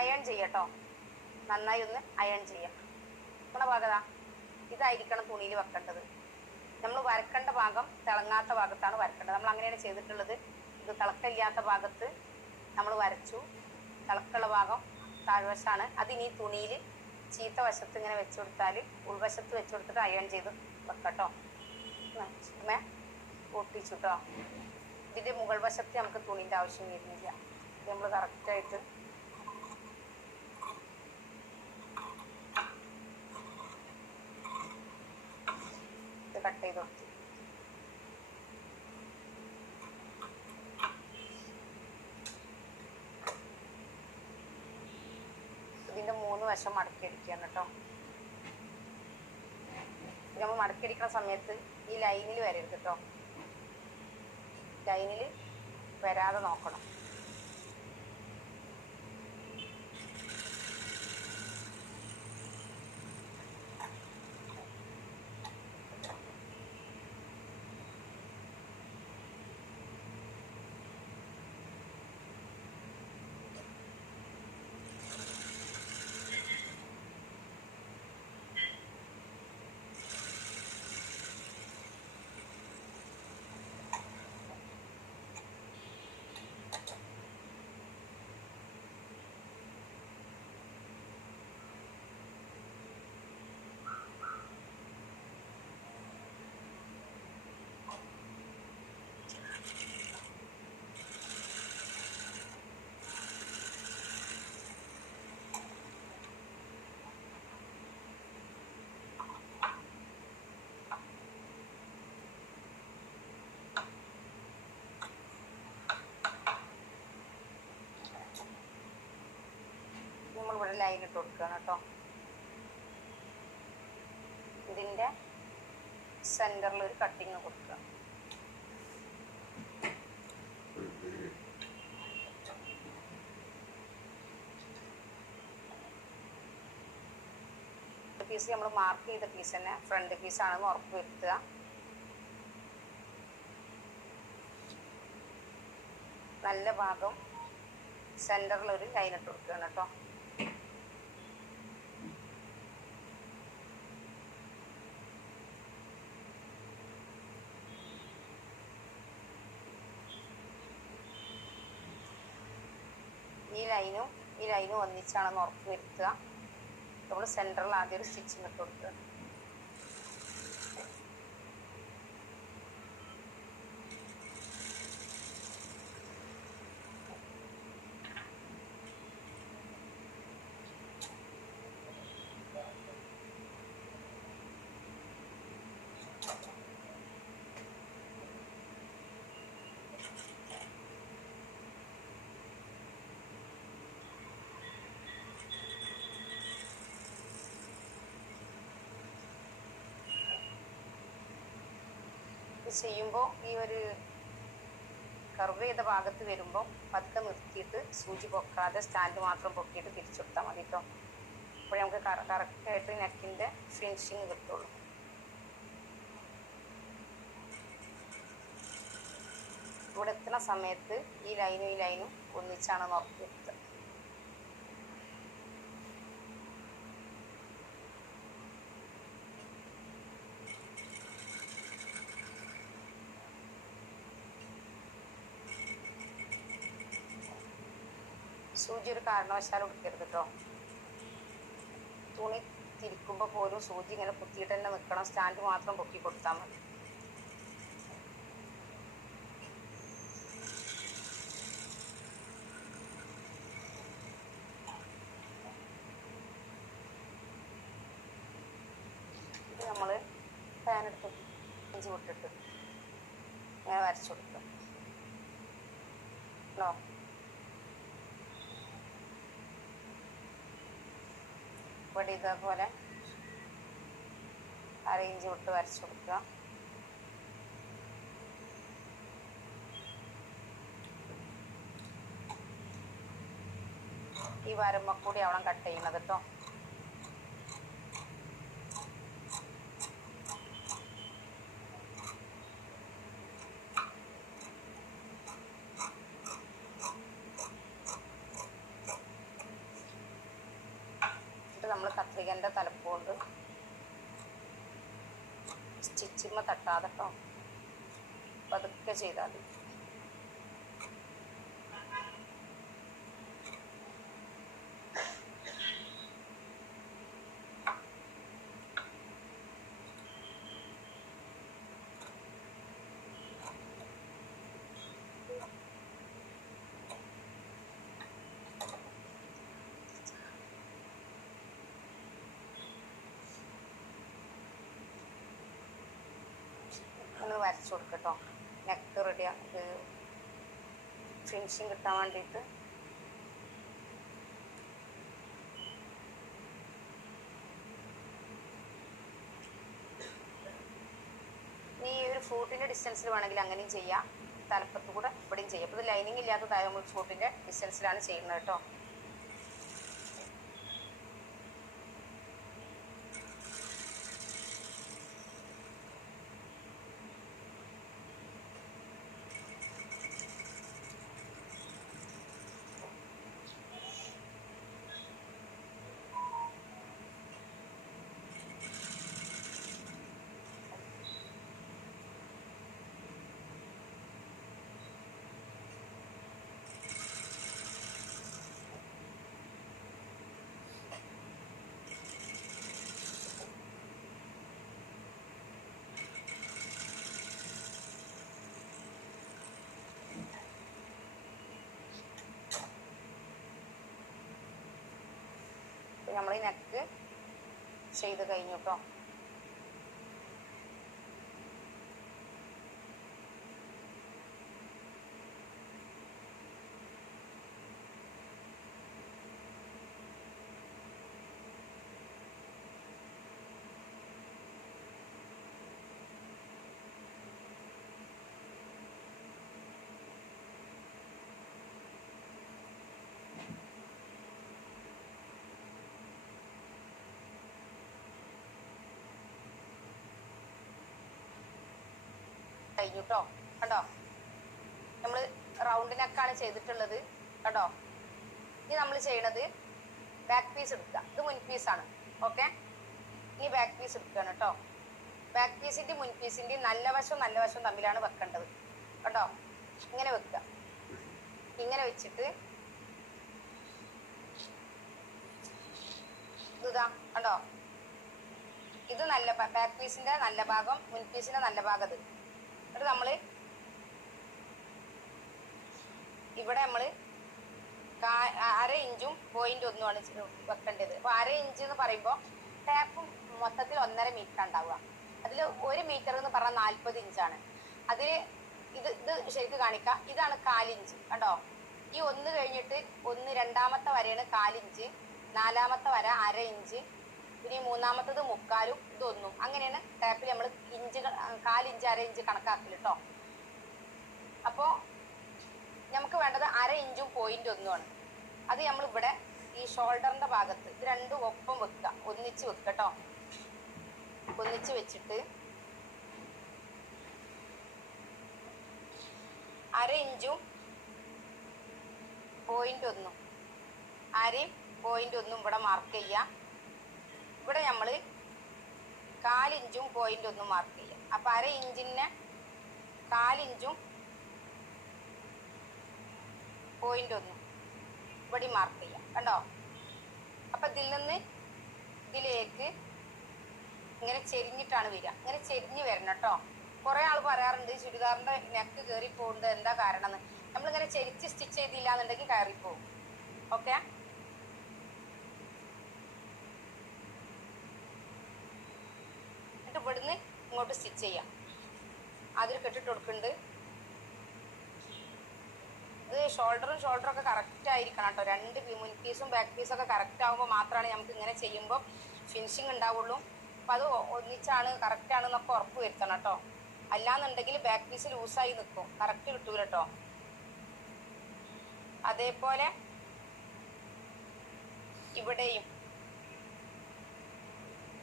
അയൺ ചെയ്യട്ടോ. നന്നായി ഒന്ന് അയൺ ചെയ്യാം. നമ്മുടെ ഭാഗതാ ഇതായിരിക്കണം തുണിയിൽ വെക്കേണ്ടത്. നമ്മൾ വരക്കേണ്ട ഭാഗം തിളങ്ങാത്ത ഭാഗത്താണ് വരക്കേണ്ടത്. നമ്മൾ അങ്ങനെയാണ് ചെയ്തിട്ടുള്ളത്. ഇത് തിളക്കമില്ലാത്ത ഭാഗത്ത് നമ്മൾ വരച്ചു, തിളക്കുള്ള ഭാഗം താഴ്വശമാണ്. അതിനി തുണിയിൽ ചീത്ത വശത്ത് ഇങ്ങനെ വെച്ചു കൊടുത്താൽ ഉൾവശത്ത് വെച്ചു കൊടുത്തിട്ട് അയൺ ചെയ്ത് വെക്കട്ടോ. പൊട്ടിച്ചു കേട്ടോ. ഇതിൻ്റെ മുകൾ വശത്ത് നമുക്ക് തുണീൻ്റെ ആവശ്യം വരുന്നില്ല. ഇത് നമ്മൾ കറക്റ്റായിട്ട് ഇത് കട്ട് ചെയ്ത് കൊടുത്തു. ഇതിൻ്റെ 3 വശം മടക്കിയടിക്കുകയാണ് കേട്ടോ. നമ്മൾ മടക്കിയടിക്കുന്ന സമയത്ത് ഈ ലൈനിൽ വരരുത് കേട്ടോ. ലൈനിൽ വരാതെ നോക്കണം. നമ്മളിവിടെ ലൈൻ ഇട്ട് കൊടുക്കുകയാണ് കേട്ടോ. ഇതിൻ്റെ സെൻറ്ററിൽ ഒരു കട്ടിങ് കൊടുക്കുക. പീസ് നമ്മൾ മാർക്ക് ചെയ്ത പീസ് തന്നെ ഫ്രണ്ട് പീസാണെന്ന് ഉറപ്പ് വരുത്തുക. നല്ല ഭാഗം സെൻറ്ററിൽ ഒരു ലൈൻ ഇട്ട് കൊടുക്കുകയാണ് കേട്ടോ. ഈ ലൈനും ഒന്നിച്ചാണെന്ന് ഉറപ്പ് വരുത്തുക. നമ്മൾ സെൻറ്ററിൽ ആദ്യം ഒരു സ്റ്റിച്ചിങ് ഇട്ട് കൊടുക്കുക. ചെയ്യുമ്പോൾ ഈ ഒരു കർവ് ചെയ്ത ഭാഗത്ത് വരുമ്പോൾ പതുക്കെ നിർത്തിയിട്ട് സൂചി പൊക്കാതെ സ്റ്റാൻഡ് മാത്രം പൊക്കിയിട്ട് തിരിച്ചെടുത്താൽ മതി കേട്ടോ. അപ്പോൾ നമുക്ക് കറക്റ്റായിട്ട് നെക്കിൻ്റെ ഫിനിഷിങ് കിട്ടുള്ളൂ. ഇവിടെ എത്തുന്ന സമയത്ത് ഈ ലൈനും ഒന്നിച്ചാണെന്ന് ഉറപ്പ് വരുത്തുക. സൂചി ഒരു കാരണവശാലും എടുക്കരുത് കേട്ടോ. തുണി തിരിക്കുമ്പോൾ പോലും സൂചി ഇങ്ങനെ കുത്തിയിട്ട് തന്നെ നിൽക്കണം. സ്റ്റാൻഡ് മാത്രം പൊക്കി കൊടുത്താൽ മതി. ഇത് നമ്മൾ പാനെടുത്ത് 5 വിട്ടിട്ട് ഇങ്ങനെ വരച്ചു കൊടുക്കുക കേട്ടോ. ഇവിടെ ഇതേപോലെ അറേഞ്ച് വിട്ട് വരച്ചു കൊടുക്കുക. ഈ വരമ്പ കൂടി അവിടെ കട്ട് ചെയ്യുന്നത് കേട്ടോ. കണികൻ്റെ തലപ്പുകൊണ്ട് സ്റ്റിച്ചിമ്മ തട്ടാതെ കേട്ടോ, പതുക്കെ ചെയ്താൽ മതി. ഒന്ന് വരച്ചു കൊടുക്കട്ടോ, നെക്ക് റെഡിയാക്കി ഫിനിഷിങ് കിട്ടാൻ വേണ്ടിയിട്ട്. ഈ ഒരു ഫ്രൂട്ടിൻ്റെ ഡിസ്റ്റൻസിൽ വേണമെങ്കിൽ അങ്ങനെയും ചെയ്യാം, തലപ്പത്ത് കൂടെ ഇവിടെയും ചെയ്യാം. അപ്പോൾ ഇത് ലൈനിങ് ഇല്ലാത്തതായ നമ്മൾ ഫ്രൂട്ടിൻ്റെ ഡിസ്റ്റൻസിലാണ് ചെയ്യുന്നത് കേട്ടോ. നമ്മൾ ഈ നെക്ക് ചെയ്ത് കഴിഞ്ഞു കേട്ടോ. കഴിഞ്ഞു കേട്ടോ. കണ്ടോ, നമ്മൾ റൗണ്ട് നെക്കാണ് ചെയ്തിട്ടുള്ളത് കേട്ടോ. ഇനി നമ്മൾ ചെയ്യണത് ബാക്ക് പീസ് എടുക്കുക. ഇത് മുൻ പീസാണ്. ഓക്കെ, ഇനി ബാക്ക് പീസ് എടുക്കുകയാണ് കേട്ടോ. ബാക്ക് പീസിൻ്റെ മുൻ പീസിൻ്റെ നല്ല വശം തമ്മിലാണ് വെക്കേണ്ടത് കേട്ടോ. ഇങ്ങനെ വെക്കുക. ഇങ്ങനെ വെച്ചിട്ട് ഇതാ കണ്ടോ, ഇത് നല്ല ബാക്ക് പീസിൻ്റെ നല്ല ഭാഗം, മുൻ പീസിൻ്റെ നല്ല ഭാഗം. ഇത് എന്നിട്ട് നമ്മൾ ഇവിടെ നമ്മൾ 1/2 ഇഞ്ചും 0.1 വെക്കേണ്ടത്. അപ്പോൾ 1/2 ഇഞ്ച് എന്ന് പറയുമ്പോൾ ടാപ്പ് മൊത്തത്തിൽ 1.5 മീറ്റർ ഉണ്ടാവുക. അതിൽ 1 മീറ്റർ എന്ന് പറഞ്ഞാൽ 40 ഇഞ്ചാണ്. അതിൽ ഇത് ശരിക്കും കാണിക്കാം. ഇതാണ് 1/4 ഇഞ്ച് കണ്ടോ. ഈ 1 കഴിഞ്ഞിട്ട് 1 രണ്ടാമത്തെ വരയാണ് 1/4 ഇഞ്ച്, 4ാമത്തെ വര 1/2 ഇഞ്ച്, പിന്നെ 3ാമത്തത് 3/4, ഇത് 1. അങ്ങനെയാണ് ടാപ്പിൽ നമ്മൾ ഇഞ്ച് 1/4 ഇഞ്ച് 1/2 ഇഞ്ച് കണക്കാക്കൽ കേട്ടോ. അപ്പോൾ നമുക്ക് വേണ്ടത് 1/2 ഇഞ്ചും 0.1 അത് നമ്മൾ ഇവിടെ ഈ ഷോൾഡറിൻ്റെ ഭാഗത്ത് ഇത് രണ്ടും ഒപ്പം വെക്കുക, ഒന്നിച്ച് വെക്കുക കേട്ടോ. ഒന്നിച്ച് വെച്ചിട്ട് 1/2 ഇഞ്ചും 0.1 1/2 0.1 ഇവിടെ മാർക്ക് ചെയ്യാം. ഇവിടെ നമ്മൾ 1/4 ഇഞ്ചും 0.1 മാർക്ക് ചെയ്യാം. അപ്പം 1/2 ഇഞ്ചിന് 1/4 ഇഞ്ചും 0.1 ഇവിടെ മാർക്ക് ചെയ്യാം കണ്ടോ. അപ്പം ഇതിൽ നിന്ന് ഇതിലേക്ക് ഇങ്ങനെ ചെരിഞ്ഞിട്ടാണ് വരിക. ഇങ്ങനെ ചെരിഞ്ഞ് വരണം കേട്ടോ. കുറേ ആൾ പറയാറുണ്ട് ചുരിദാറിൻ്റെ നെക്ക് കയറി പോകുന്നത് എന്താ കാരണം എന്ന്. നമ്മളിങ്ങനെ ചെരിച്ച് സ്റ്റിച്ച് ചെയ്തില്ല എന്നുണ്ടെങ്കിൽ കയറിപ്പോകും. ഓക്കെ, എന്നിട്ട് ഇവിടുന്ന് ഇങ്ങോട്ട് സ്റ്റിച്ച് ചെയ്യാം. അതിൽ കെട്ടിട്ട് കൊടുക്കുന്നുണ്ട്. ഇത് ഷോൾഡറും ഒക്കെ കറക്റ്റ് ആയിരിക്കണം കേട്ടോ. 2 മുൻ പീസും ബാക്ക് പീസും ഒക്കെ കറക്റ്റ് ആകുമ്പോൾ മാത്രമാണ് നമുക്ക് ഇങ്ങനെ ചെയ്യുമ്പോൾ ഫിനിഷിങ് ഉണ്ടാവുള്ളൂ. അപ്പം അത് ഒന്നിച്ചാണ് കറക്റ്റാണെന്നൊക്കെ ഉറപ്പ് വരുത്തണം കേട്ടോ. അല്ലാന്നുണ്ടെങ്കിൽ ബാക്ക് പീസ് ലൂസായി നിൽക്കും, കറക്റ്റ് കിട്ടൂല കേട്ടോ. അതേപോലെ ഇവിടെയും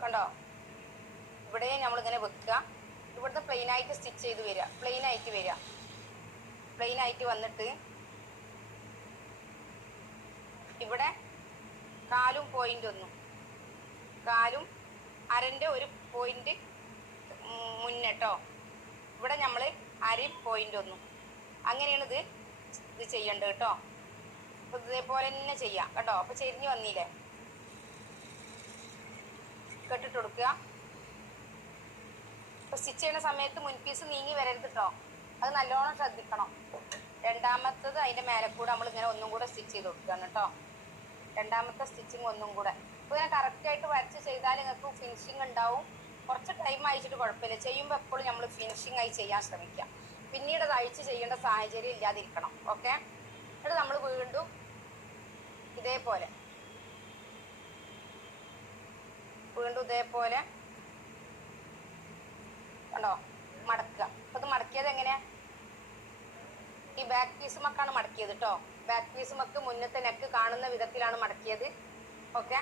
കണ്ടോ, ഇവിടെയും നമ്മളിങ്ങനെ വെക്കുക. ഇവിടുന്ന് പ്ലെയിനായിട്ട് സ്റ്റിച്ച് ചെയ്ത് വരിക. പ്ലെയിനായിട്ട് വന്നിട്ട് ഇവിടെ 1/4 0.1 കാലും അരൻ്റെ ഒരു പോയിന്റ് മുന്നേട്ടോ. ഇവിടെ നമ്മൾ അര പോയിന്റ് ഒന്നും, അങ്ങനെയാണ് ഇത് ചെയ്യേണ്ടത് കേട്ടോ. അപ്പൊ ഇതേപോലെ തന്നെ ചെയ്യാം കേട്ടോ. അപ്പൊ ചെരിഞ്ഞ് വന്നില്ലേ, കെട്ടിട്ട് കൊടുക്കുക. അപ്പൊ സ്റ്റിച്ച് ചെയ്യുന്ന സമയത്ത് മുൻപീസ് നീങ്ങി വരരുത് കേട്ടോ, അത് നല്ലോണം ശ്രദ്ധിക്കണം. രണ്ടാമത്തത് അതിന്റെ മേലെ കൂടെ നമ്മൾ ഇങ്ങനെ ഒന്നും കൂടെ സ്റ്റിച്ച് ചെയ്ത് കൊടുക്കുകയാണ് കേട്ടോ. രണ്ടാമത്തെ സ്റ്റിച്ചിങ് ഒന്നും കൂടെ. അപ്പൊ ഇങ്ങനെ കറക്റ്റായിട്ട് വരച്ച് ചെയ്താൽ നിങ്ങൾക്ക് ഫിനിഷിങ് ഉണ്ടാവും. കുറച്ച് ടൈം അയച്ചിട്ട് കുഴപ്പമില്ല, ചെയ്യുമ്പോൾ എപ്പോഴും നമ്മൾ ഫിനിഷിങ് ആയി ചെയ്യാൻ ശ്രമിക്കാം. പിന്നീട് അത് അഴിച്ച് ചെയ്യേണ്ട സാഹചര്യം ഇല്ലാതിരിക്കണം. ഓക്കെ, എന്നിട്ട് നമ്മൾ വീണ്ടും ഇതേപോലെ കണ്ടോ മടക്കുക. അപ്പൊ ഇത് മടക്കിയത് എങ്ങനെ, ഈ ബാക്ക് പീസുമൊക്കെയാണ് മടക്കിയത് കേട്ടോ. ബാക്ക് പീസുമൊക്കെ മുന്നത്തെ നെക്ക് കാണുന്ന വിധത്തിലാണ് മടക്കിയത്. ഓക്കെ,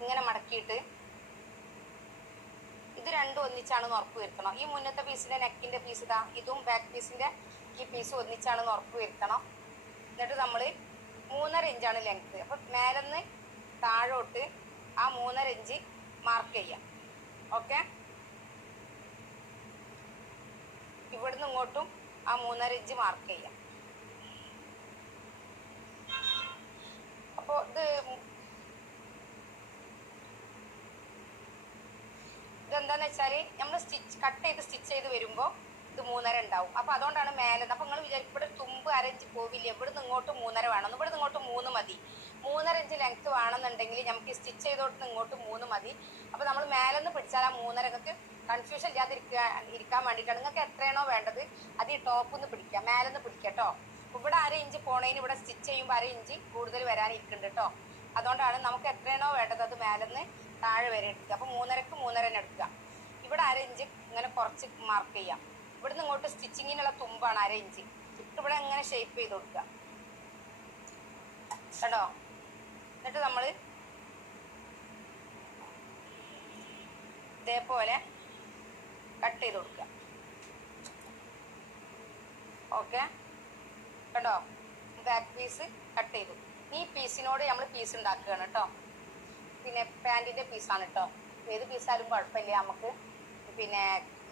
ഇങ്ങനെ മടക്കിയിട്ട് ഇത് രണ്ടും ഒന്നിച്ചാണെന്ന് ഉറപ്പ് വരുത്തണം. ഈ മുന്നത്തെ പീസിന്റെ നെക്കിന്റെ പീസ് ഇതാ, ഇതും ബാക്ക് പീസിന്റെ ഈ പീസ് ഒന്നിച്ചാണെന്ന് ഉറപ്പ് വരുത്തണം. എന്നിട്ട് നമ്മൾ 3.5 ഇഞ്ചാണ് ലെങ്ത്. അപ്പൊ മേലെന്ന് താഴോട്ട് ആ 3.5 ഇഞ്ച് മാർക്ക് ചെയ്യാം. ഓക്കെ, ഇവിടുന്ന് ഇങ്ങോട്ടും ആ 3.5 ഇഞ്ച് മാർക്ക് ചെയ്യാം. അപ്പോൾ ഇതെന്താന്ന് വെച്ചാല് നമ്മൾ കട്ട് ചെയ്ത് വരുമ്പോൾ ഇത് 3.5 ഉണ്ടാവും. അപ്പൊ അതുകൊണ്ടാണ് മേലെ. അപ്പൊ നിങ്ങൾ വിചാരിക്കും ഇവിടെ തുമ്പ് 1/2 ഇഞ്ച് പോവില്ല, ഇവിടുന്ന് ഇങ്ങോട്ട് 3.5 വേണം, ഇവിടുന്ന് ഇങ്ങോട്ട് 3 മതി. 3.5 ഇഞ്ച് ലെങ്ത് വേണമെന്നുണ്ടെങ്കിൽ നമുക്ക് സ്റ്റിച്ച് ചെയ്തോട്ട് ഇങ്ങോട്ട് 3 മതി. അപ്പൊ നമ്മൾ മേലെന്ന് പിടിച്ചാൽ ആ 3.5 നിങ്ങൾക്ക് കൺഫ്യൂഷൻ ഇരിക്കാൻ വേണ്ടിയിട്ടാണ്. നിങ്ങൾക്ക് എത്രയാണോ വേണ്ടത് അത് ഈ ടോപ്പിന്ന് പിടിക്കാം, മേലെന്ന് പിടിക്കട്ടോ. ഇവിടെ 1/2 ഇഞ്ച് പോണേന് ഇവിടെ സ്റ്റിച്ച് ചെയ്യുമ്പോൾ 1/2 ഇഞ്ച് കൂടുതൽ വരാനിരിക്കുന്നുണ്ട് കേട്ടോ. അതുകൊണ്ടാണ് നമുക്ക് എത്രയാണോ വേണ്ടത് അത് മേലെന്ന് താഴെ വരെ എടുക്കുക. അപ്പൊ 3.5ക്ക് 3.5 എടുക്കുക. ഇവിടെ 1/2 ഇഞ്ച് ഇങ്ങനെ കുറച്ച് മാർക്ക് ചെയ്യാം. ഇവിടുന്ന് ഇങ്ങോട്ട് സ്റ്റിച്ചിങ്ങിനുള്ള തുമ്പാണ് 1/2 ഇഞ്ച്. ഇവിടെ ഇങ്ങനെ ഷേപ്പ് ചെയ്ത് കൊടുക്കുക കേട്ടോ. എന്നിട്ട് നമ്മൾ ഇതേപോലെ കട്ട് ചെയ്ത് കൊടുക്കുക. ഓക്കെ കേട്ടോ, ബാക്ക് പീസ് കട്ട് ചെയ്തു. ഈ പീസിനോട് നമ്മൾ പീസ് ഉണ്ടാക്കുകയാണ് കേട്ടോ. പിന്നെ പാൻറ്റിന്റെ പീസാണ് കേട്ടോ. ഏത് പീസായാലും കുഴപ്പമില്ല, നമുക്ക് പിന്നെ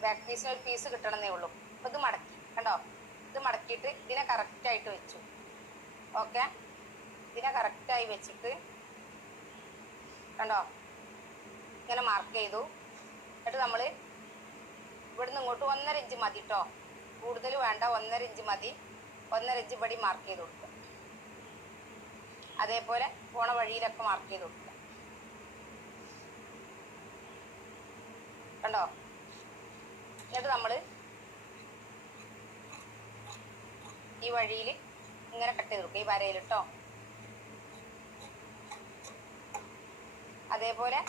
ബാക്ക് പീസിന് ഒരു പീസ് കിട്ടണമെന്നേ ഉള്ളൂ. അപ്പൊ ഇത് മടക്കി കണ്ടോ, ഇത് മടക്കിയിട്ട് ഇതിനെ കറക്റ്റായിട്ട് വെച്ചു. ഓക്കെ, ഇതിനെ കറക്റ്റായി വെച്ചിട്ട് കണ്ടോ ഇങ്ങനെ മാർക്ക് ചെയ്തു. എന്നിട്ട് നമ്മൾ ഇവിടുന്ന് ഇങ്ങോട്ട് 1.5 ഇഞ്ച് മതി കേട്ടോ, കൂടുതൽ വേണ്ട, 1.5 ഇഞ്ച് മതി. 1.5 ഇഞ്ച് ഇവിടെ മാർക്ക് ചെയ്ത് കൊടുക്കുക. അതേപോലെ പോണ വഴിയിലൊക്കെ മാർക്ക് ചെയ്ത് കൊടുക്കുക കണ്ടോ. എന്നിട്ട് നമ്മൾ ഈ വഴിയിൽ ഇങ്ങനെ കട്ട് ചെയ്ത് കൊടുക്കുക, ഈ വരയിൽ കേട്ടോ. അതേപോലെ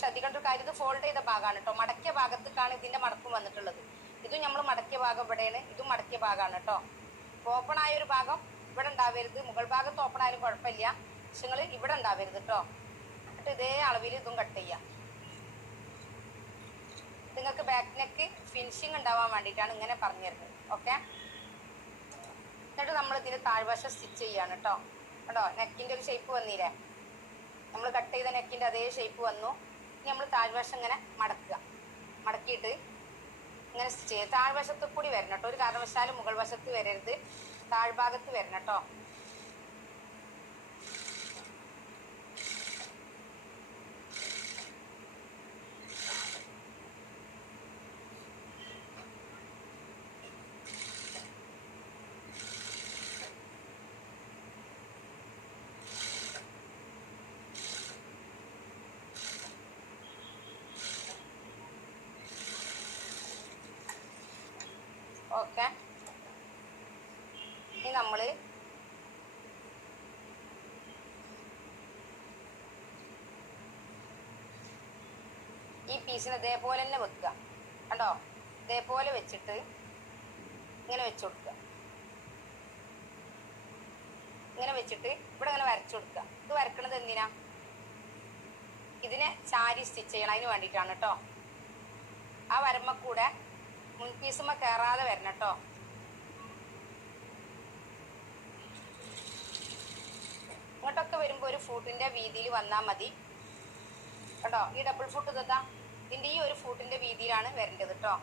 ശ്രദ്ധിക്കേണ്ട ഒരു കാര്യം, ഇത് ഫോൾഡ് ചെയ്ത ഭാഗമാണ് കേട്ടോ. മടക്കിയ ഭാഗത്തേക്കാണ് ഇതിന്റെ മടക്കും വന്നിട്ടുള്ളത്. ഇതും നമ്മൾ മടക്കിയ ഭാഗം ഇവിടെയാണ്, ഇതും മടക്കിയ ഭാഗമാണ് കേട്ടോ. ഓപ്പൺ ആയ ഒരു ഭാഗം ഇവിടെ ഉണ്ടാവരുത്, മുകൾ ഭാഗത്ത് ഓപ്പൺ ആയാലും കുഴപ്പമില്ല, പക്ഷെ നിങ്ങൾ ഇവിടെ ഉണ്ടാവരുത് കേട്ടോ. എന്നിട്ട് ഇതേ അളവിൽ ഇതും കട്ട് ചെയ്യാം. നിങ്ങൾക്ക് ബാക്ക് നെക്ക് ഫിനിഷിങ് ഉണ്ടാവാൻ വേണ്ടിയിട്ടാണ് ഇങ്ങനെ പറഞ്ഞു തരുന്നത്. ഓക്കെ, എന്നിട്ട് നമ്മൾ ഇതിന് താഴ്വശം സ്റ്റിച്ച് ചെയ്യാണ് കേട്ടോ. കേട്ടോ, നെക്കിന്റെ ഒരു ഷേപ്പ് വന്നില്ലേ, നമ്മൾ കട്ട് ചെയ്ത നെക്കിന്റെ അതേ ഷേപ്പ് വന്നു. ഇനി നമ്മൾ താഴ്വശം ഇങ്ങനെ മടക്കുക. മടക്കിയിട്ട് ഇങ്ങനെ സ്റ്റിച്ച് ചെയ്യുക. താഴ്വശത്ത് കൂടി വരണം കേട്ടോ, ഒരു കാരണവശാലും മുകൾ വശത്ത് വരരുത്, താഴ്ഭാഗത്ത് വരണം കേട്ടോ. ഓക്കെ, ഇനി നമ്മൾ ഈ പീസിനെ ഇതേപോലെ തന്നെ വെക്കുക കണ്ടോ. ഇതേപോലെ വെച്ചിട്ട് ഇങ്ങനെ വെച്ചു കൊടുക്കുക. ഇങ്ങനെ വെച്ചിട്ട് ഇവിടെ ഇങ്ങനെ വരച്ചു കൊടുക്കുക. ഇത് വരക്കണത് എന്തിനാ, ഇതിനെ ചാരി സ്റ്റിച്ച് ചെയ്യണം, അതിന് വേണ്ടിയിട്ടാണ് കേട്ടോ. ആ വരമ്മ കൂടെ മുൻപീസുമ്മ കയറാതെ വരണം കേട്ടോ. ഇങ്ങോട്ടൊക്കെ വരുമ്പോൾ വരുമ്പോൾ ഒരു ഫൂട്ടിൻ്റെ വീതിയിൽ വന്നാൽ മതി കേട്ടോ. ഈ ഡബിൾ ഫൂട്ട് ഇതാ ഇതിൻ്റെ ഈ ഒരു ഫൂട്ടിൻ്റെ വീതിയിലാണ് വരേണ്ടത് കേട്ടോ.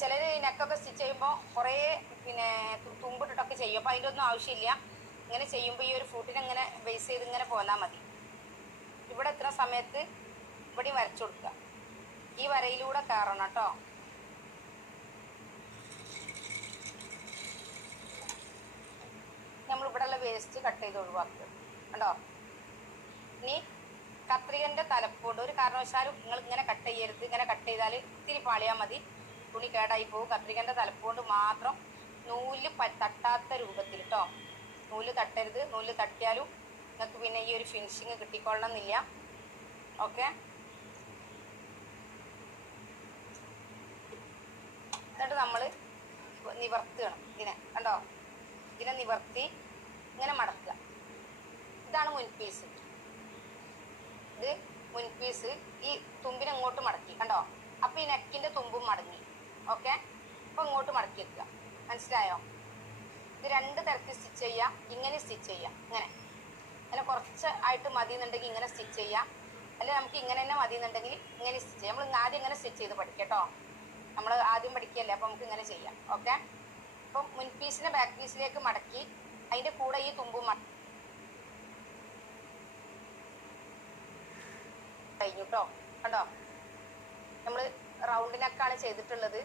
ചിലർ നെക്കൊക്കെ സ്റ്റിച്ച് ചെയ്യുമ്പോൾ കുറേ പിന്നെ തുമ്പിട്ടിട്ടൊക്കെ ചെയ്യും. അപ്പോൾ അതിൻ്റെ ഒന്നും ആവശ്യമില്ല. ഇങ്ങനെ ചെയ്യുമ്പോൾ ഈ ഒരു ഫൂട്ടിനെ ഇങ്ങനെ ബേസ് ചെയ്ത് ഇങ്ങനെ പോന്നാൽ മതി. ഇവിടെ എത്ര സമയത്ത് ഇവിടെയും വരച്ചു കൊടുക്കുക. ഈ വരയിലൂടെ കയറണം കേട്ടോ. നമ്മളിവിടെയുള്ള വേസ്റ്റ് കട്ട് ചെയ്ത് ഒഴിവാക്കുക കേട്ടോ. ഇനി കത്രികൻ്റെ തലപ്പോണ്ട് ഒരു കാരണവശാലും നിങ്ങൾ ഇങ്ങനെ കട്ട് ചെയ്യരുത്. ഇങ്ങനെ കട്ട് ചെയ്താൽ ഇത്തിരി പാളിയാൽ മതി, തുണി കേടായി പോകും. കത്രികൻ്റെ തലപ്പോണ്ട് മാത്രം നൂല് തട്ടാത്ത രൂപത്തിൽ കേട്ടോ. നൂല് തട്ടരുത്. നൂല് തട്ടിയാലും നിങ്ങൾക്ക് പിന്നെ ഈ ഒരു ഫിനിഷിങ് കിട്ടിക്കൊള്ളണം എന്നില്ല. ഓക്കെ. എന്നിട്ട് നമ്മൾ നിവർത്തുകയാണ് ഇതിനെ കണ്ടോ. ഇതിനെ നിവർത്തി ഇങ്ങനെ മടക്കുക. ഇതാണ് മുൻപീസ്. ഇത് മുൻപീസ്. ഈ തുമ്പിനെ ഇങ്ങോട്ട് മടക്കി കണ്ടോ. അപ്പോൾ ഈ നെക്കിൻ്റെ തുമ്പും മടങ്ങി. ഓക്കെ. അപ്പോൾ ഇങ്ങോട്ട് മടക്കി വെക്കുക. മനസ്സിലായോ? ഇത് രണ്ട് തരത്തിൽ സ്റ്റിച്ച് ചെയ്യുക. ഇങ്ങനെ സ്റ്റിച്ച് ചെയ്യുക. ഇങ്ങനെ കുറച്ച് ആയിട്ട് മതി എന്നുണ്ടെങ്കിൽ ഇങ്ങനെ സ്റ്റിച്ച് ചെയ്യുക. അല്ലെങ്കിൽ നമുക്ക് ഇങ്ങനെ തന്നെ മതി എന്നുണ്ടെങ്കിൽ ഇങ്ങനെ സ്റ്റിച്ച് ചെയ്യാം. നമ്മൾ ആദ്യം ഇങ്ങനെ സ്റ്റിച്ച് ചെയ്ത് പഠിക്കാം കേട്ടോ. നമ്മൾ ആദ്യം പഠിക്കുകയല്ലേ, അപ്പോൾ നമുക്ക് ഇങ്ങനെ ചെയ്യാം. ഓക്കെ. അപ്പം മുൻപീസിനെ ബാക്ക് പീസിലേക്ക് മടക്കി അതിൻ്റെ കൂടെ ഈ തുമ്പും കഴിഞ്ഞു കേട്ടോ. കണ്ടോ, നമ്മൾ റൗണ്ട് നെക്കാണ് ചെയ്തിട്ടുള്ളത്.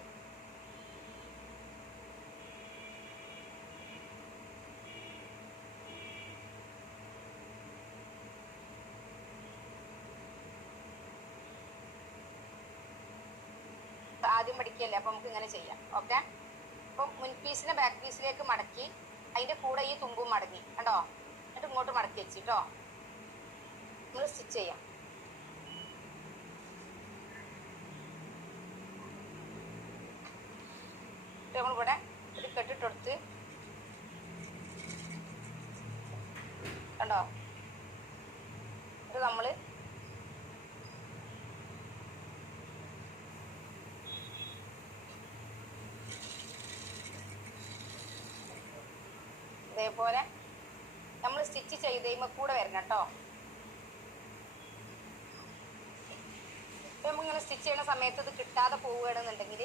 ആദ്യം പഠിക്കുകയല്ലേ, അപ്പോൾ നമുക്ക് ഇങ്ങനെ ചെയ്യാം. ഓക്കെ. അപ്പം മുൻപീസിനെ ബാക്ക് പീസിലേക്ക് മടക്കി അതിൻ്റെ കൂടെ ഈ തുമ്പും മടങ്ങി കണ്ടോ. എന്നിട്ട് ഇങ്ങോട്ട് മടക്കി വെച്ച് കേട്ടോ നമ്മൾ സ്റ്റിച്ച് ചെയ്യാം. നമ്മളിവിടെ ഒരു കെട്ടിട്ടെടുത്ത് കണ്ടോ. ഇത് നമ്മൾ ഇതേപോലെ നമ്മൾ സ്റ്റിച്ച് ചെയ്ത് കഴിയുമ്പോൾ കൂടെ വരണം കേട്ടോ. ഇപ്പം നമ്മളിങ്ങനെ സ്റ്റിച്ച് ചെയ്യുന്ന സമയത്ത് ഇത് കിട്ടാതെ പോവുകയാണെന്നുണ്ടെങ്കിൽ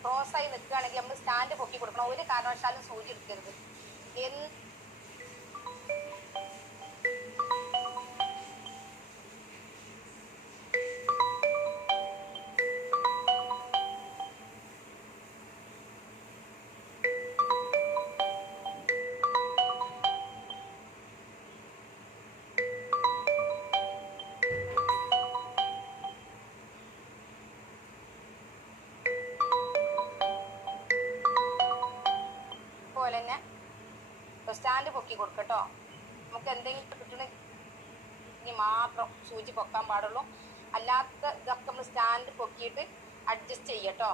ക്രോസായി നിൽക്കുകയാണെങ്കിൽ നമ്മൾ സ്റ്റാൻഡ് പൊക്കി കൊടുക്കണം. ഒരു കാരണവശാലും സൂചി എടുക്കരുത്. തന്നെ സ്റ്റാൻഡ് പൊക്കി കൊടുക്കട്ടോ. നമുക്ക് എന്തെങ്കിലും കിട്ടണമെങ്കിൽ മാത്രം സൂചി പൊക്കാൻ പാടുള്ളൂ. അല്ലാത്ത ഇതൊക്കെ നമ്മൾ സ്റ്റാൻഡ് പൊക്കിയിട്ട് അഡ്ജസ്റ്റ് ചെയ്യട്ടോ.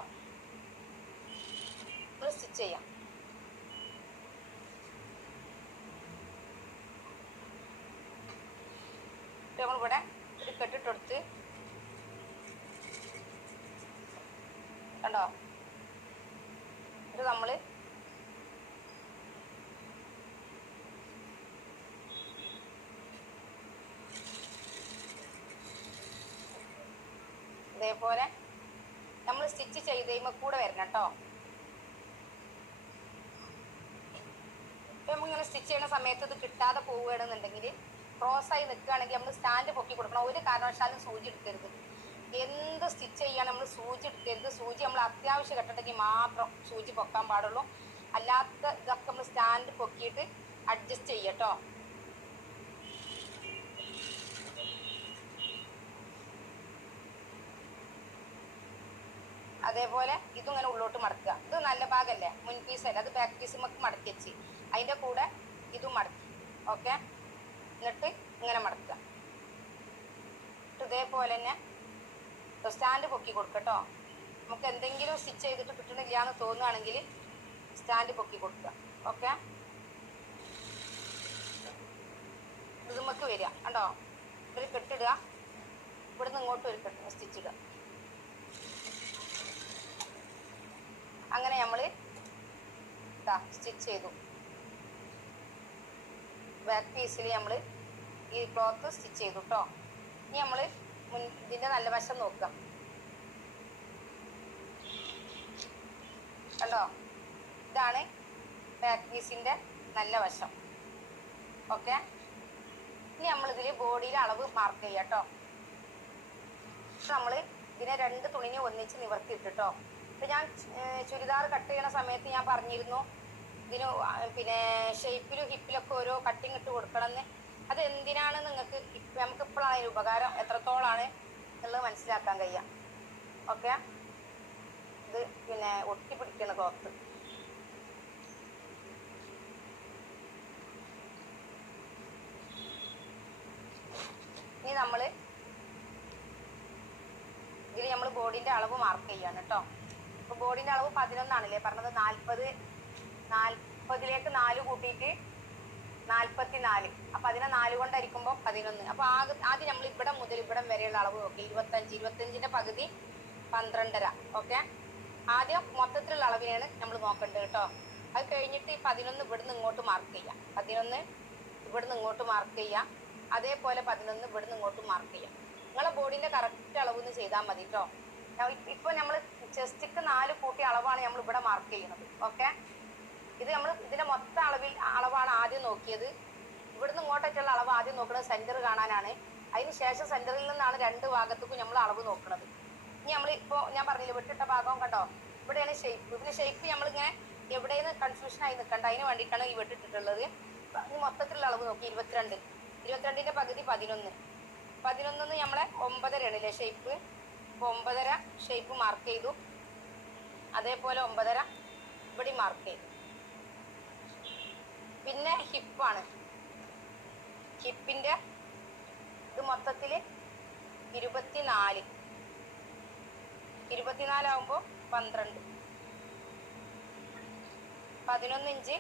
നമ്മൾ സ്റ്റിച്ച് ചെയ്യാം. നമ്മളിവിടെ ഒരു കെട്ടിട്ടെടുത്ത് കണ്ടോ. ഇത് നമ്മൾ ഇതേപോലെ നമ്മൾ സ്റ്റിച്ച് ചെയ്ത് കഴിയുമ്പോൾ കൂടെ വരണം കേട്ടോ. ഇപ്പം നമ്മളിങ്ങനെ സ്റ്റിച്ച് ചെയ്യുന്ന സമയത്ത് ഇത് കിട്ടാതെ പോവുകയാണെന്നുണ്ടെങ്കിൽ ക്രോസായി നിൽക്കുകയാണെങ്കിൽ നമ്മൾ സ്റ്റാൻഡ് പൊക്കി കൊടുക്കണം. ഒരു കാരണവശാലും സൂചി എടുക്കരുത്. എന്ത് സ്റ്റിച്ച് ചെയ്യാൻ നമ്മൾ സൂചി എടുക്കരുത്. സൂചി നമ്മൾ അത്യാവശ്യം കെട്ടണമെങ്കിൽ മാത്രം സൂചി പൊക്കാൻ പാടുള്ളൂ. അല്ലാത്ത ഇതൊക്കെ നമ്മൾ സ്റ്റാൻഡ് പൊക്കിയിട്ട് അഡ്ജസ്റ്റ് ചെയ്യട്ടോ. അതേപോലെ ഇതും ഇങ്ങനെ ഉള്ളോട്ട് മടക്കുക. ഇത് നല്ല ഭാഗമല്ലേ, മുൻപീസല്ല, അത് ബാക്ക് പീസ് നമുക്ക് മടക്കി വെച്ച് അതിൻ്റെ കൂടെ ഇതും മടക്കി. ഓക്കെ. എന്നിട്ട് ഇങ്ങനെ മടക്കുക. ഇതേപോലെ തന്നെ സ്റ്റാൻഡ് പൊക്കി കൊടുക്കട്ടോ. നമുക്ക് എന്തെങ്കിലും സ്റ്റിച്ച് ചെയ്തിട്ട് കിട്ടണില്ല എന്ന് തോന്നുകയാണെങ്കിൽ സ്റ്റാൻഡ് പൊക്കി കൊടുക്കുക. ഓക്കെ. ഇത് നമുക്ക് വരിക കണ്ടോ. ഒരു കെട്ടിടുക, ഇവിടുന്ന് ഇങ്ങോട്ട് ഒരു കെട്ട് സ്റ്റിച്ചിടുക. അങ്ങനെ നമ്മൾ സ്റ്റിച്ച് ചെയ്തു. ബാക്ക് പീസിൽ നമ്മൾ ഈ ക്ലോത്ത് സ്റ്റിച്ച് ചെയ്തു കേട്ടോ. ഇനി നമ്മൾ ഇതിൻ്റെ നല്ല വശം നോക്കുക. കണ്ടോ, ഇതാണ് ബാക്ക് പീസിൻ്റെ നല്ല വശം. ഓക്കെ, ഇനി നമ്മളിതിൽ ബോഡിയിലെ അളവ് മാർക്ക് ചെയ്യാം കേട്ടോ. നമ്മൾ ഇതിനെ 2 തുണിനെ ഒന്നിച്ച് നിവർത്തിയിട്ടോ. ഇപ്പം ഞാൻ ചുരിദാർ കട്ട് ചെയ്യണ സമയത്ത് ഞാൻ പറഞ്ഞിരുന്നു ഇതിന് പിന്നെ ഷേപ്പിലും ഹിപ്പിലൊക്കെ ഓരോ കട്ടിങ് ഇട്ട് കൊടുക്കണമെന്ന്. അത് എന്തിനാണ് നിങ്ങൾക്ക് നമുക്ക് ഇപ്പോഴാണ് അതിന് ഉപകാരം എത്രത്തോളാണ് എന്നുള്ളത് മനസ്സിലാക്കാൻ കഴിയാം. ഓക്കെ, ഇത് പിന്നെ ഒട്ടി പിടിക്കുന്ന ക്ലോത്ത്. ഇനി നമ്മൾ ഇതിൽ നമ്മൾ ബോഡിൻ്റെ അളവ് മാർക്ക് ചെയ്യാണ് കേട്ടോ. അപ്പോൾ ബോഡിൻ്റെ അളവ് 11 പറഞ്ഞത്. 40ലേക്ക് 4 കൂട്ടിയിട്ട് 44. അപ്പം അതിനെ 4 കൊണ്ടായിരിക്കുമ്പോൾ 11. അപ്പോൾ ആദ്യം നമ്മൾ ഇവിടെ മുതൽ ഇവിടം വരെയുള്ള അളവ് നോക്കി. 25ൻ്റെ പകുതി 12.5. ഓക്കെ, ആദ്യം മൊത്തത്തിലുള്ള അളവിനെയാണ് നമ്മൾ നോക്കേണ്ടത് കേട്ടോ. അത് കഴിഞ്ഞിട്ട് ഈ 11 ഇവിടുന്ന് ഇങ്ങോട്ട് മാർക്ക് ചെയ്യാം. 11 ഇവിടുന്ന് ഇങ്ങോട്ട് മാർക്ക് ചെയ്യാം. അതേപോലെ 11 ഇവിടുന്ന് ഇങ്ങോട്ട് മാർക്ക് ചെയ്യാം. നിങ്ങളെ ബോഡിൻ്റെ കറക്റ്റ് അളവെന്ന് ചെയ്താൽ മതി കേട്ടോ. ഇപ്പോൾ നമ്മൾ ചെസ്റ്റിക്ക് 4 കൂട്ടിയ അളവാണ് നമ്മൾ ഇവിടെ മാർക്ക് ചെയ്യുന്നത്. ഓക്കെ, ഇത് നമ്മൾ ഇതിൻ്റെ മൊത്തം അളവാണ് ആദ്യം നോക്കിയത്. ഇവിടുന്ന് ഇങ്ങോട്ടേക്കുള്ള അളവ് ആദ്യം നോക്കുന്നത് സെൻറ്റർ കാണാനാണ്. അതിന് ശേഷം സെൻറ്ററിൽ നിന്നാണ് 2 ഭാഗത്തേക്കും നമ്മൾ അളവ് നോക്കുന്നത്. ഇനി നമ്മൾ ഇപ്പോൾ ഞാൻ പറഞ്ഞില്ല വെട്ടിട്ട ഭാഗം കണ്ടോ, ഇവിടെയാണ് ഷേപ്പ്. പിന്നെ ഷേപ്പ് നമ്മളിങ്ങനെ എവിടെയെന്ന് കൺഫ്യൂഷനായി നിൽക്കണ്ട, അതിന് വേണ്ടിയിട്ടാണ് ഈ വെട്ടിട്ടിട്ടുള്ളത്. ഇനി മൊത്തത്തിലുള്ള അളവ് നോക്കി 22. 22ൻ്റെ പകുതി 11. 11 നമ്മളെ 9.5 ഷേപ്പ്. ഇപ്പോൾ 9.5 ഷേപ്പ് മാർക്ക് ചെയ്തു. അതേപോലെ 9.5 ഇവിടെ മാർക്ക് ചെയ്തു. പിന്നെ ഹിപ്പാണ്. ഹിപ്പിൻ്റെ ഇത് മൊത്തത്തിൽ 24. 24 ആകുമ്പോൾ 12. 11 ഇഞ്ച്.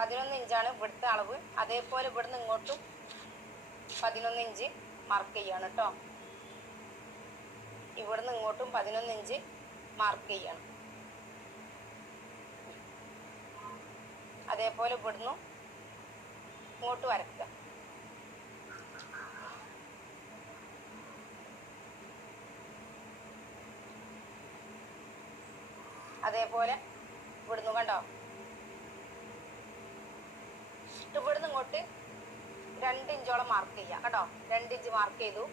11 ഇഞ്ചാണ് ഇവിടുത്തെ അളവ്. അതേപോലെ ഇവിടുന്ന് ഇങ്ങോട്ടും 11 ഇഞ്ച് മാർക്ക് ചെയ്യാണ് കേട്ടോ. ഇവിടുന്ന് ഇങ്ങോട്ടും 11 ഇഞ്ച് മാർക്ക് ചെയ്യണം. അതേപോലെ ഇവിടുന്ന് ഇങ്ങോട്ട് വരക്കുക. അതേപോലെ ഇവിടുന്ന് കണ്ടോ, ഇവിടുന്ന് ഇങ്ങോട്ട് 2 ഇഞ്ചോളം മാർക്ക് ചെയ്യാം കേട്ടോ. 2 ഇഞ്ച് മാർക്ക് ചെയ്തു.